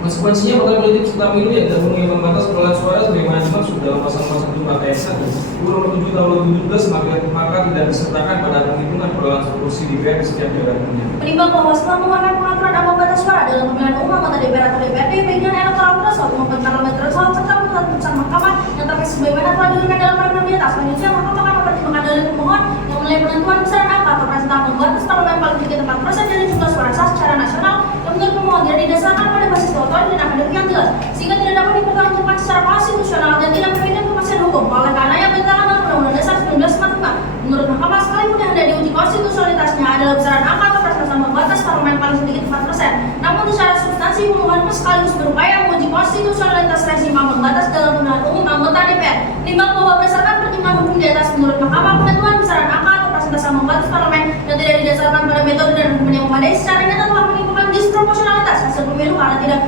Konsekuensinya partai politik peserta pemilu yang tidak memenuhi ambang batas perolehan suara sebagaimana dimaksud dalam pasal 1 ayat 1 nomor 7 tahun 2017 maka tidak disertakan pada penghitungan perolehan kursi DPR di setiap daerah dunia. Menimbang bahwa setelah mengeluarkan pengaturan ambang batas suara dalam pemilihan umum anggota DPR atau DPRD, baik dengan elektoral threshold maupun parliamentary threshold serta putusan mahkamah yang terkait sebagaimana telah diberikan dalam paragraf di atas, manusia mahkamah akan mempertimbangkan dalil pemohon yang menilai penentuan besaran angka atau persentase pembatas parlemen paling sedikit 4% dari jumlah suara sah secara nasional yang menurut pemohon tidak didasarkan pada basis total dan akademik yang jelas, sehingga tidak dapat dipertanggungjawabkan secara konstitusional dan tidak memiliki kepastian hukum. Oleh karena yang bertentangan dengan Undang-Undang Dasar 1945, menurut mahkamah sekalipun yang hendak diuji konstitusionalitasnya adalah besaran angka atau persentase pembatas parlemen paling sedikit 4%, namun secara substansi pemohon sekaligus berupaya menguji konstitusionalitas rezim ambang batas dalam pemilihan umum anggota DPR. Nimbang bahwa berdasarkan pertimbangan hukum di atas, menurut mahkamah penentuan besaran angka atau persentase ambang batas parlemen yang tidak didasarkan pada metode dan hukum yang memadai secara nyata telah menimbulkan disproporsionalitas hasil pemilu karena tidak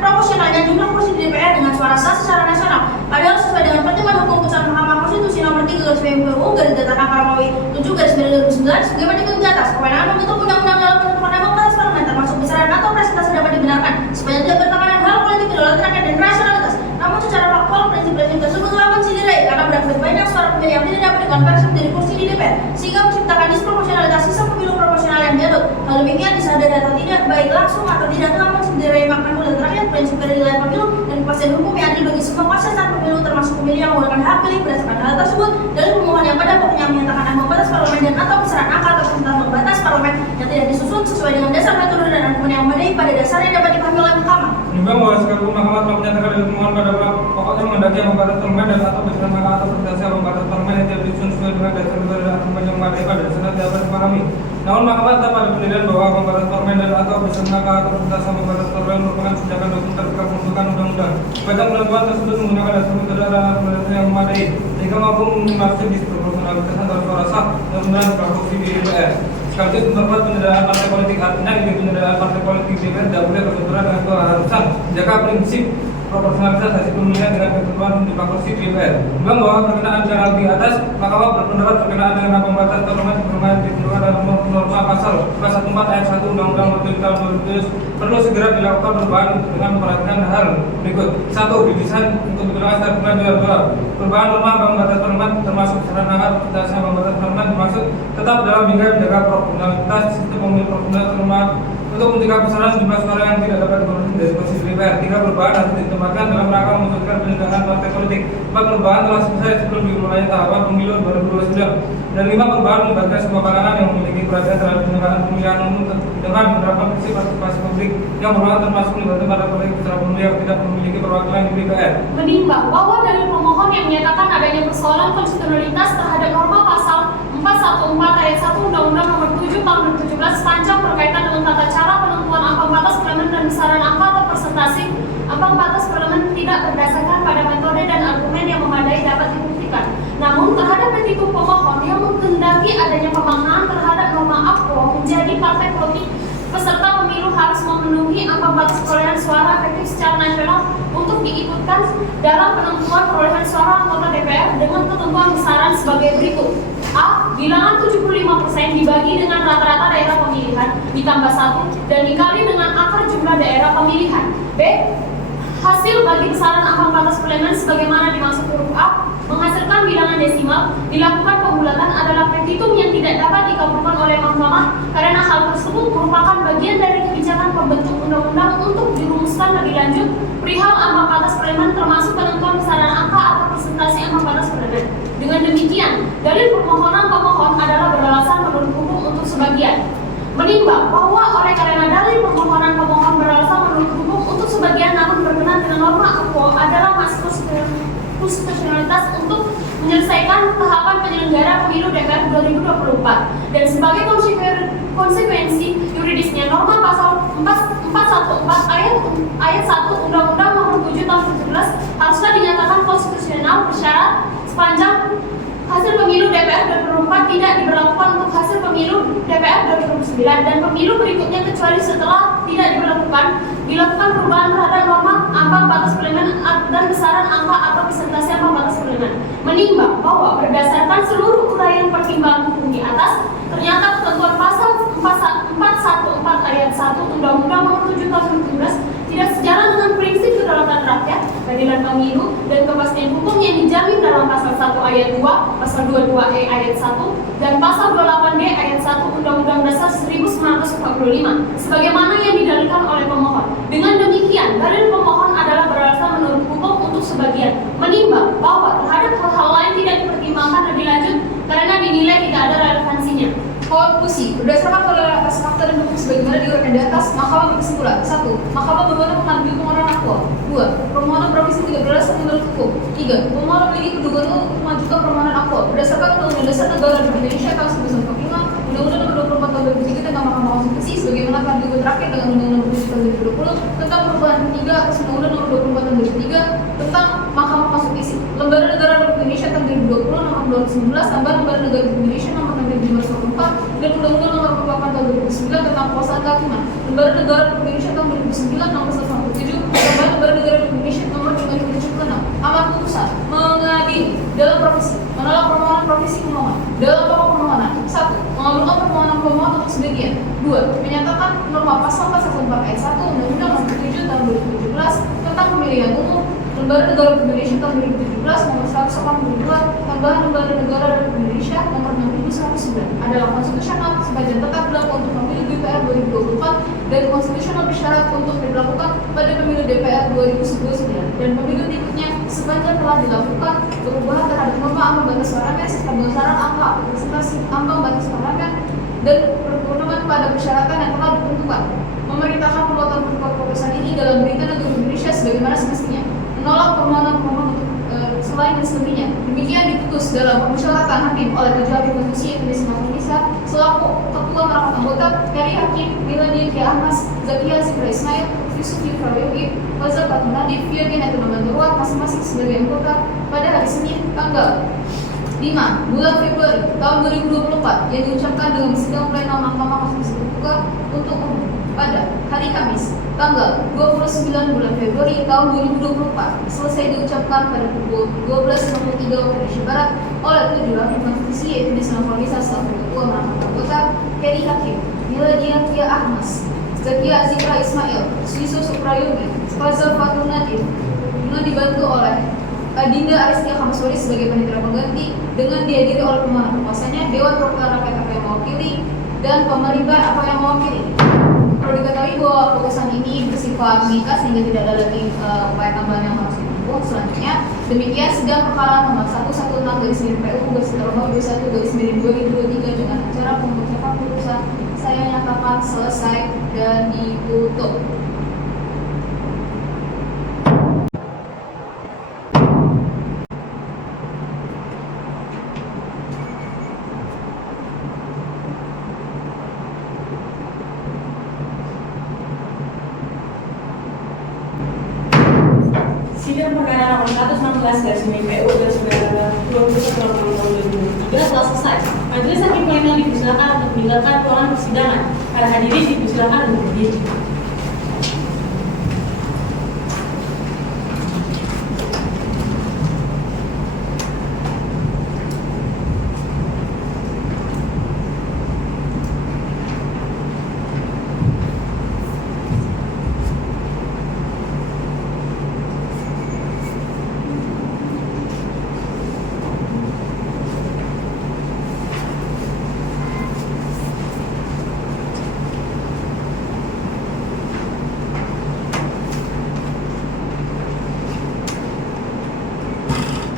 proporsionalnya jumlah kursi di DPR dengan suara sah secara nasional. Padahal sesuai dengan pertimbangan hukum putusan Mahkamah Konstitusi nomor 3/PMPU/7/2009 sebagaimana dikutip di atas, kewenangan membentuk undang-undang dalam penentuan ambang batas parlemen termasuk besaran atau presentase dapat dibenarkan sepanjang tidak bertentangan dengan hal politik kedaulatan rakyat dan rasionalitas. Namun secara faktual prinsip-prinsip tersebut telah mensidirai karena berakibat banyak suara pemilih yang tidak dapat dikonversi menjadi kursi di DPR sehingga menciptakan disproporsionalitas sistem pemilu proporsional yang dianut. Hal demikian disadari atau tidak, baik langsung atau tidak, telah mensidirai makna kedaulatan rakyat, prinsip keadilan pemilu, dan kepastian hukum yang adil bagi semua kontestan pemilu termasuk pemilih yang menggunakan hak pilih. Berdasarkan hal tersebut, dari pemohon yang pada pokoknya menyatakan ambang batas parlemen dan atau besaran angka atau persentase batas parlemen yang tidak disusun sesuai dengan dasar metode dan argumen yang memadai pada dasarnya dapat dipahami oleh mahkamah. Menimbang bahwa sekalipun mahkamah telah menyatakan dari pemohon pada pokoknya menghendaki ambang batas parlemen dan atau besaran angka atau persentase ambang batas parlemen yang tidak disusun sesuai dengan dasar metode dan argumen yang memadai pada dasarnya dapat dipahami. Namun mahkamah tetap pada pendirian bahwa ambang batas parlemen dan atau besaran angka atau persentase ambang batas parlemen merupakan sejakan dokumen terdekat pembentukan undang-undang. Badan penentuan tersebut menggunakan dasar metode dan argumen yang memadai sehingga mampu memastikan disproporsionalitas antara suara sah dan pemilihan kursi di DPR. Sekaligus memperkuat penundaan partai politik, artinya ini penundaan partai politik DPR tidak boleh berbenturan dengan keharusan menjaga prinsip proporsionalitas hasil pemilihan dengan ketentuan jumlah kursi di DPR. Memang bahwa berkenaan dengan di atas, mahkamah berpendapat berkenaan dengan ambang batas parlemen bermain ditentukan dalam norma pasal 114 ayat 1 Undang-Undang Nomor 7 Tahun 2007 perlu segera dilakukan perubahan dengan memperhatikan hal berikut. 1. Didesain untuk digunakan secara benar. 2. Perubahan norma ambang batas parlemen termasuk saran angka persentase ambang batas parlemen dimaksud tetap dalam hingga menjaga proporsionalitas sistem pemilu proporsional terutama untuk mencegah besaran jumlah suara yang tidak dapat diperoleh dari kursi DPR. 3. Perubahan harus ditempatkan dalam rangka mewujudkan penyelenggaraan partai politik. 4. Perubahan telah selesai sebelum dimulainya tahapan pemilu 2029. Dan 5. Perubahan melibatkan semua kalangan yang memiliki perhatian terhadap penyelenggaraan pemilihan umum dengan menerapkan prinsip partisipasi publik yang merupakan termasuk melibatkan partai politik secara pemilih yang tidak memiliki perwakilan di DPR. Menimbang bahwa dalil pemohon yang menyatakan adanya persoalan konstitusionalitas terhadap norma pasal 414 ayat 1 Undang-Undang Nomor 7 Tahun 2017 sepanjang berkaitan dengan tata cara penentuan ambang batas parlemen dan besaran angka atau persentase ambang batas parlemen tidak berdasarkan pada metode dan argumen yang memadai dapat dibuktikan. Namun terhadap petitum pemohon yang menghendaki adanya pemaknaan terhadap norma APO menjadi partai politik peserta pemilu harus memenuhi ambang batas perolehan suara efektif secara nasional untuk diikutkan dalam penentuan perolehan suara anggota DPR dengan ketentuan besaran sebagai berikut. A. Bilangan 75% dibagi dengan rata-rata daerah pemilihan ditambah 1 dan dikali dengan akar jumlah daerah pemilihan. B. Hasil bagi besaran ambang batas parlemen sebagaimana dimaksud huruf A menghasilkan bilangan desimal. Dilakukan pembulatan adalah petitum yang tidak dapat dikabulkan oleh mahkamah karena hal tersebut merupakan bagian dari kebijakan pembentuk undang-undang untuk dirumuskan lebih lanjut perihal ambang batas parlemen termasuk penentuan besaran angka atau persentase ambang batas parlemen. Dengan demikian, dalil permohonan pemohon adalah beralasan menurut hukum untuk sebagian. Menimbang bahwa oleh karena dalil permohonan pemohon beralasan menurut hukum untuk sebagian namun berkenaan dengan norma APO adalah masuk konstitusionalitas untuk menyelesaikan tahapan penyelenggara pemilu DPR 2024 dan sebagai konsekuensi yuridisnya norma pasal 414 ayat 1 Undang-Undang Nomor 7 Tahun 2017 haruslah dinyatakan konstitusional bersyarat sepanjang hasil pemilu DPR 2024 tidak diberlakukan untuk hasil pemilu DPR 2029 dan pemilu berikutnya kecuali setelah tidak dilakukan perubahan terhadap norma ambang batas parlemen dan besaran angka atau persentase ambang batas parlemen. Menimbang bahwa berdasarkan seluruh uraian pertimbangan hukum di atas, ternyata ketentuan pasal 414 ayat 1 Undang-Undang Nomor 7 Tahun 2017 tidak sejalan dengan prinsip kedaulatan rakyat, keadilan pemilu, dan kepastian hukum yang dijamin dalam pasal 1 ayat 2, pasal 22E ayat 1, dan pasal 28D ayat 1 Undang-Undang Dasar 1945, sebagaimana yang didalilkan oleh pemohon. Dengan demikian, dalil pemohon adalah beralasan menurut hukum untuk sebagian menimbang bahwa terhadap hal-hal lain tidak dipertimbangkan lebih lanjut karena dinilai tidak ada relevansinya. Konklusi, berdasarkan totalitas fakta dan bukti sebagaimana diuraikan di atas, Mahkamah berkesimpulan: 1. Mahkamah berwenang mengambil permohonan aktual. 2. Permohonan provisi tidak beralasan menurut hukum. 3. Pemohon memiliki kedudukan untuk mengajukan permohonan aktual berdasarkan Undang-Undang Dasar Negara Republik Indonesia tahun 1945, Undang-Undang Nomor 24 tahun 2003 tentang Mahkamah Konstitusi sebagaimana telah diubah terakhir dengan Undang-Undang Nomor 7 tahun 2020 tentang perubahan ketiga atas Undang-Undang Nomor 24 tahun 2003 tentang Mahkamah Konstitusi, Lembaga Negara Republik Indonesia tahun 2020 Nomor 219 tambahan Lembaga Negara Republik Indonesia Nomor 524 dan Undang-Undang Nomor 48 tahun 2009 tentang kekuasaan kehakiman, Lembaga Negara Republik Indonesia tahun 2009 Nomor 147 tambahan Lembaga Negara Republik Indonesia Nomor 576. Amar putusan mengadili dalam provisi menolak permohonan provisi pemohon dalam pokok permohonan. 1. Mengabulkan permohonan pemohon untuk sebagian. 2. Menyatakan norma pasal 414 ayat 1 Undang-Undang Nomor 7 tahun 2017 tentang pemilihan umum, Lembaga Negara Republik Indonesia tahun 2017 Nomor 182 tambahan Lembaga Negara Republik Indonesia Nomor 6109 adalah konstitusional sepanjang tetap berlaku untuk pemilu DPR 2024 dan konstitusional bersyarat untuk dilakukan pada pemilu DPR 2019 dan pemilu berikutnya sepanjang telah dilakukan perubahan terhadap norma ambang batas parlemen serta besaran angka representasi ambang batas parlemen dan berkewenangan pada persyaratan yang telah ditentukan. Memerintahkan pembuatan keputusan ini dalam berita negara Indonesia sebagaimana semestinya. Menolak permohonan pemohon untuk selain dan selebihnya. Demikian diputus dalam permusyawaratan hakim oleh Majelis Hakim Konstitusi Indonesia Indonesia selaku Ketua Merapat Anggota Ferry Hakim, Miladi Kia Ahmas, Zakia Zikra Ismail, Yusuf Yufra Yogi, Fazal Fatul Nadif, Fiagin Etu Namanturwa masing-masing sebagai anggota pada hari Senin tanggal 5 bulan Februari tahun 2024 yang diucapkan dengan sidang pleno Mahkamah Konstitusi terbuka untuk umum pada hari Kamis tanggal 29 bulan Februari tahun 2024 selesai diucapkan pada pukul 12.63 waktu Indonesia Barat oleh 7 hakim konstitusi yaitu disentralisasi selaku Ketua Merapat Anggota Ferry Hakim, Miladi Kia Ahmas, Zakia Zikra Ismail, Yusuf Suprayogi, Fazal Fatul Nadif, dengan dibantu oleh Dinda Aristia Kamaswari sebagai panitera pengganti dengan dihadiri oleh pemohon kuasanya, Dewan Perwakilan Rakyat apa yang mewakili dan pemerintah apa yang mewakili. Perlu diketahui bahwa putusan ini bersifat mengikat sehingga tidak ada lagi upaya tambahan yang harus ditempuh. Selanjutnya, demikian sidang perkara nomor 116/PU/21/2023 dengan acara pengucapan putusan saya nyatakan selesai dan ditutup. Sidang perkara nomor 116/PU/21/2023 telah selesai. Majelis Hakim Pleno dipersilakan untuk meninggalkan ruangan persidangan. Para hadirin dipersilakan untuk berdiri.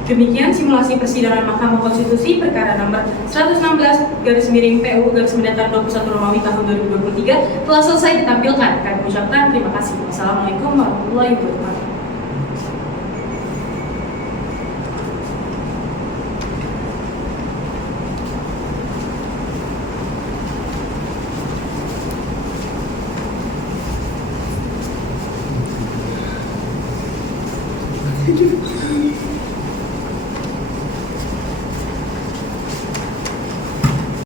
Demikian simulasi persidangan Mahkamah Konstitusi perkara nomor 116/PU/21 Romawi tahun 2023 telah selesai ditampilkan. Kami ucapkan terima kasih. Wassalamualaikum warahmatullahi wabarakatuh. Thank you.